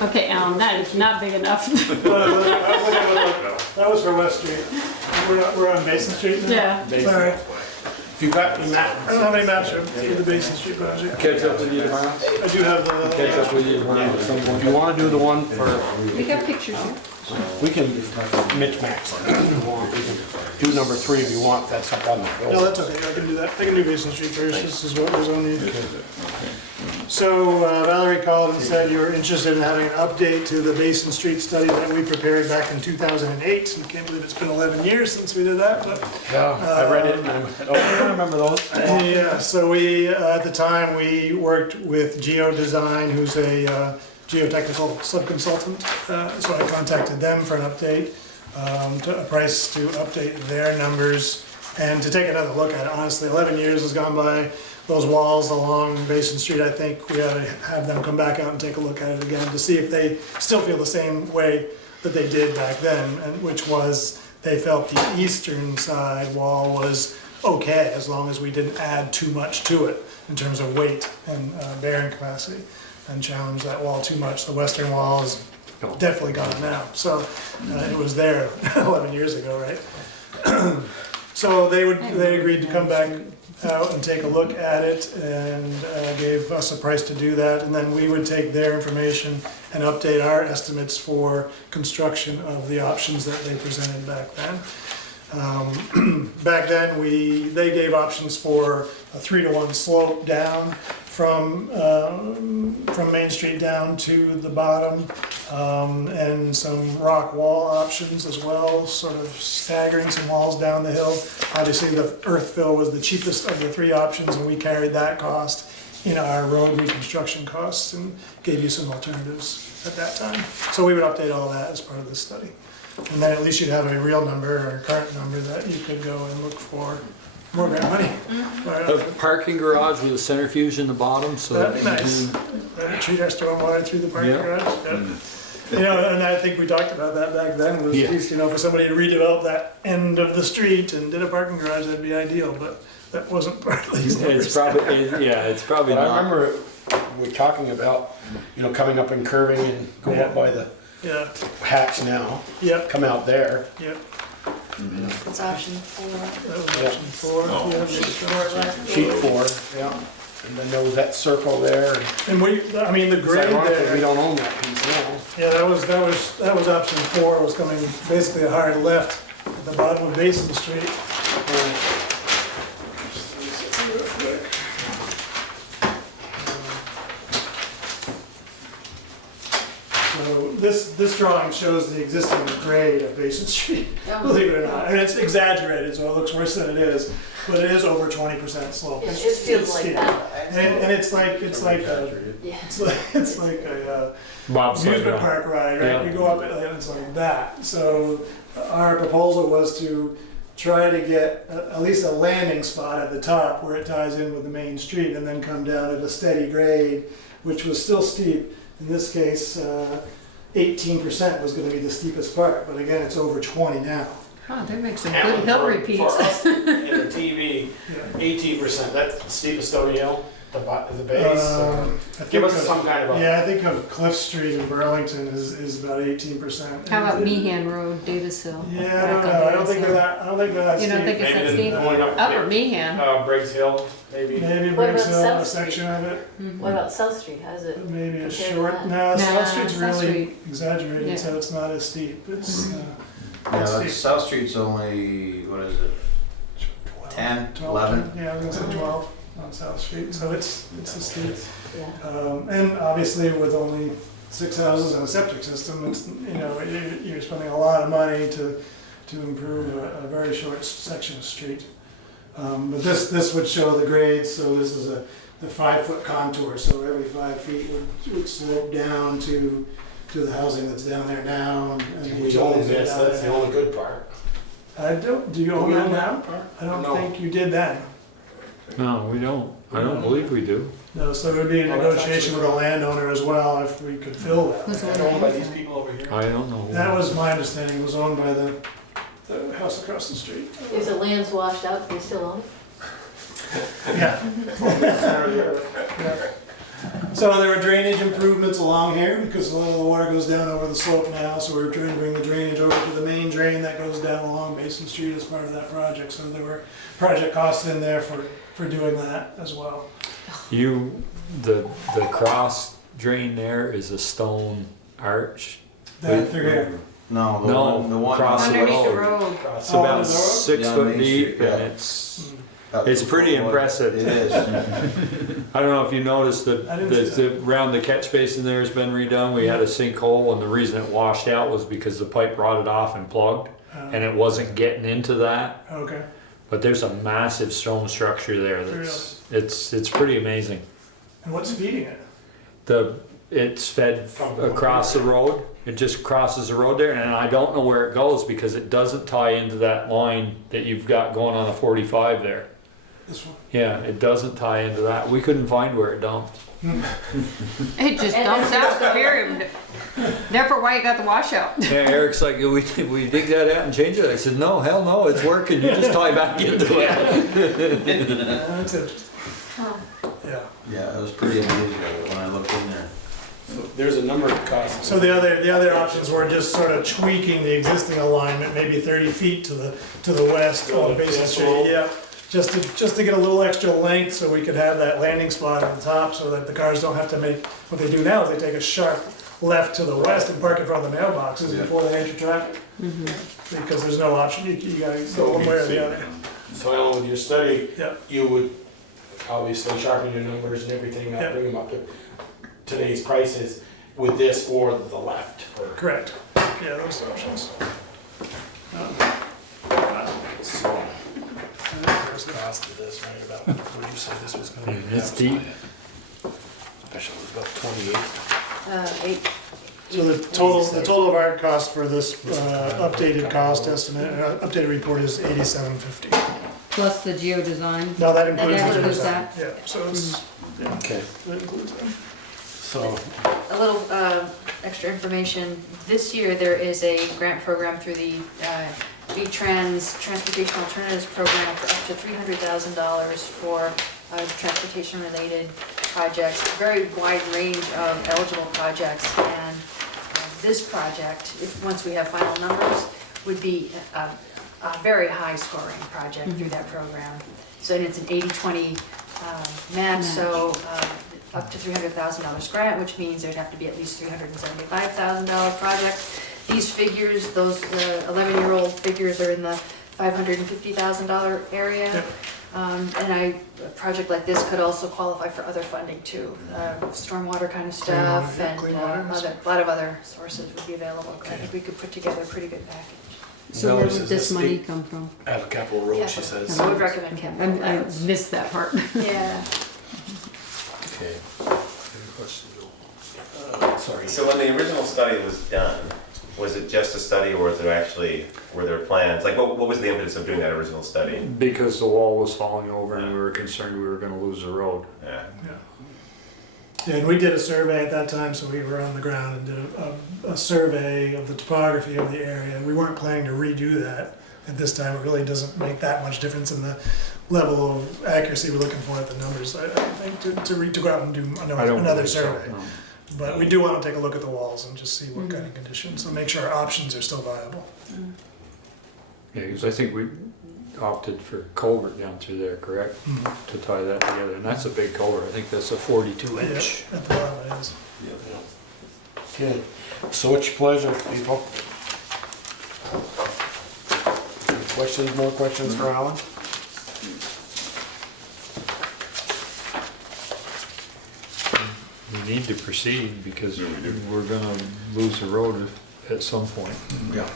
Okay, Alan, that is not big enough. That was for West Street. We're on Basin Street now? Yeah. Sorry. If you got any map, I don't have any maps for the Basin Street project. Catch up with you tomorrow? I do have Catch the, up with you tomorrow at some if point. you wanna do the one for, We got pictures here. we can Mitch Max. If you want, we can do number 3 if you want, that's up on the no, bill. that's okay, I can do that. I can do Basin Street first, this is what was on the. So Valerie called and said you were interested in having an update to the Basin Street study that we prepared back in 2008. I can't believe it's been 11 years since we did that, but. Yeah, I read it and I remember those. Yeah, so we, at the time, we worked with Geodesign, who's a geotechnical sub-consultant. So I contacted them for an update, to a price to update their numbers and to take another look at it. Honestly, 11 years has gone by. Those walls along Basin Street, I think we ought to have them come back out and take a look at it again to see if they still feel the same way that they did back then, and which was they felt the eastern side wall was okay as long as we didn't add too much to it in terms of weight and bearing capacity and challenge that wall too much. The western wall is definitely gone now. So it was there 11 years ago, right? So they agreed to come back out and take a look at it and gave us a price to do that. And then we would take their information and update our estimates for construction of the options that they presented back then. Back then, they gave options for a 3-to-1 slope down from Main Street down to the bottom, and some rock wall options as well, sort of staggering some walls down the hill. Obviously, the earth fill was the cheapest of the 3 options, and we carried that cost in our road reconstruction costs and gave you some alternatives at that time. So we would update all that as part of this study. And then at least you'd have a real number or a current number that you could go and look for more grant money. A parking garage with a centrifuge in the bottom, so. That'd be nice. That'd treat our stormwater through the parking Yeah. garage. Yeah. You know, and I think we talked about that back then, was, Yeah. you know, for somebody to redevelop that end of the street and did a parking garage, that'd be ideal, but that wasn't part of these numbers. It's probably, yeah, it's probably But I not. remember we're talking about, you know, coming up and curving and going up by the Yeah, hatch now, yep, come out there. yep. It's option 4. That was option 4. Yeah, maybe. Sheet 4, yeah. And then there was that circle there. And I mean, the It's grade ironic that there. we don't own that piece now. Yeah, that was option 4, was coming basically a hard left at the bottom of Basin Street. So this drawing shows the existing grade of Basin Street, believe it or not. And it's exaggerated, so it looks worse than it is, but it is over 20% slope. It just feels It's like steep. that. And it's like a Yeah. it's like a Bobsled amusement ride. park ride, right? Yeah. You go up it and it's like that. So our proposal was to try to get at least a landing spot at the top where it ties in with the main street, and then come down at a steady grade, which was still steep. In this case, 18% was going to be the steepest part, but again, it's over 20 now. Huh, that makes some Alan, good hill for repeats. us in the TV, 18%, that's the steepest Stony Hill, the base. Give us some kind of a. Yeah, I think of Cliff Street in Burlington is about 18%. How about Meehan Road, Davis Hill? Yeah, I don't know. I don't think they're that You steep. don't think it's that Maybe steep? the going up. Upper Meehan. Briggs Hill, maybe. Maybe What Briggs about Hill, South a Street? section of it. What about South Street? How's it? Maybe a compared to short, that? no, Nah, South Street's South really Street. exaggerated, Yeah. so it's not as steep. It's Yeah, it's that's, steep. South Street's only, what is it, 10, 11? Yeah, I was gonna say 12 on South Street, so it's a steep. Yeah. And obviously with only 6 houses and a septic system, it's, you know, you're spending a lot of money to improve a very short section of street. But this would show the grades, so this is the 5-foot contour, so every 5 feet would slope down to the housing that's down there now. And the We own utilities are this, down that's the there. only good part. Do you own we that own now? that part? I don't No. think you did then. No, we don't. I don't believe we do. No, so it would be a Oh, that's negotiation with actually the landowner as well if we could fill that. Who's Is that owned by these people over here? I don't know. That was my understanding, it was owned by the house across the street. If the land's washed out, do they still own it? Yeah. Yeah. So there were drainage improvements along here because a lot of the water goes down over the slope now. So we're trying to bring the drainage over to the main drain that goes down along Basin Street as part of that project. So there were project costs in there for doing that as well. The cross drain there is a stone arch. That through here. No, No, the one across the Underneath the road. road. It's about the road? 6 Yeah, foot Main deep, Street, yeah. and it's pretty impressive. It is. I don't know if you noticed that I didn't see around the catch basin there has been redone. We had a sinkhole, and the reason it washed out was because the pipe rotted off and plugged, and it wasn't getting into that. Okay. But there's a massive stone structure there it's pretty amazing. And what's feeding it? It's fed across the road. It just crosses the road there, and I don't know where it goes because it doesn't tie into that line that you've got going on a 45 there. This one. Yeah, it doesn't tie into that. We couldn't find where it dumped. It just dumps out the period. Therefore, why you got the washout? Yeah, Eric's like, we dig that out and change it. I said, no, hell no, it's working. You just tie back into it. That's interesting. Yeah. Yeah, it was pretty amazing when I looked in there. So there's a number of costs. So the other options were just sort of tweaking the existing alignment, maybe 30 feet to the west Oh, on Basin that's Street. all? Yeah, just to get a little extra length so we could have that landing spot on the top, so that the cars don't have to make. What they do now is they take a sharp left to the west and park in front of the mailboxes before they enter traffic. Because there's no option. You gotta go one way or the other. So Alan, with your study, Yep. you would obviously sharpen your numbers and everything, Yep. bring them up to today's prices with this or the left. Or, Correct. Yeah, those options. so, there's cost to this, right? About what did you say this was going to be? It's deep. Special was about 28. 8. So the total of our cost for this updated cost estimate, updated report is $87.50. Plus the geodesign. No, that includes That the includes design. that? Yeah, so it's, yeah, Okay. that includes that. So, A little extra information. This year, there is a grant program through the VTrans Transportation Alternatives Program for up to $300,000 for transportation-related projects, very wide range of eligible projects. And this project, once we have final numbers, would be a very high-scoring project through that program. So it's an 80-20 match, so up to $300,000 grant, which means there'd have to be at least $375,000 project. These figures, those 11-year-old figures are in the $550,000 area. And a project like this could also qualify for other funding too, stormwater kind of stuff, and a lot of other sources would be available. I think we could put together a pretty good package. So where would this money come from? out of Capitol Road, she says. I would recommend Capital I Roads. missed that part. Yeah. Okay. Sorry. So when the original study was done, was it just a study or was there actually, were there plans? Like what was the impetus of doing that original study? Because the wall was falling over and we were concerned we were gonna lose the road. Yeah. Yeah, and we did a survey at that time, so we were on the ground and did a survey of the topography of the area. We weren't planning to redo that at this time. It really doesn't make that much difference in the level of accuracy we're looking for at the numbers. I don't think to go out and do another survey. No. But we do want to take a look at the walls and just see what kind of conditions, so make sure our options are still viable. Yeah, because I think we opted for culvert down through there, correct? To tie that together, and that's a big culvert. I think that's a 42 inch. Yeah, at the bottom it is. Okay. So what's your pleasure, people? Any questions, more questions for Alan? We need to proceed because we're gonna lose the road at some point. Yeah.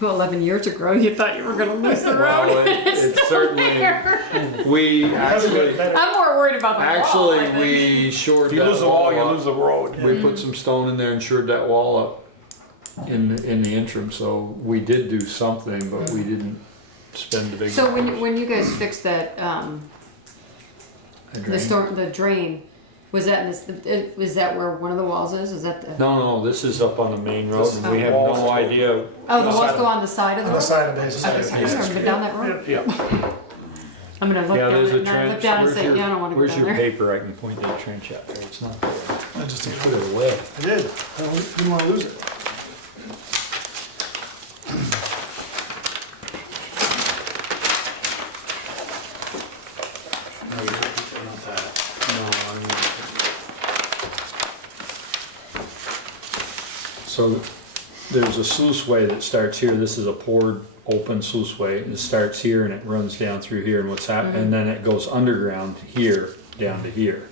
Well, 11 years ago, you thought you were gonna lose the road. Well, it's certainly, we actually, I'm more worried about the wall. I think. we shored If you that lose the wall, you up. lose the road. We put some stone in there and shored that wall up in the interim, so we did do something, but we didn't spend the big. So when you guys fixed that, the drain, was that where one of the walls is? Is that the? No, this is up on the main road and we have no idea. Oh, the walls go on the side of the On road? the side of Basin Okay, Street. sorry, I've never been down that road. Yeah. I'm gonna look Yeah, down there's a and I trench. look down and Where's say, your- yeah, I don't wanna go Where's down your there. paper? I can point that trench out there. It's not there. I just You didn't put it away. I did. Didn't want to lose it. No, you don't want that. No, I mean. So there's a sluiceway that starts here. This is a poured open sluiceway. It starts here and it runs down through here, and what's happened, and then it goes underground here down to here.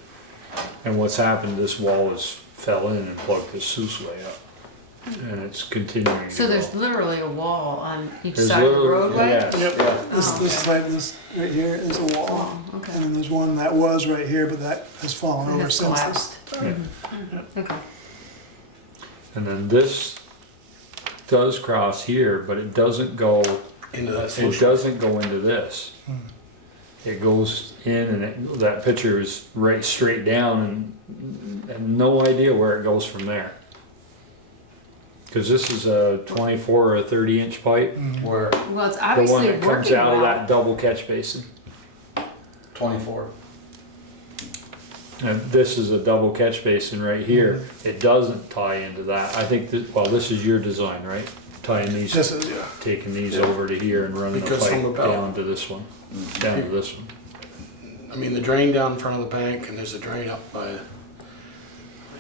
And what's happened, this wall has fell in and plugged this sluiceway up. And it's continuing to So go. there's literally a wall on each There's side of the literally- roadway? yes, Yep. yeah. This is like this right here is a wall. Oh, okay. And then there's one that was right here, but that has fallen And over it's since collapsed. Yeah. Okay. And then this does cross here, but it doesn't go, Into that it sluice. doesn't go into this. It goes in and that picture is right straight down and no idea where it goes from there. Cause this is a 24 or a 30-inch pipe, Where Well, it's the one obviously that comes working out of well. that double catch basin. 24. And this is a double catch basin right here. It doesn't tie into that. I think that, well, this is your design, right? Tying these, This is, yeah. taking these over to here and running the Because from pipe the belt. down to this one, down to this one. I mean, the drain down in front of the bank, and there's a drain up by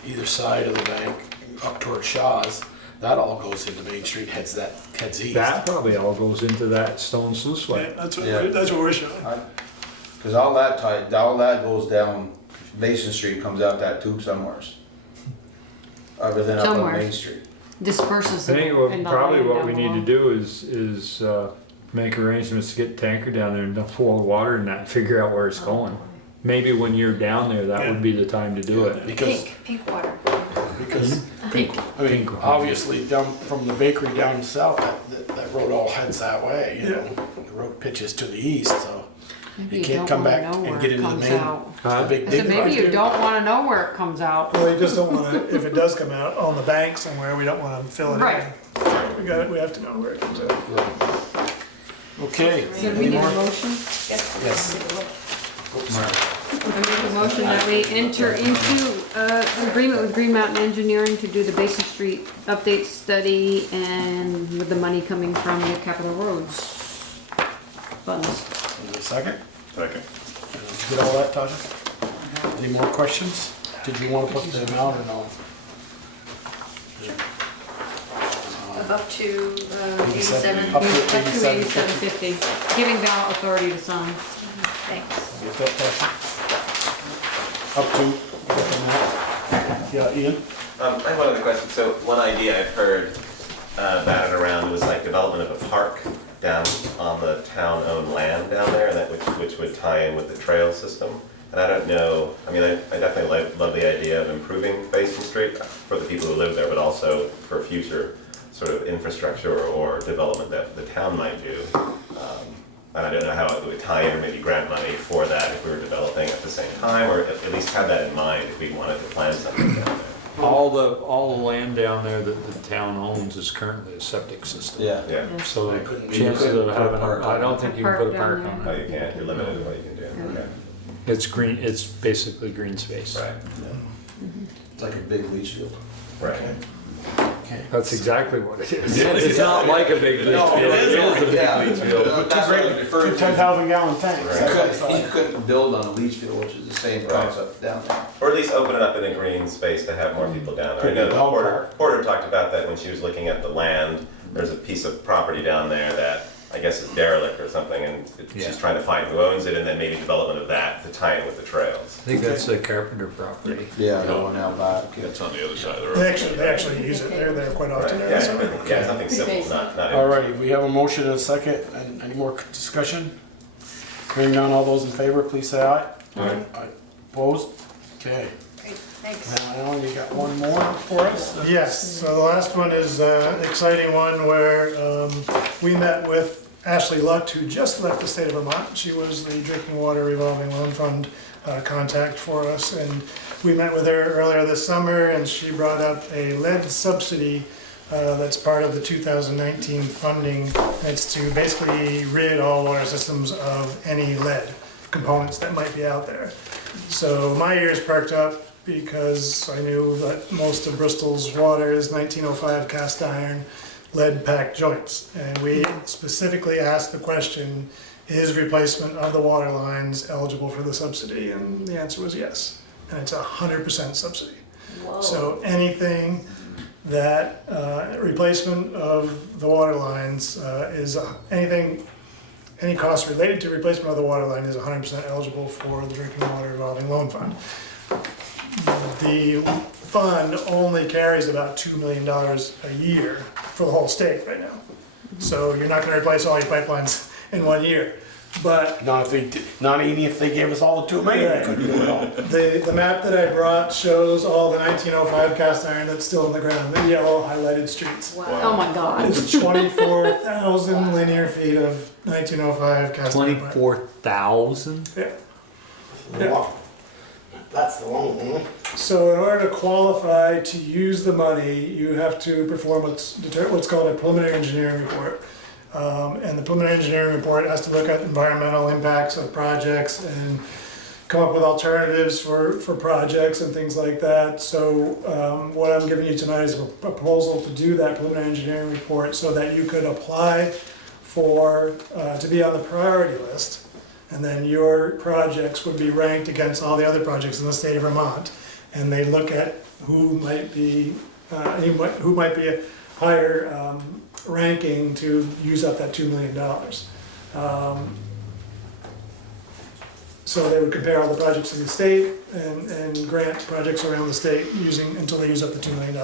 either side of the bank, up toward Shaw's. That all goes into Main Street, heads east. That probably all goes into that stone sluice Yeah, way. that's what, Yeah. that's what we're showing. Cause all that goes down, Mason Street comes out that tube somewheres. Other than up on Somewheres. Main Street. Disperses I it. think in the probably land what down we need below. to do is make arrangements to get the tanker down there and dump all the water in that and figure out where it's going. Maybe when you're down there, that would be the time to do it. Because, Pink water. because, Pink. I mean, obviously down from the bakery down south, that road all heads that way, you know. The road pitches to the east, so Maybe you can't don't come wanna back know where and get it into the comes main, out. the big I dig said, maybe you right don't wanna know where it comes out. Well, you just don't want to, if it does come out on the bank somewhere, we don't want to fill it Right. in. We have to know where it comes out. there. Okay. So we any need more? a motion? Yes. Oops. I make a motion that we enter into an agreement with Green Mountain Engineering to do the Basin Street update study and with the money coming from the capital roads funds. Is there a second? Second. Get all that, Tasha? Any more questions? Did you want to put the amount or no? Of up to 87. Up to Up to 87. 87.50, giving Val authority to sign. Thanks. Get that, Tasha? Up to, yeah, Ian? I have one other question. So one idea I've heard batted around was like development of a park down on the town-owned land down there, that which would tie in with the trail system. And I don't know, I mean, I definitely love the idea of improving Basin Street for the people who live there, but also for future sort of infrastructure or development that the town might do. And I don't know how it would tie in, or maybe grant money for that if we were developing at the same time, or at least have that in mind if we wanted to plan something down there. All the land down there that the town owns is currently a septic system. Yeah. Yeah. So They couldn't- chances you couldn't of put a having, park I on don't it. think you can put a park Park on Oh, it. you can't, you're limited in what you can do, okay. It's green, it's basically green space. Right, It's like a big leach field. right. That's exactly what it is. It's not like a big leach field, it is a big leach field. That's what I was referring Two to. 10,000 gallon tanks. You couldn't build on a leach field, which is the same concept down there. Or at least open it up in a green space to have more people down there. I know that Dog Porter talked about that when she was looking at the land. There's a piece of property down there that I guess is derelict or something, and she's trying to find who owns it, and then maybe development of that to tie in with the trails. I think that's the Carpenter property. Yeah, the one out back. That's on the other side of the road. They actually use it. They're there quite Right, often. yeah, something simple, not. Alrighty, we have a motion and a second, and any more discussion? Hearing none, all those in favor, please say aye. Aye. Opposed? Okay. Great, thanks. Now, Alan, you got one more for us? Yes, so the last one is an exciting one where we met with Ashley Luck, who just left the state of Vermont. She was the Drinking Water Revolving Loan Fund contact for us, and we met with her earlier this summer, and she brought up a lead subsidy that's part of the 2019 funding. It's to basically rid all water systems of any lead components that might be out there. So my ears perked up because I knew that most of Bristol's water is 1905 cast iron lead packed joints. And we specifically asked the question, is replacement of the water lines eligible for the subsidy? And the answer was yes. And it's 100% subsidy. Whoa. So anything that, replacement of the water lines is any cost related to replacement of the water line is 100% eligible for the Drinking Water Revolving Loan Fund. The fund only carries about $2 million a year for the whole state right now. So you're not gonna replace all your pipelines in 1 year. But Not even if they gave us all the 2 million, we couldn't do it all. the map that I brought shows all the 1905 cast iron that's still in the ground, the yellow highlighted streets. Oh my God. It's 24,000 linear feet of 1905 cast iron. 24,000? Yeah. Yeah. That's the long one. So in order to qualify to use the money, you have to perform what's called a preliminary engineering report. And the preliminary engineering report has to look at environmental impacts of projects and come up with alternatives for projects and things like that. So what I'm giving you tonight is a proposal to do that preliminary engineering report so that you could apply for, to be on the priority list. And then your projects would be ranked against all the other projects in the state of Vermont. And they look at who might be a higher ranking to use up that $2 million. So they would compare all the projects in the state and grant projects around the state until they use up the $2 million.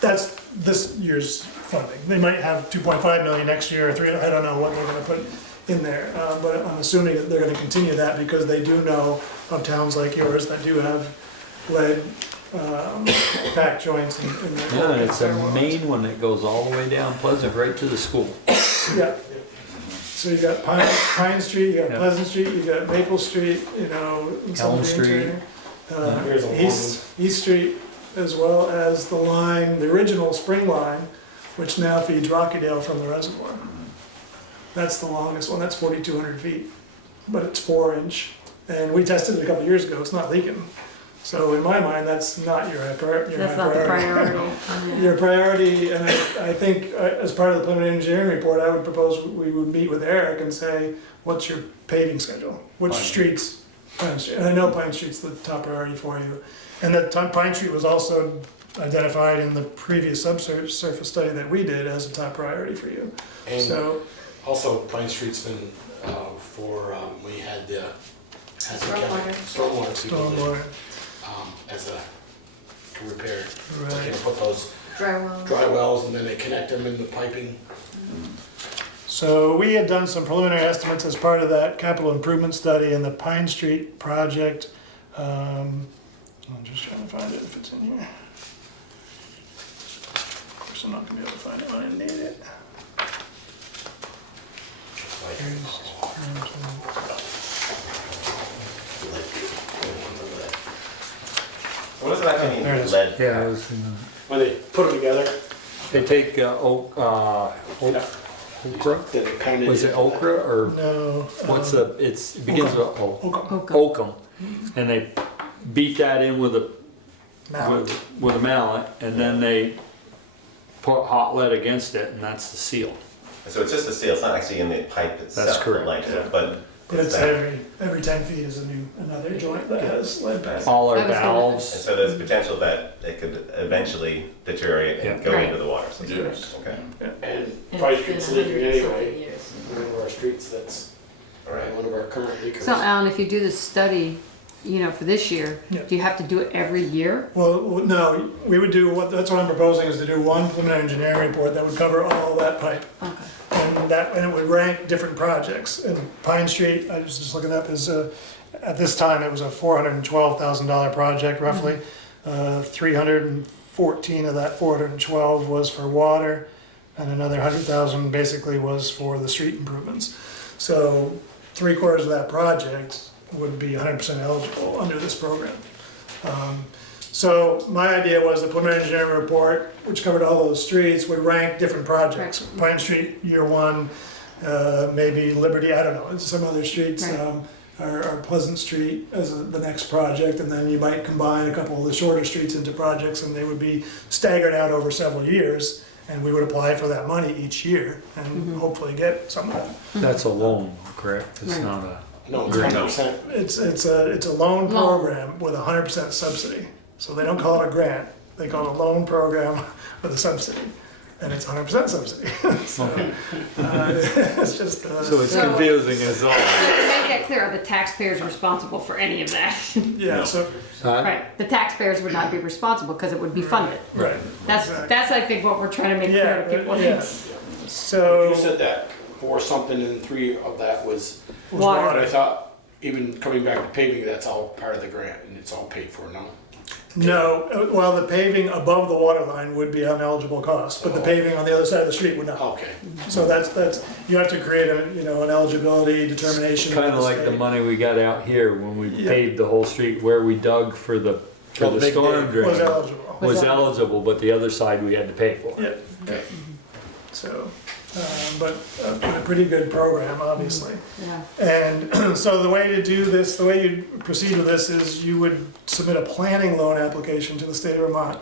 That's this year's funding. They might have 2.5 million next year or 3, I don't know what they're gonna put in there. But I'm assuming that they're gonna continue that because they do know of towns like yours that do have lead packed joints in their. Yeah, it's a main one that goes all the way down Pleasant right to the school. Yeah. So you got Pine Street, you got Pleasant Street, you got Maple Street, in some Elm of the Street. interior. East Street, as well as the line, the original spring line, which now feeds Rockydale from the reservoir. That's the longest one, that's 4,200 feet, but it's 4-inch. And we tested it a couple years ago, it's not leaking. So in my mind, that's not your priority. That's not the priority. Your priority, and I think as part of the preliminary engineering report, I would propose we would meet with Eric and say, what's your paving schedule? Which streets? Pine Street. And I know Pine Street's the top priority for you. And that Pine Street was also identified in the previous subsurface study that we did as a top priority for you. And So also Pine Street's been we had the stormwater people did, as to repair. Right. They put those Dry wells and then they connect them in the piping. So we had done some preliminary estimates as part of that capital improvement study in the Pine Street project. I'm just trying to find it if it's in here. Of course, I'm not gonna be able to find it when I need it. What does it actually mean, There it is. lead? Yeah, it was, When they put them together, they take okra? they pound it. Was it okra or No. what's it begins with Oakum. oakum. And they beat that in with a Mallet. with a mallet, and then they put hot lead against it, and that's the seal. So it's just a seal, it's not actually in the pipe itself. That's correct. Like, Yeah. but But it's every 10 feet is another joint that has lead packed. All our I was gonna- And valves. so there's potential that it could eventually deteriorate and Yeah. go Right. into the water system. Yes. Okay, Yeah. And Pine Street's leaking anyway. Years. One of our streets that's all right. one of our current leakers. So Alan, if you do this study, for this year, Yeah. do you have to do it every year? Well, no, we would do, that's what I'm proposing, is to do one preliminary engineering report that would cover all that pipe. Okay. And it would rank different projects. And Pine Street, I was just looking up, is, at this time, it was a $412,000 project roughly. 314 of that 412 was for water, and another 100,000 basically was for the street improvements. So 3/4 of that project would be 100% eligible under this program. So my idea was the preliminary engineering report, which covered all those streets, would rank different projects. Pine Street, year one, maybe Liberty, I don't know, it's some other streets, or Pleasant Street as the next project, and then you might combine a couple of the shorter streets into projects, and they would be staggered out over several years, and we would apply for that money each year, and hopefully get some of that. That's a loan, correct? It's not a. No, it's 100%. It's a loan program with 100% subsidy. So they don't call it a grant, they call it a loan program with a subsidy. And it's 100% subsidy. So, it's just. So it's confusing as all. So to make that clear, are the taxpayers responsible for any of that? Yeah, so. Right, the taxpayers would not be responsible because it would be funded. Right. That's I think what we're trying to make clear to people. Yeah. So. You said that 4 something and 3 of that was Water. But I thought even coming back to paving, that's all part of the grant and it's all paid for now. No, well, the paving above the water line would be ineligible cost, but the paving on the other side of the street would not. Okay. So that's, you have to create an eligibility determination. Kind of like the money we got out here when we paved the whole street where we dug for the storm drain. Was eligible. Was eligible, but the other side we had to pay for. Yeah. Okay. So, but a pretty good program, obviously. Yeah. And so the way to do this, the way you proceed with this is you would submit a planning loan application to the state of Vermont,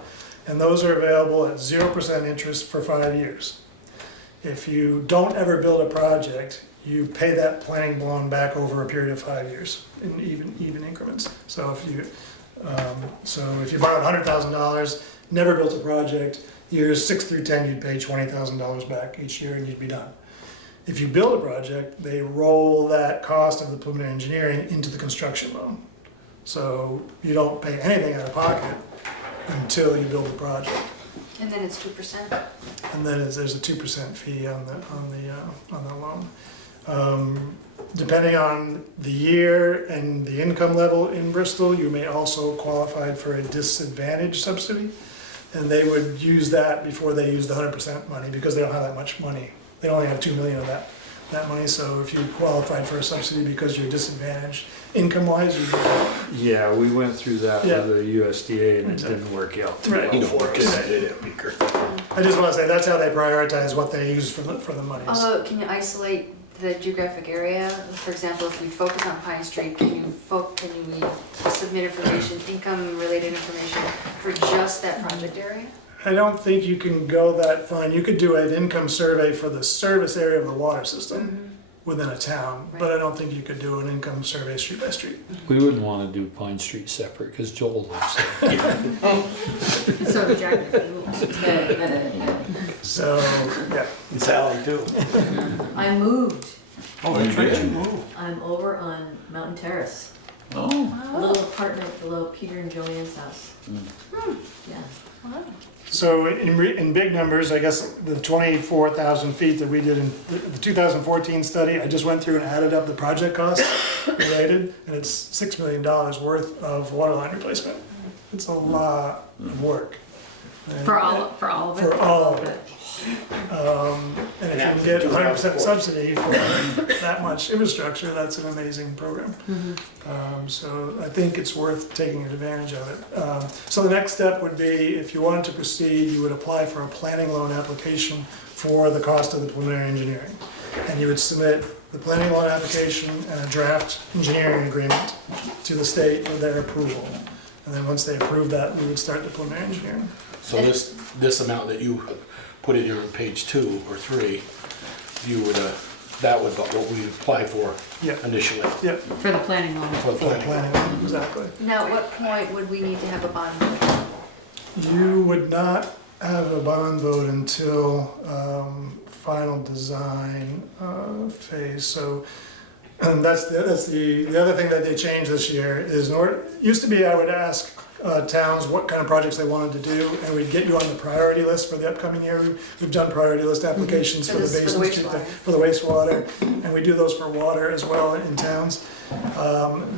and those are available at 0% interest for 5 years. If you don't ever build a project, you pay that planning loan back over a period of 5 years in even increments. So if you borrowed $100,000, never built a project, years 6 through 10, you'd pay $20,000 back each year and you'd be done. If you build a project, they roll that cost of the preliminary engineering into the construction loan. So you don't pay anything out of pocket until you build the project. And then it's 2%. And then there's a 2% fee on the loan. Depending on the year and the income level in Bristol, you may also qualify for a disadvantage subsidy. And they would use that before they use the 100% money because they don't have that much money. They only have $2 million of that money. So if you qualified for a subsidy because you're disadvantaged income-wise, you Yeah, we went through that with the USDA and it didn't work out. Right. You know, what I did it, Beaker. I just want to say that's how they prioritize what they use for the monies. Although, can you isolate the geographic area? For example, if we focus on Pine Street, can we submit information, income-related information for just that project area? I don't think you can go that fine. You could do an income survey for the service area of the water system within a town, but I don't think you could do an income survey street by street. We wouldn't want to do Pine Street separate because Joel lives there. So did Jack. So, yeah. And Sally too. I moved. Oh, that's right. I'm over on Mountain Terrace. Oh. A little apartment below Peter and Joanne's house. Yeah. So in big numbers, I guess the 24,000 feet that we did in the 2014 study, I just went through and added up the project costs related, and it's $6 million worth of water line replacement. It's a lot of work. For all of it? For all of it. And if you can get 100% subsidy for that much infrastructure, that's an amazing program. So I think it's worth taking advantage of it. So the next step would be, if you wanted to proceed, you would apply for a planning loan application for the cost of the preliminary engineering. And you would submit the planning loan application and a draft engineering agreement to the state for their approval. And then once they approve that, we would start the preliminary engineering. So this amount that you put in here on page 2 or 3, you would, that would be what we apply for initially. Yep. For the planning loan. For the planning. Planning, exactly. Now, at what point would we need to have a bond? You would not have a bond vote until final design phase. So that's the other thing that they changed this year is, used to be I would ask towns what kind of projects they wanted to do, and we'd get you on the priority list for the upcoming year. We've done priority list applications for the basin street, for the wastewater, and we do those for water as well in towns.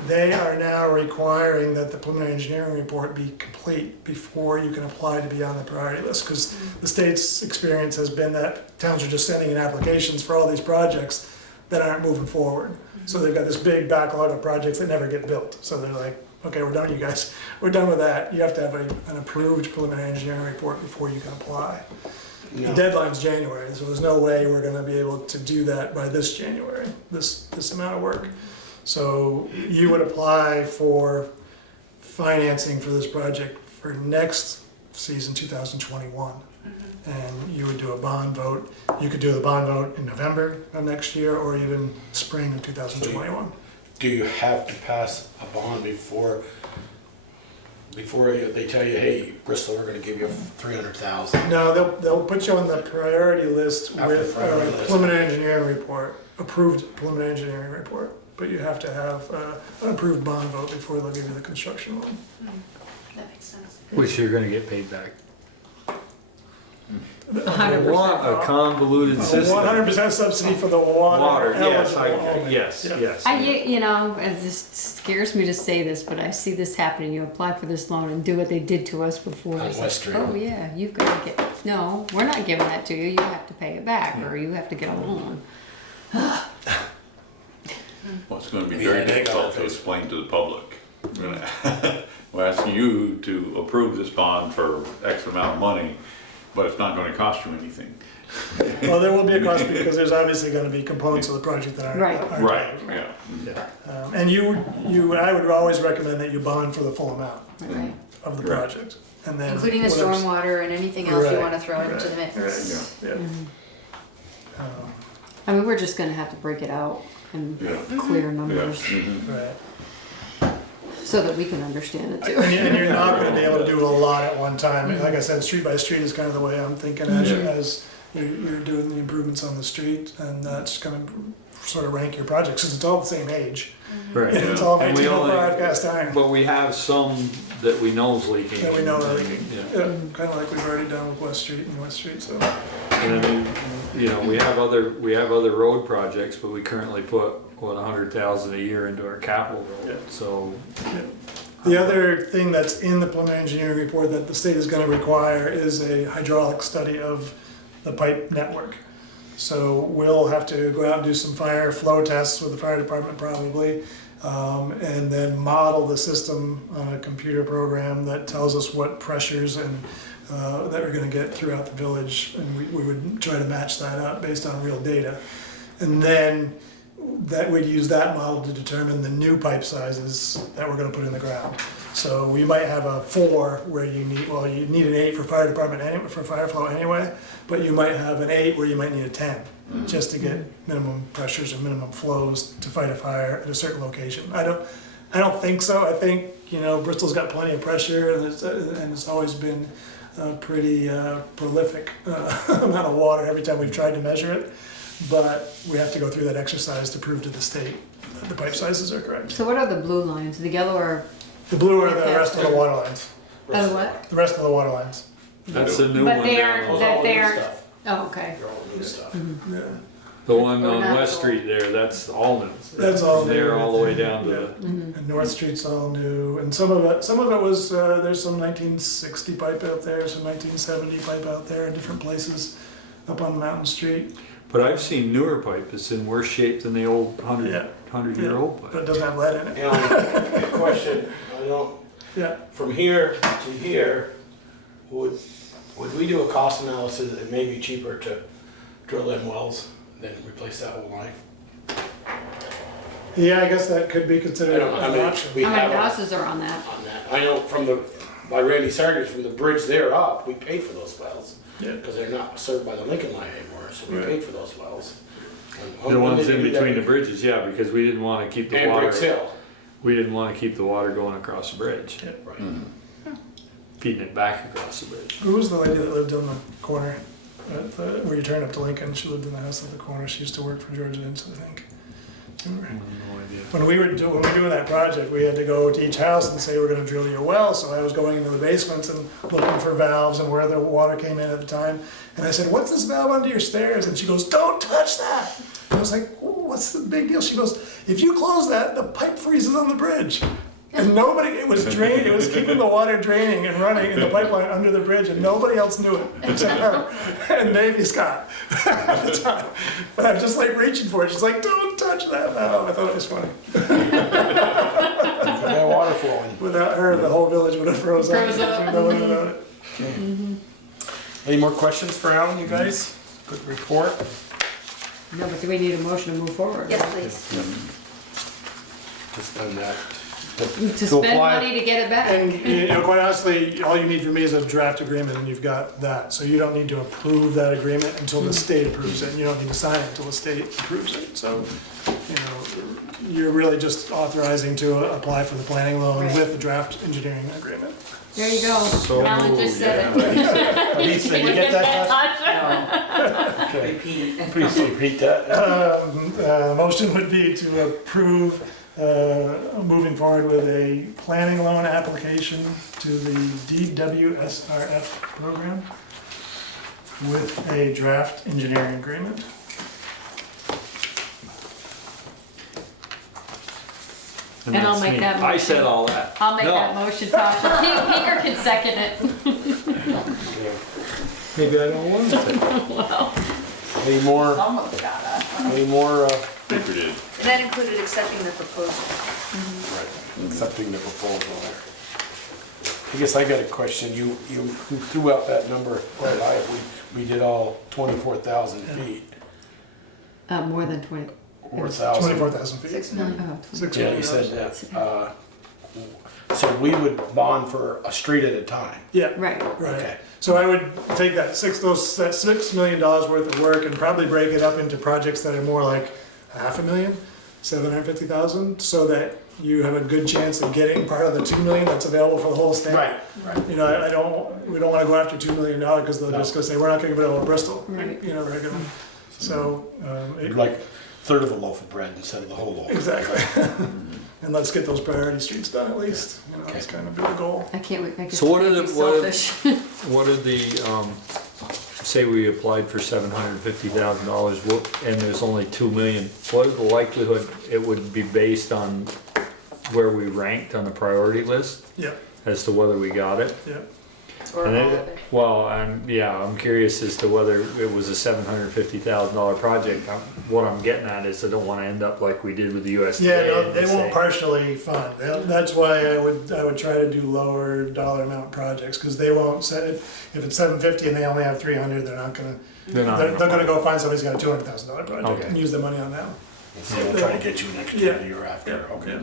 They are now requiring that the preliminary engineering report be complete before you can apply to be on the priority list, because the state's experience has been that towns are just sending in applications for all these projects that aren't moving forward. So they've got this big backlog of projects that never get built. So they're like, okay, we're done, you guys. We're done with that. You have to have an approved preliminary engineering report before you can apply. No. The deadline's January, so there's no way we're gonna be able to do that by this January, this amount of work. So you would apply for financing for this project for next season, 2021. And you would do a bond vote. You could do the bond vote in November of next year or even spring of 2021. Do you have to pass a bond before they tell you, hey, Bristol, we're gonna give you 300,000? No, they'll put you on the priority list After with priority a list. preliminary engineering report, approved preliminary engineering report. But you have to have an approved bond vote before they'll give you the construction loan. That makes sense. Which you're gonna get paid back. 100%. Want a convoluted system. 100% subsidy for the water. Yes, eligible. yes, Yeah. yes. You know, it just scares me to say this, but I see this happening. You apply for this loan and do what they did to us before. On It's West Street. oh yeah, you've got to get, no, we're not giving that to you. You have to pay it back or you have to get a loan. Well, it's gonna be Yeah, very they difficult got to it. explain to the public. We're asking you to approve this bond for X amount of money, but it's not gonna cost you anything. Well, there will be a cost because there's obviously going to be components of the project that aren't. Right. aren't Right, covered. yeah. And I would always recommend that you bond for the full amount Right. of the project. And then Including the whatever's- stormwater and anything else you Right, wanna throw into the right, mix. right, yeah. I mean, we're just gonna have to break it out in Yeah. clear numbers Right. so that we can understand it too. And you're not gonna be able to do a lot at one time. Like I said, street by street is kind of the way I'm thinking as you're doing the improvements on the street, and that's gonna sort of rank your projects, since it's all the same age. Right. And it's all And we 1905 cast iron But we have some that we know is leaking. that we know are leaking. Yeah. Yeah, kind of like we've already done with West Street and West Street, so. And I mean, you know, we have other road projects, but we currently put, what, 100,000 a year into our capital Yeah. road, so. The other thing that's in the preliminary engineering report that the state is gonna require is a hydraulic study of the pipe network. So we'll have to go out and do some fire flow tests with the fire department probably, and then model the system on a computer program that tells us what pressures and that we're gonna get throughout the village, and we would try to match that up based on real data. And then that we'd use that model to determine the new pipe sizes that we're gonna put in the ground. So we might have a 4 where you need an 8 for fire department anyway, for fire flow anyway, but you might have an 8 where you might need a 10, just to get minimum pressures and minimum flows to fight a fire at a certain location. I don't think so. I think, Bristol's got plenty of pressure, and it's always been a pretty prolific amount of water every time we've tried to measure it. But we have to go through that exercise to prove to the state that the pipe sizes are correct. So what are the blue lines? The yellow are, The blue are the rest of the water lines. oh what? The rest of the water lines. That's a new But one they down aren't, on- that they aren't, oh, okay. They're all new stuff. Yeah. The one on not West all. Street there, that's all new. That's all new. They're all the way down to Yeah. the, And North Street's all new, and some of it was, there's some 1960 pipe out there, some 1970 pipe out there in different places up on Mountain Street. but I've seen newer pipe that's in worse shape than the old Yeah. 100-year-old But pipe. it doesn't have lead in it. Good question, I don't, Yeah. from here to here, would we do a cost analysis? It may be cheaper to drill in wells than replace that whole line. Yeah, I guess that could be I considered don't know how an many option. we How many have on houses are on that? that. I know by Randy Sargis, from the bridge there up, we paid for those wells. Yeah. Because they're not served by the Lincoln line anymore, so we Right. paid for those wells. The ones in between the bridges, yeah, because we didn't want to keep the And water. Briggs Hill. We didn't want to keep the water going across the bridge, Right. feeding it back across the bridge. Who was the lady that lived on the corner, where you turn up to Lincoln? She lived in the house at the corner. She used to work for Georgia Inns, I think. Remember? No idea. When we were doing that project, we had to go to each house and say, we're gonna drill your well, so I was going into the basements and looking for valves and where the water came in at the time. And I said, what's this valve under your stairs? And she goes, don't touch that! And I was like, what's the big deal? She goes, if you close that, the pipe freezes on the bridge. And nobody, it was draining, it was keeping the water draining and running in the pipeline under the bridge, and nobody else knew it except her and Navy Scott at the time. But I'm just like reaching for it. She's like, "Don't touch that now." I thought it was funny. That water flowing. Without her, the whole village would have froze up. Froze up. No one about it. Any more questions for Alan, you guys? Quick report. No, but do we need a motion to move forward? Yes, please. Just done that. To spend money to get it back. And you know, quite honestly, all you need from me is a draft agreement, and you've got that. So you don't need to approve that agreement until the state approves it. And you don't need to sign it until the state approves it. So, you know, you're really just authorizing to apply for the planning loan with the draft engineering agreement. There you go. So Alan just said Lisa, you get that? No, Okay. repeat. Please repeat that. Motion would be to approve moving forward with a planning loan application to the DWSRF program with a draft engineering agreement. And I'll make that motion. I said all that. I'll make that motion, Tasha. Peter can second it. Maybe I don't want to say. Well, Any more, Almost gotta. any more, Paper did. And that included accepting the proposal. accepting the proposal there? I guess I got a question. You threw out that number quite high. We did all 24,000 feet. More than 20. 4,000. 24,000 feet. 6 million. Oh, 6 Yeah, million. you said that. So we would bond for a street at a time. Yeah. right. Right. Okay. So I would take that $6 million worth of work and probably break it up into projects that are more like 500,000, 750,000, so that you have a good chance of getting part of the 2 million that's available for the whole state. Right. You know, we don't want to go after $2 million because they're just going to say, we're not going to give it to Bristol. Right. You know, regular. So, Like third of a loaf of bread instead of the whole loaf. exactly. And let's get those priority streets done at least. You know, that's kind of the goal. I can't wait. I guess So what are I'll the, be selfish. what are the, say we applied for $750,000, and there's only 2 million, what is the likelihood it would be based on where we ranked on the priority list Yeah, as to whether we got it? yeah. Or And all it- of it. Well, I'm curious as to whether it was a $750,000 project. What I'm getting at is I don't wanna end up like we did with the USDA. Yeah, no, and they say- won't partially fund. That's why I would try to do lower dollar amount projects, because they won't set it, if it's 750 and they only have 300, they're not gonna, They're not they're gonna- gonna go find somebody who's got a $200,000 project Okay. and use the money on that. So we'll try to get you an extra Yeah. the year after. Yeah. Okay.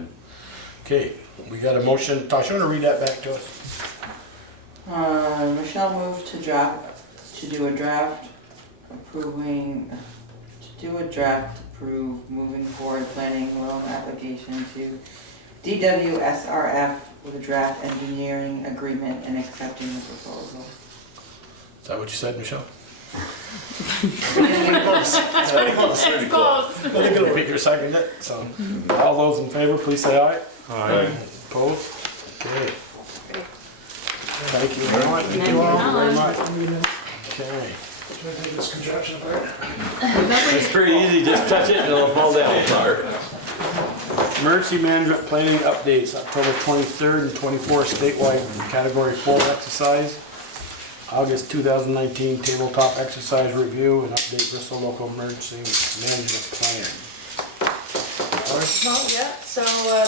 Okay, we got a motion. Tasha, you wanna read that back to us? Michelle moved to do a draft approve moving forward planning loan application to DWSRF with a draft engineering agreement and accepting the proposal. Is that what you said, Michelle? Pretty close. It's pretty close. Pretty close. Peter seconded it, so all those in favor, please say aye. Aye. Opposed? Okay. Thank you very much. Thank you all very much. Okay. Should I take this contraption apart? It's pretty easy, just touch it and it'll fall down apart. Emergency management planning updates, October 23rd and 24th statewide category 4 exercise. August 2019 tabletop exercise review and update Bristol local emergency management plan. Not yet, so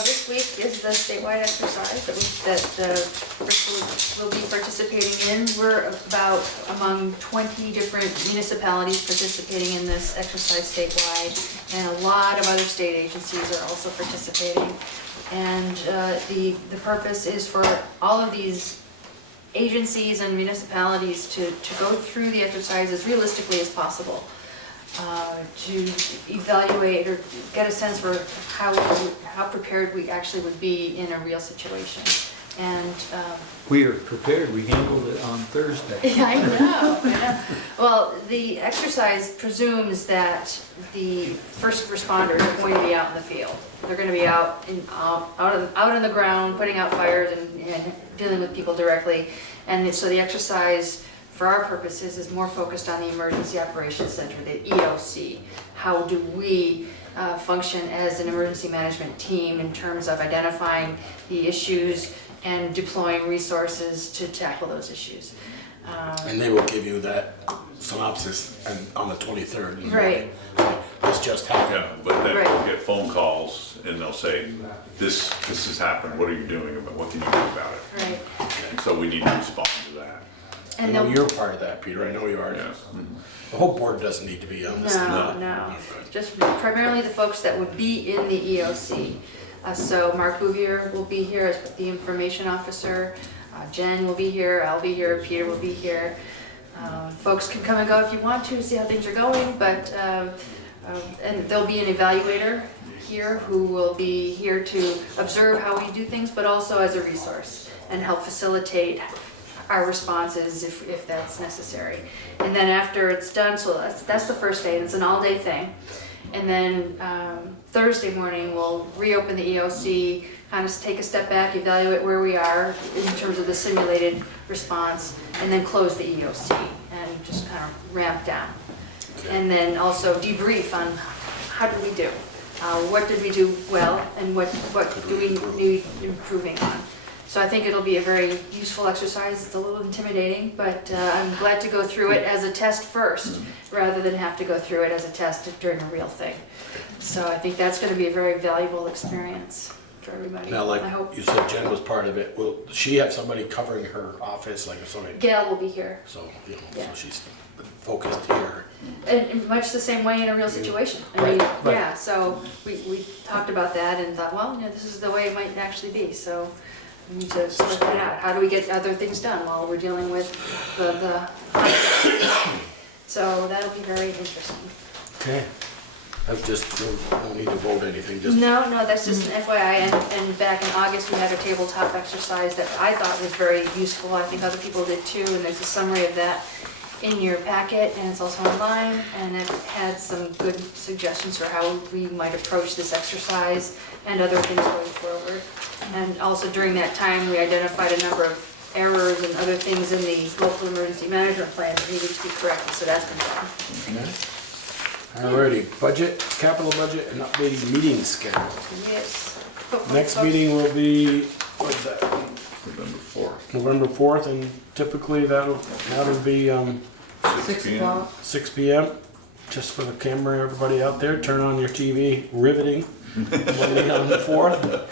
this week is the statewide exercise that Bristol will be participating in. We're about among 20 different municipalities participating in this exercise statewide, and a lot of other state agencies are also participating. And the purpose is for all of these agencies and municipalities to go through the exercise as realistically as possible. To evaluate or get a sense for how prepared we actually would be in a real situation. And We are prepared, we handled it on Thursday. yeah, I know. Well, the exercise presumes that the first responders are going to be out in the field. They're going to be out on the ground, putting out fires and dealing with people directly. And so the exercise for our purposes, is more focused on the Emergency Operations Center, the EOC. How do we function as an emergency management team in terms of identifying the issues and deploying resources to tackle those issues. And they will give you that synopsis on the 23rd. in the Right. morning. This just happened. Yeah, but then Right. we'll get phone calls and they'll say, this has happened, what are you doing about, what can you do about it? Right. And so we need to respond to that. I And know they'll- you're part of that, Peter, I know you are. Yeah. The whole board doesn't need to be on this. No, just primarily the folks that would be in the EOC. So Mark Bouvier will be here as the information officer, Jen will be here, I'll be here, Peter will be here. Folks can come and go if you want to, see how things are going, but, and there'll be an evaluator here who will be here to observe how we do things, but also as a resource and help facilitate our responses if that's necessary. And then after it's done, so that's the first day, and it's an all-day thing. And then Thursday morning, we'll reopen the EOC, kind of take a step back, evaluate where we are in terms of the simulated response, and then close the EOC and just kind of ramp down. And then also debrief on how did we do? What did we do well, and what do we need improving on? So I think it'll be a very useful exercise. It's a little intimidating, but I'm glad to go through it as a test first, rather than have to go through it as a test during a real thing. So I think that's gonna be a very valuable experience for everybody. Now, like I hope. you said, Jen was part of it. Will she have somebody covering her office, like if somebody? Gail will be here. So, you know, Yeah. so she's focused here. And much the same way in a real situation. I Right, mean, right. yeah, so we talked about that and thought, well, you know, this is the way it might actually be, so we need to sort that out. How do we get other things done while we're dealing with the so that'll be very interesting. Okay. That's just, don't need to vote anything, just. No, that's just an FYI, and back in August, we had a tabletop exercise that I thought was very useful. I think other people did too, and there's a summary of that in your packet, and it's also online, and it had some good suggestions for how we might approach this exercise and other things going forward. And also during that time, we identified a number of errors and other things in the local emergency management plan that needed to be corrected, so that's been done. Alrighty, budget, capital budget, and updating meeting schedule. Yes. Next meeting will be, what's that? November 4th. November 4th, and typically that'll be 6 o'clock. 6 p.m. Just for the camera, everybody out there, turn on your TV, riveting, Monday on the 4th.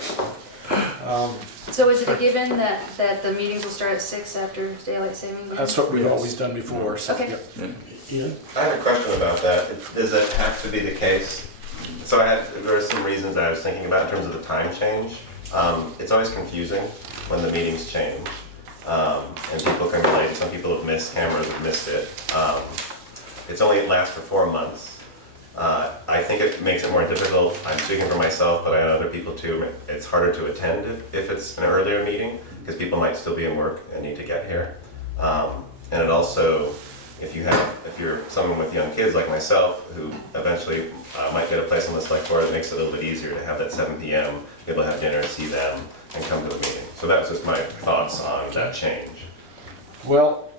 So is it a given that the meetings will start at 6 after daylight saving? That's what we've always done before, so. Okay. Yep. Ian? I have a question about that. Does it have to be the case? So there are some reasons I was thinking about in terms of the time change. It's always confusing when the meetings change. And people can relate. Some people have missed, cameras have missed it. It lasts for 4 months. I think it makes it more difficult. I'm speaking for myself, but I know other people too. It's harder to attend if it's an earlier meeting, because people might still be in work and need to get here. And it also, if you're someone with young kids like myself, who eventually might get a place on the select board, it makes it a little bit easier to have that 7 p.m., be able to have dinner, see them, and come to the meeting. So that was just my thoughts on that change. Well,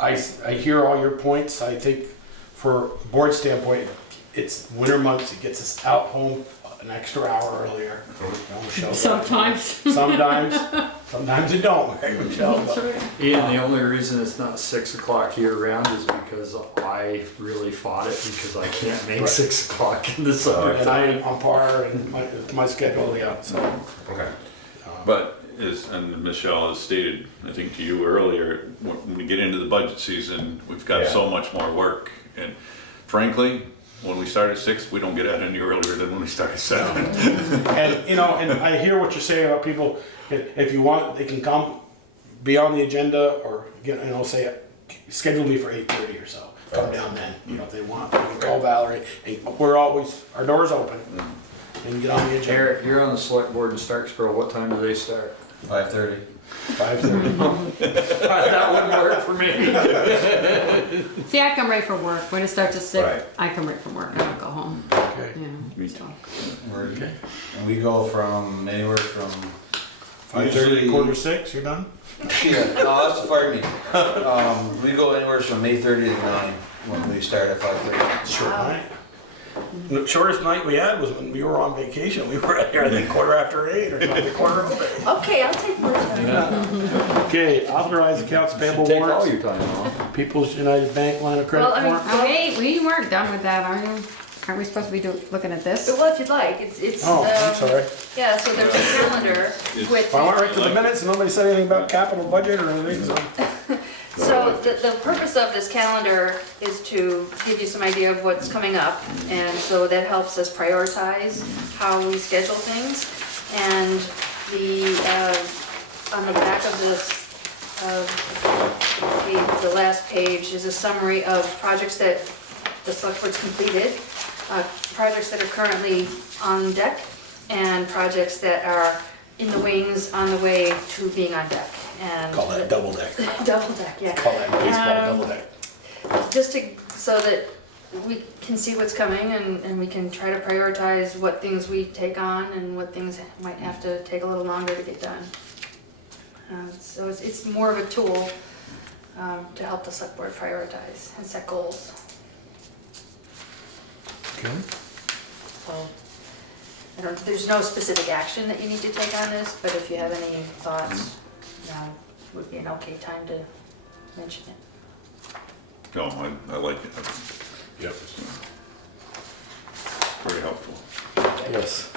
I hear all your points. I think for board standpoint, it's winter months, it gets us out home an extra hour earlier. Michelle's Sometimes. Sometimes it don't, right, Michelle? Ian, the only reason it's not 6 o'clock year round is because I really fought it because I can't make Right. 6 o'clock in the summer. And I am on par and my schedule, yeah, so. Okay. But and Michelle has stated, I think to you earlier, when we get into the budget season, we've got so much more work. And frankly, when we start at 6, we don't get out any earlier than when we start at 7. And, you know, and I hear what you're saying about people, if you want, they can come, be on the agenda, or, say, schedule me for 8:30 or so. Come down then, if they want, they can call Valerie, and our door's open, and get on the agenda. Eric, you're on the select board in Starksboro, what time do they start? 5:30. 5:30. That wouldn't work for me. See, I come right from work. When it starts at 6, Right. I come right from work. I don't go home. Okay. Yeah. So. And we go from anywhere from 5:30, quarter to 6, you're done? Yeah, no, that's the fire meeting. We go anywhere from 8:30 to 9 when we start at 5:30. Short night. The shortest night we had was when we were on vacation. We were here, I think, 8:15 or something, 8:15. Okay, I'll take more time. Okay, authorize accounts payable Take all warrants. your time off. People's United Bank line of credit Well, I mean, warrant. Oh, wait, we weren't done with that, are you? Aren't we supposed to be looking at this? Well, if you'd like, it's. Oh, I'm sorry. Yeah, so there's a calendar with. I went right to the minutes and nobody said anything about capital budget or anything, so. So the purpose of this calendar is to give you some idea of what's coming up, and so that helps us prioritize how we schedule things. And on the back of the last page is a summary of projects that the select board's completed, projects that are currently on deck, and projects that are in the wings on the way to being on deck. And Call that double deck. double deck, yeah. Call that baseball double deck. Just so that we can see what's coming and we can try to prioritize what things we take on and what things might have to take a little longer to get done. So it's more of a tool to help the select board prioritize and set goals. Okay. So, there's no specific action that you need to take on this, but if you have any thoughts, now would be an okay time to mention it. No, I like it. Yep. Very helpful. Yes.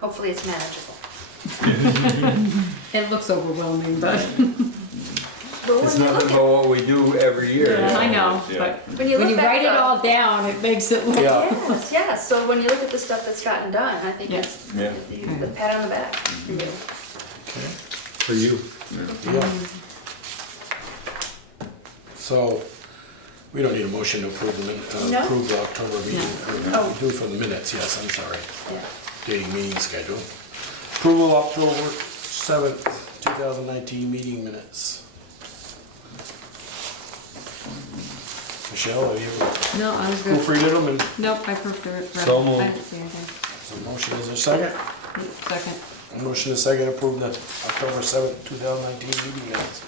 Hopefully it's manageable. It looks overwhelming, but. It's nothing but what we do every year. Yeah, I know, Yeah. but When you when look you back write it up- all down, it makes it look. Yeah. Yes, so when you look at the stuff that's gotten done, I think Yeah. it's Yeah. the pat on the back for you. Okay. For you. Yeah. So, we don't need a motion to approve No. approve the October meeting. Oh. We do it for the minutes, yes, I'm sorry. Yeah. Dating meeting schedule. Approval October 7th, 2019 meeting minutes. Michelle, have you No, I was good. proofreaded them? And Nope, I proofed it. So moved. I didn't see anything. so motion is there a second? Second. A motion is second to approve the October 7th, 2019 meeting minutes.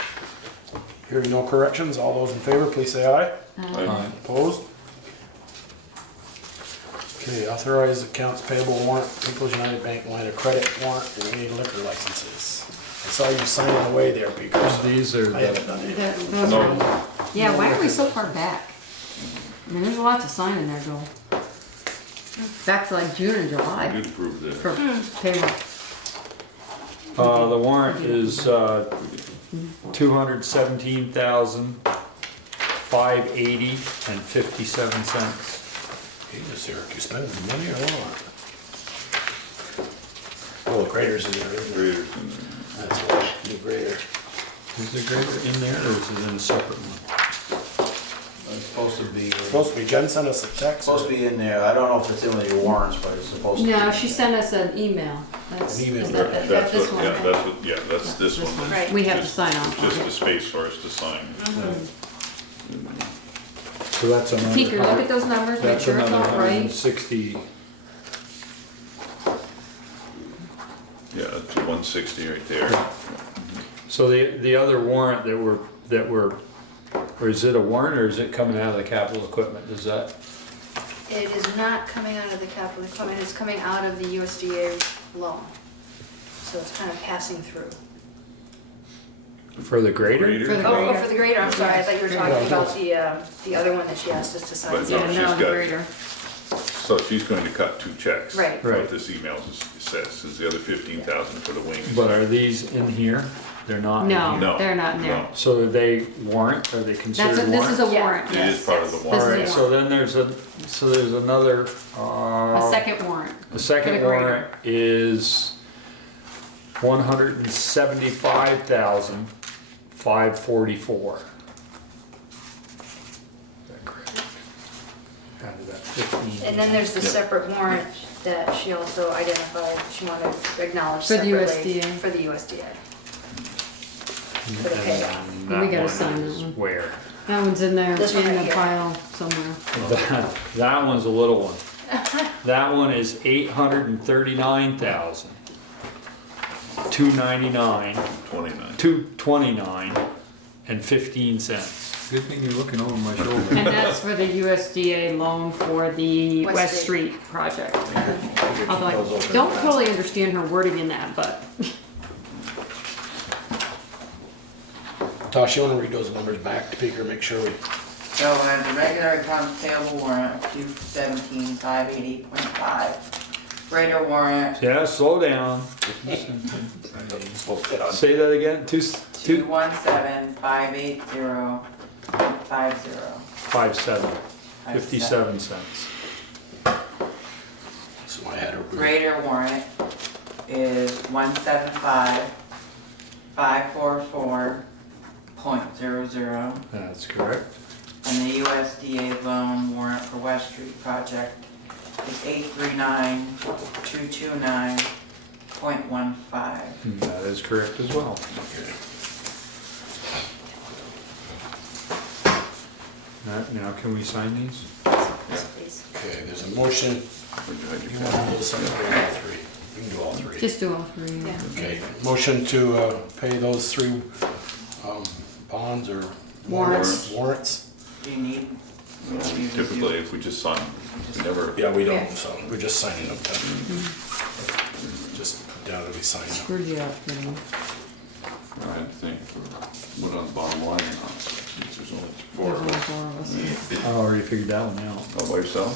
Hearing no corrections, all those in favor, please say aye. Aye. Opposed? Okay, authorize accounts payable warrant, People's United Bank line of credit warrant, and any liquor licenses. I saw you signing away there, Peter. These are I haven't done it. Those are- Yeah, why are we so far back? I mean, there's a lot to sign in there, Joel. Back to like June and I July did approve that. for payment. the warrant is, 217,580.57. Jesus, Eric, you spending money or what? Oh, the grader's in there, isn't it? Graders in there. That's why, the grader. Is the grader in there or is it in a separate one? It's supposed to be, Supposed to be, Jen sent us a text. supposed to be in there. I don't know if it's in with your warrants, but it's supposed to be. No, she sent us an email. That's, An email. is that That's this what, one? yeah, that's this one. Right. We have to Just- sign off It's on just it. a space for us to sign. So that's another. Peter, look at those numbers, make That's sure it's all another right. 160. Yeah, it's 160 right there. So the other warrant that were, or is it a warrant or is it coming out of the capital equipment? Does that, It is not coming out of the capital equipment, it's coming out of the USDA loan. So it's kind of passing through. for the grader? Grader? For the Oh, grader. for the grader, I'm sorry, I thought you were talking Yeah. about the other one that she asked us to sign. But no, Yeah, she's no, the got- grader. So she's going to cut 2 checks. Right. What Right. this email says, is the other 15,000 for the wings. But are these in here? They're not in No, here? No. they're not in there. No. So are they warrant, are they That's considered a, this is a warrant? warrant, It yes. is part of the This warrant. is a Alright, so then there's another, A second warrant. the For second the grader. warrant is 175,544. Is that correct? Out of that 15. And then there's the Yep. separate warrant that she also identified, she wanted to acknowledge For the separately. USDA. For the USDA. For the payoff. And We that gotta one sign that is one. where? That one's in there, This one in right the here. pile somewhere. That one's a little one. That one is 839,000. $299, 29. $229.15. Good thing you're looking over my shoulder. And that's for the USDA loan for the West West Street project. Although I don't totally understand her wording in that, but Tosh, you wanna read those numbers back to Peter, make sure we, So I have the regular accounts payable warrant of 217,588.5. Greater warrant, Yeah, slow down. Say that again, 217,580.50. 57 cents. so I had a. Greater warrant is 175,544.00. That's correct. And the USDA loan warrant for West Street project is 839,229.15. That is correct as well. Now can we sign these? Okay, there's a motion. You want to do all three? You can do all three. just do all three. Okay, motion to pay those three bonds or Warrants. warrants? Do you need? Typically, if we just sign, we never. Yeah, we don't, so we're just signing them. Just put down that we sign them. Screwed you up, man. I think what on the bottom line, since there's only four There's of only us. 4 of us. I already figured that one out. All by yourself?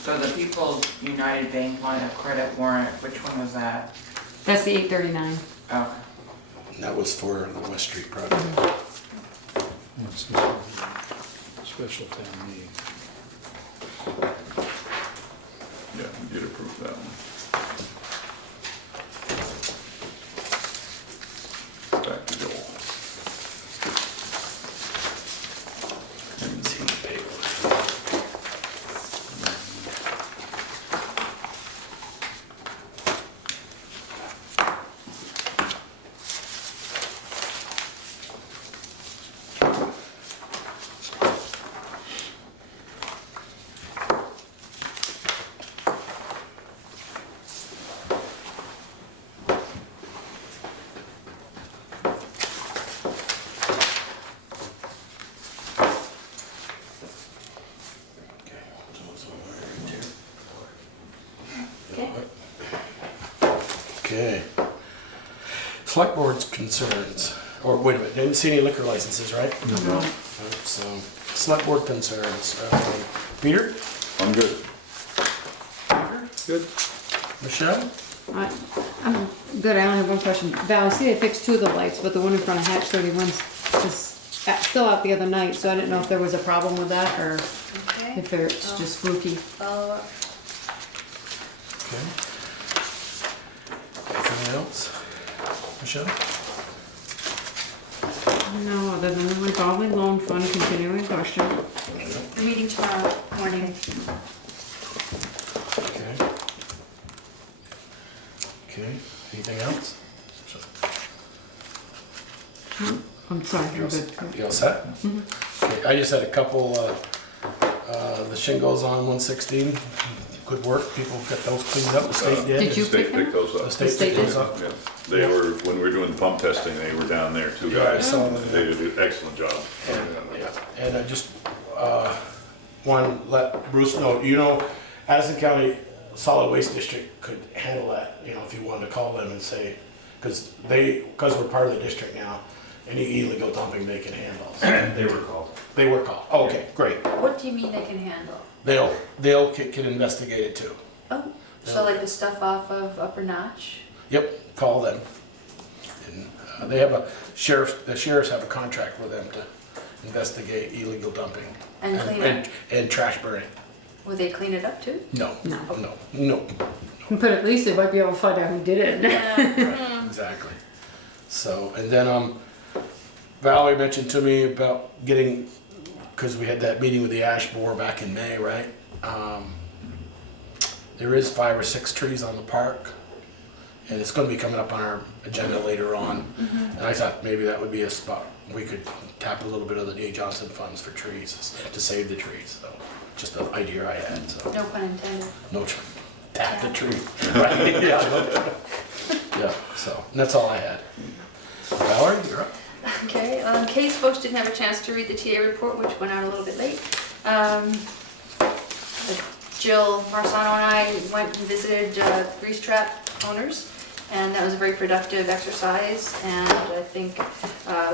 So the People's United Bank wanted a credit warrant, which one was that? That's the 839. Okay. And that was for the West Street project. What's this one? Special town meeting. Yeah, we did approve that one. Back to Joel. Haven't seen the paper. Okay. Select board's concerns, or wait a minute, didn't see any liquor licenses, right? No. So, select board concerns. Peter? I'm good. Good. Michelle? I'm good, I only have one question. Val, I see they fixed 2 of the lights, but the one in front of Hatch 31's just still out the other night, so I didn't know if there was a problem with that or Okay. if it's just fluky. Follow up. Okay. Anything else? Michelle? No, other than the revolving loan fund continuing question. The meeting tomorrow morning. Okay. Okay, anything else? I'm sorry, you're good. You all set? Okay, I just had a couple, the shingles on 116, good work, people got those cleaned up, the state did. Did you State pick them? picked those The up. state picked those up. Yeah, they were, when we were doing the pump testing, they were down there, 2 Yeah, I guys. saw them. They did an excellent job. Yeah, and I just, want to let Bruce know, you know, Addison County Solid Waste District could handle that, you know, if you wanted to call them and say, because we're part of the district now, any illegal dumping they can handle. They were called. They were called, oh, okay, great. What do you mean they can handle? Can investigate it too. Oh, so like the stuff off of Upper Notch? Yep, call them. And they have the sheriffs have a contract with them to investigate illegal dumping. And clean it? And trash burning. Will they clean it up too? No, No. no. But at least they might be able to find out who did it. Yeah. Exactly. So, and then Valerie mentioned to me about getting, because we had that meeting with the ash borer back in May, right? There is 5 or 6 trees on the park, and it's going to be coming up on our agenda later on. And I thought maybe that would be a spot we could tap a little bit of the D. Johnson funds for trees to save the trees. So, just an idea I had. So, No pun intended. no tree. Tap the tree. Right? Yeah. Yeah, so, and that's all I had. Valerie, you're up. Okay, in case folks didn't have a chance to read the TA report, which went out a little bit late, Jill Marsano and I went and visited grease trap owners, and that was a very productive exercise, and I think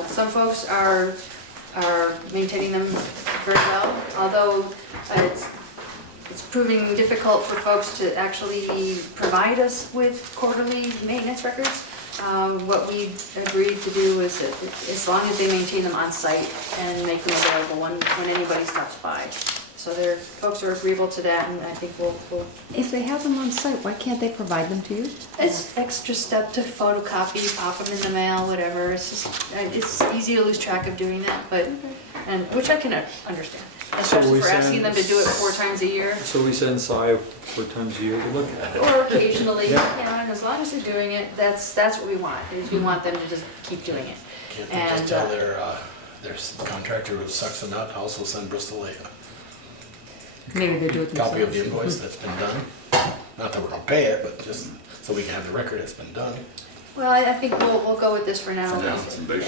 some folks are maintaining them very well, although it's proving difficult for folks to actually provide us with quarterly maintenance records. What we agreed to do is that as long as they maintain them on site and make them available when anybody stops by. So folks are agreeable to that, and I think we'll. If they have them on site, why can't they provide them to you? It's extra step to photocopy, pop them in the mail, whatever. It's just, it's easy to lose track of doing that, but, and which I can understand. Especially for asking them to do it 4 times a year. So we send Cy 4 times a year to look at it. Or occasionally, you know, and as long as they're doing it, that's what we want, is we want them to just keep doing it. Can't they just tell their contractor who sucks a nut to also send Bristol Maybe they do it themselves. copy of the invoice that's been done? Not that we're gonna pay it, but just so we can have the record it's been done. Well, I think we'll go with this for now. For now.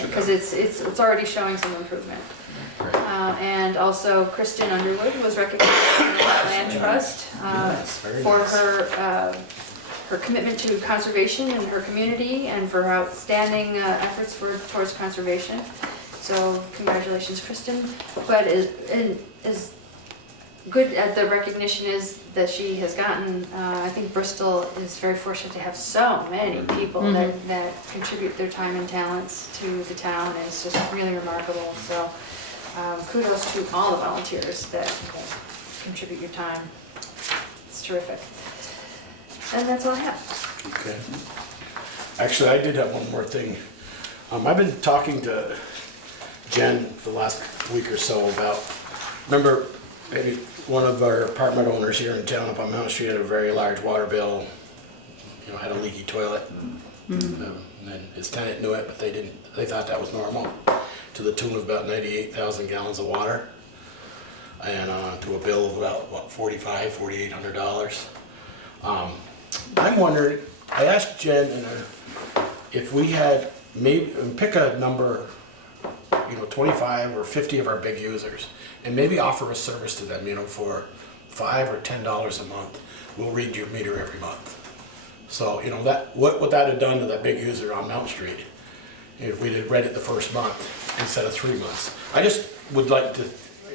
Because it's already showing some improvement. And also Kristen Underwood was recognized by the Land Trust for her commitment to conservation in her community and for her outstanding efforts towards conservation. So congratulations, Kristen. But as good at the recognition is that she has gotten, I think Bristol is very fortunate to have so many people that contribute their time and talents to the town. And it's just really remarkable. So kudos to all the volunteers that contribute your time. It's terrific. And that's all I have. Okay. Actually, I did have one more thing. I've been talking to Jen for the last week or so about, remember, maybe one of our apartment owners here in town up on Mount Street had a very large water bill, you know, had a leaky toilet. And then his tenant knew it, but they thought that was normal, to the tune of about 98,000 gallons of water, and to a bill of about, what, $4,800. I'm wondering, I asked Jen if we had, maybe, pick a number, you know, 25 or 50 of our big users, and maybe offer a service to them, you know, for $5 or $10 a month. We'll read your meter every month. So, you know, what would that have done to that big user on Mount Street if we had read it the first month instead of 3 months? I just would like to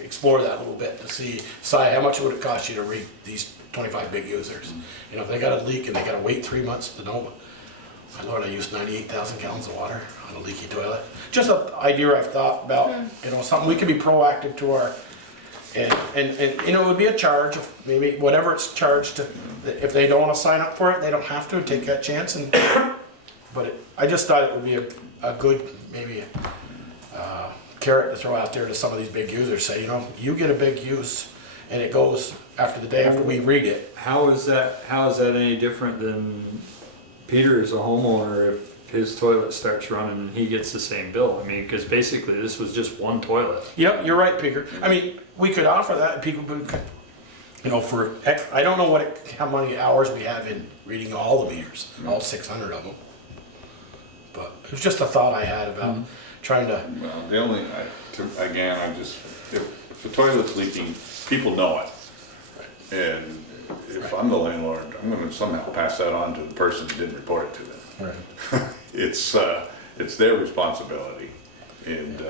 explore that a little bit to see, Cy, how much would it cost you to read these 25 big users? You know, if they got a leak and they got to wait 3 months to know, my Lord, I used 98,000 gallons of water on a leaky toilet. Just an idea I've thought about, you know, something we could be proactive to our, and you know, it would be a charge of maybe whatever it's charged to, if they don't want to sign up for it, they don't have to take that chance. And but I just thought it would be a good, maybe carrot to throw out there to some of these big users. Say, you know, you get a big use, and it goes after the day after we read it. How is that any different than Peter is a homeowner if his toilet starts running and he gets the same bill? I mean, because basically this was just one toilet. Yep, you're right, Peter. I mean, we could offer that. People could, you know, for, I don't know how many hours we have in reading all the meters, all 600 of them. But it was just a thought I had about trying to. Well, the only, if the toilet's leaking, people know it. And if I'm the landlord, I'm gonna somehow pass that on to the person who didn't report it to them. Right. It's their responsibility. And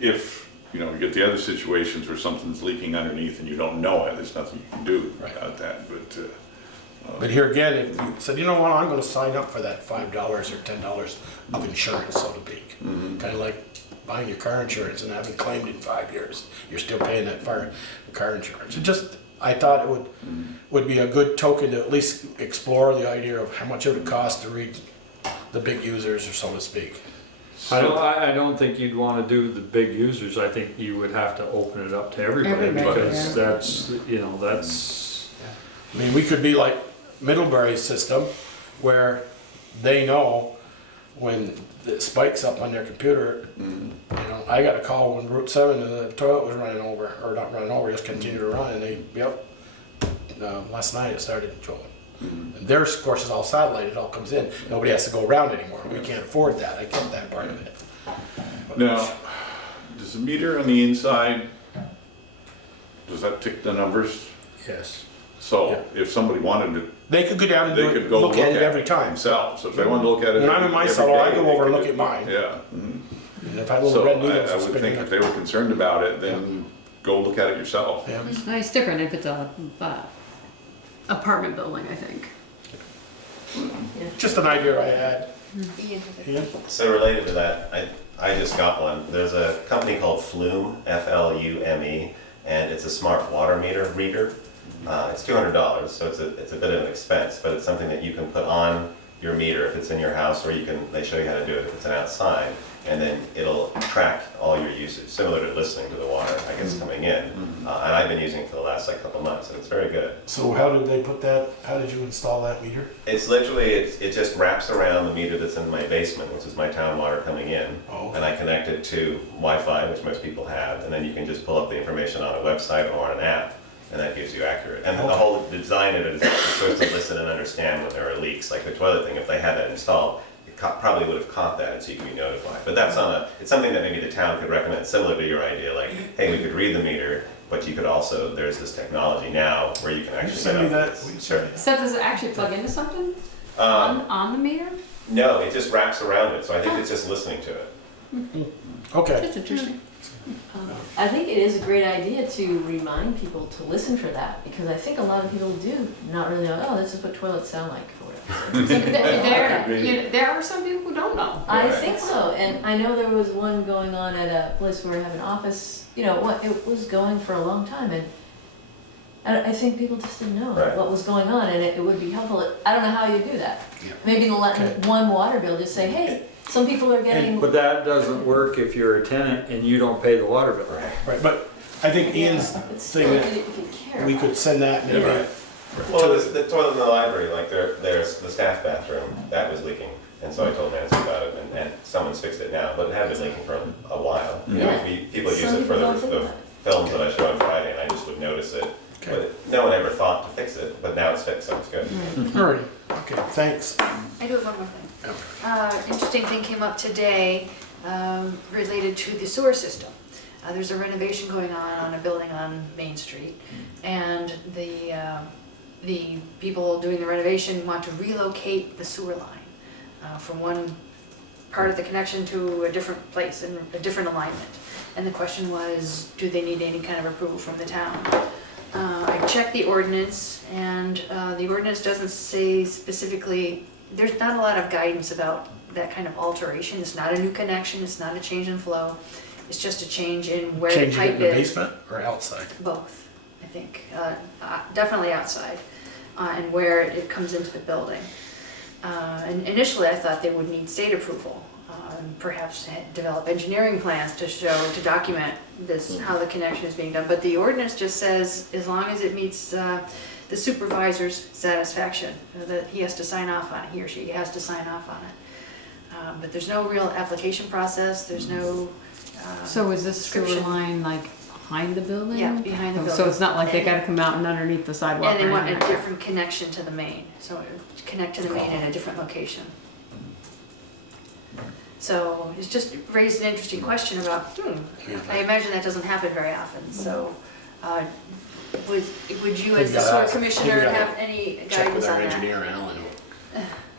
if, you know, you get the other situations where something's leaking underneath and you don't know it, there's nothing you can do about that. But here again, if you said, you know what, I'm going to sign up for that $5 or $10 of insurance, so to speak. Kind of like buying your car insurance and having claimed in 5 years. You're still paying that car insurance. I thought it would be a good token to at least explore the idea of how much it would cost to read the big users, or so to speak. I don't think you'd want to do the big users. I think you would have to open it up to everybody because that's. I mean, we could be like Middlebury's system, where they know when it spikes up on their computer. You know, I got a call when Route 7 and the toilet was running over, or not running over, just continued to run, and last night it started, Joel. Their course is all satellite, it all comes in, nobody has to go around anymore, we can't afford that, I get that part of it. Now, does the meter on the inside, does that tick the numbers? Yes. So if somebody wanted to, They could go down and they do could it, go look at it every time. themselves. If they want to look at it When I'm in my every cellar, I day, go they over and could look at do- mine. Yeah. Mhm. And if I have little So red I needles would spinning think if they were concerned about it, then go look at it yourself. Yeah. It's different if it's a apartment building, I think. Just an idea I had. Yeah. So related to that, I just got one. There's a company called Flume, Flume, and it's a smart water meter reader. It's $200, so it's a bit of an expense, but it's something that you can put on your meter if it's in your house, or they show you how to do it if it's an outside, and then it'll track all your usage, similar to listening to the water, I guess, coming in. And I've been using it for the last couple months, and it's very good. So how did they put that, how did you install that meter? It's literally, it just wraps around the meter that's in my basement, which is my town water coming in. Oh. And I connect it to Wi-Fi, which most people have, and then you can just pull up the information on a website or on an app, and that gives you accurate. And the whole design of it is it's supposed to listen and understand when there are leaks. Like the toilet thing, if they had that installed, it probably would have caught that, and so you can be notified. But that's it's something that maybe the town could recommend, similar to your idea, like, hey, we could read the meter, but you could also, there's this technology now where you can actually Send me that. Sure. So does it actually plug into something on the meter? No, it just wraps around it, so I think it's just listening to it. Okay. That's interesting. I think it is a great idea to remind people to listen for that, because I think a lot of people do not really know, oh, this is what toilets sound like, or whatever. There are some people who don't know. I think so, and I know there was one going on at a place where we have an office, it was going for a long time, and I think people just didn't know Right. what was going on, and it would be helpful. I don't know how you do that. Yeah. Maybe in the Okay. one water bill, just say, hey, some people are getting. But that doesn't work if you're a tenant and you don't pay the water bill. Right, but I think Ian's It's still, thing if that you care. we could send that maybe. Right. Well, the toilet in the library, like there's the staff bathroom, that was leaking. And so I told Nancy about it, and someone's fixed it now, but it had been leaking for a while. Yeah. People use Some it for people don't think the about it. films that I show on Friday, and I just would notice it. Okay. But no one ever thought to fix it, but now it's fixed, so it's good. All right, okay, thanks. I do have one more thing. Interesting thing came up today related to the sewer system. There's a renovation going on a building on Main Street, and the people doing the renovation want to relocate the sewer line from one part of the connection to a different place and a different alignment. And the question was, do they need any kind of approval from the town? I checked the ordinance, and the ordinance doesn't say specifically, there's not a lot of guidance about that kind of alteration. It's not a new connection, it's not a change in flow, it's just a change in where the Changing it pipe in the is. basement or outside? Both, I think, definitely outside, and where it comes into the building. And initially I thought they would need state approval, and perhaps develop engineering plans to document this, how the connection is being done. But the ordinance just says, as long as it meets the supervisor's satisfaction, that he has to sign off on it, he or she has to sign off on it. But there's no real application process, there's no So is this sewer description. line like behind the building? Yeah, behind the Oh, building. So it's not like they gotta come out and underneath the sidewalk And they or want a anything? different connection to the main, so connect to the main in a different location. So it's just raised an interesting question about, I imagine that doesn't happen very often, so would you as the sewer commissioner have any Check guidance with our on that? engineer, Alan,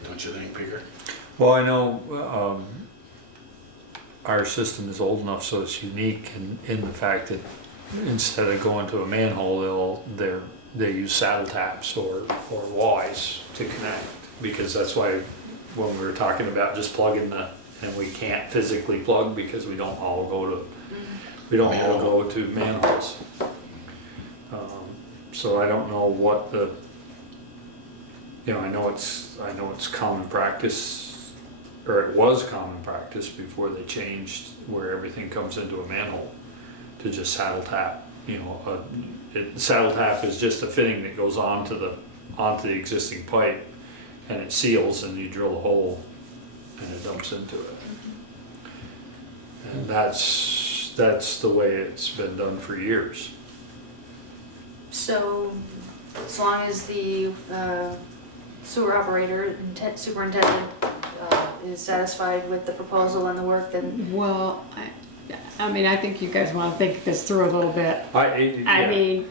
don't you think, Peter? Well, I know our system is old enough, so it's unique in the fact that instead of going to a manhole, they use saddle taps or Ys to connect, because that's why when we were talking about just plugging and we can't physically plug because we don't all go to manholes. So I don't know what I know it's common practice, or it was common practice before they changed where everything comes into a manhole to just saddle tap. Saddle tap is just a fitting that goes onto the existing pipe, and it seals, and you drill a hole and it dumps into it. And that's the way it's been done for years. So as long as the sewer operator, superintendent, is satisfied with the proposal and the work, then Well, I mean, I think you guys wanna think this through a little bit. I mean,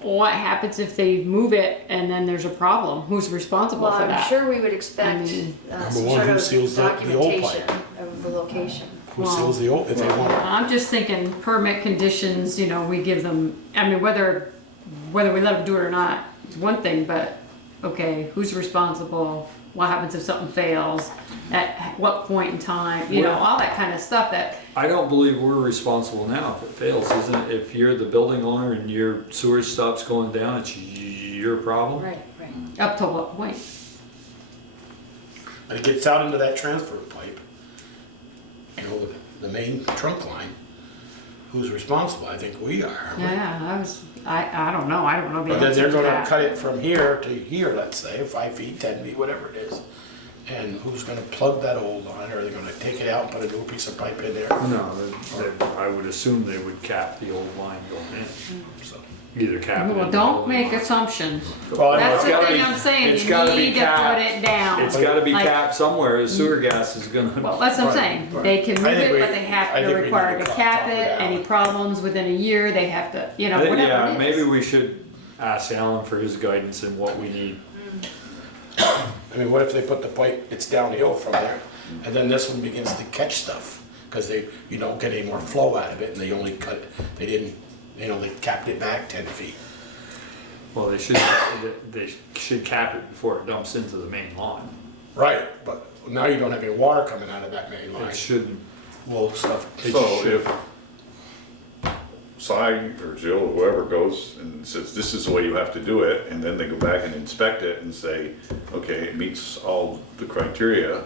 what happens if they move it and then there's a problem? Who's responsible well, for I'm that? sure we would expect Number some one, sort who of seals the old documentation pipe? of the location. Who seals the old, if they want it? I'm just thinking permit conditions, you know, we give them, I mean, whether we let them do it or not, it's one thing, but, okay, who's responsible? What happens if something fails? At what point in time? You know, all that kind of stuff that, I don't believe we're responsible now if it fails, isn't it? If you're the building owner and your sewer stops going down, it's your problem? Right. up to what point? But it gets out into that transfer pipe, you know, the main trunk line. Who's responsible? I think we are. aren't we? Yeah, I don't know, I don't know the But then answer they're to gonna that. cut it from here to here, let's say, 5 feet, 10 feet, whatever it is. And who's gonna plug that old line, or are they gonna take it out and put a new piece of pipe in there? No, I would assume they would cap the old line going in, So, either cap it. Well, in don't the make line. assumptions. well, I know That's it's the gotta thing be- I'm saying, it's you gotta be need to capped. put it down. It's gotta be Like- capped somewhere, the sewer gas is gonna. Well, that's what I'm Right, saying, right. they can I move think it, we- but they have, I think they're we need required to to talk cap with it, Alan. any problems within a year, they have to, you know, whatever Yeah, it is. maybe we should ask Alan for his guidance in what we need. I mean, what if they put the pipe, it's downhill from there, and then this one begins to catch stuff? Cause you don't get any more flow out of it, and they only cut, they didn't, you know, they capped it back 10 feet. Well, they should cap it before it dumps into the main line. Right, but now you don't have any water coming out of that main line. It shouldn't. Well, stuff. So if Cy or Jill or whoever goes and says, this is the way you have to do it, and then they go back and inspect it and say, okay, it meets all the criteria,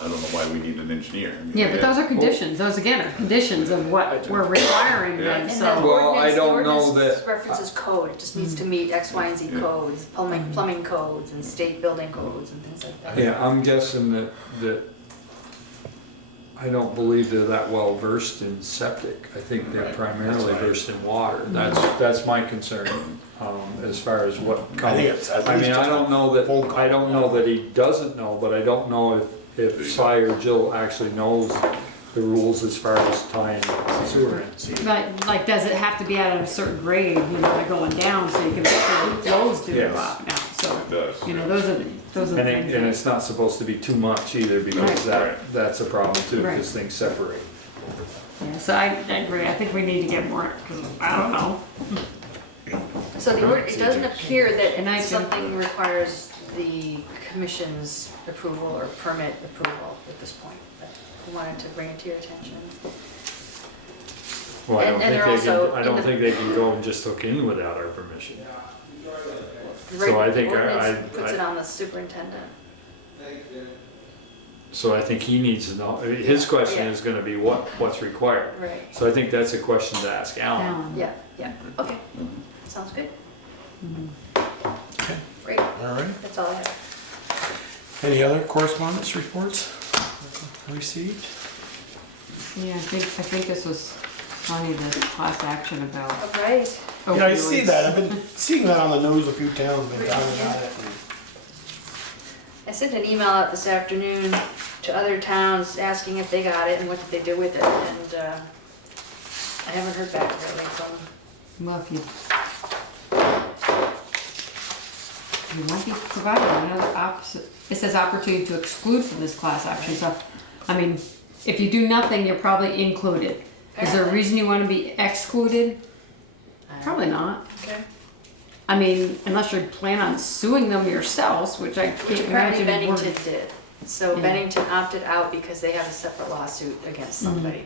I don't know why we need an engineer. I mean, Yeah, but those are conditions, those again are conditions of what we're requiring Yeah. them, And so. then Well, I ordinance, the don't know ordinance that- references code, it just needs to meet X, Y, and Z codes, plumbing codes and state building codes and things like that. Yeah, I'm guessing that I don't believe they're that well versed in septic. I think they're Right, primarily that's right. versed in water. That's my concern, as far as what I comes. think it's at I least mean, just I don't know that, phone call. I don't know that he doesn't know, but I don't know if Cy or Jill actually knows the rules as far as tying sewer in. But, like, does it have to be at a certain grade, you know, they're going down, so you can make sure the flows do Yes. go up now, so. It does. You know, those are the And things. and it's not supposed to be too much either, because Right. that's a problem too, Right. because things separate. Yeah, so I agree, I think we need to get more, cause I don't know. So it doesn't appear And I that do. something requires the commission's approval or permit approval at this point, but I wanted to bring it to your attention. Well, I don't And think they're they also can, I in don't the- think they can go and just hook in without our permission. The So I think ordinance puts it on the superintendent. So I think he needs to know, his question is gonna be what's required. Right. So I think that's a question to ask Alan. Alan. Yeah, okay, sounds good. Okay, Great, all right. that's all I have. Any other correspondence reports received? Yeah, I think this was funny, this class action about All right. Yeah, I see opioids. that, I've been seeing that on the news, a few towns been talking about it. I sent an email out this afternoon to other towns asking if they got it and what did they do with it, and I haven't heard back really from. Well, if you won't be provided another opposite, it says opportunity to exclude from this class action, so, I mean, if you do nothing, you're probably included. Is there a reason you wanna be excluded? Probably not. Okay. I mean, unless you plan on suing them yourselves, which I Which can't apparently imagine. Bennington did. So Yeah. Bennington opted out because they have a separate lawsuit against somebody,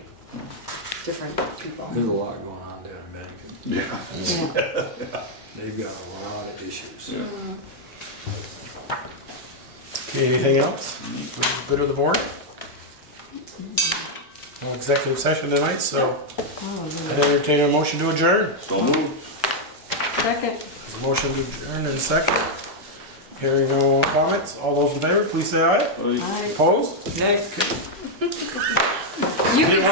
different people. There's a lot going on down in Bennington. Yeah. They've got a lot of issues. Okay, anything else? Good of the board? No executive session tonight, so I entertain a motion to adjourn. So moved. Second. There's a motion to adjourn in a second. Hearing no comments, all those in favor, please say aye. Aye. Opposed? You Didn't can wanna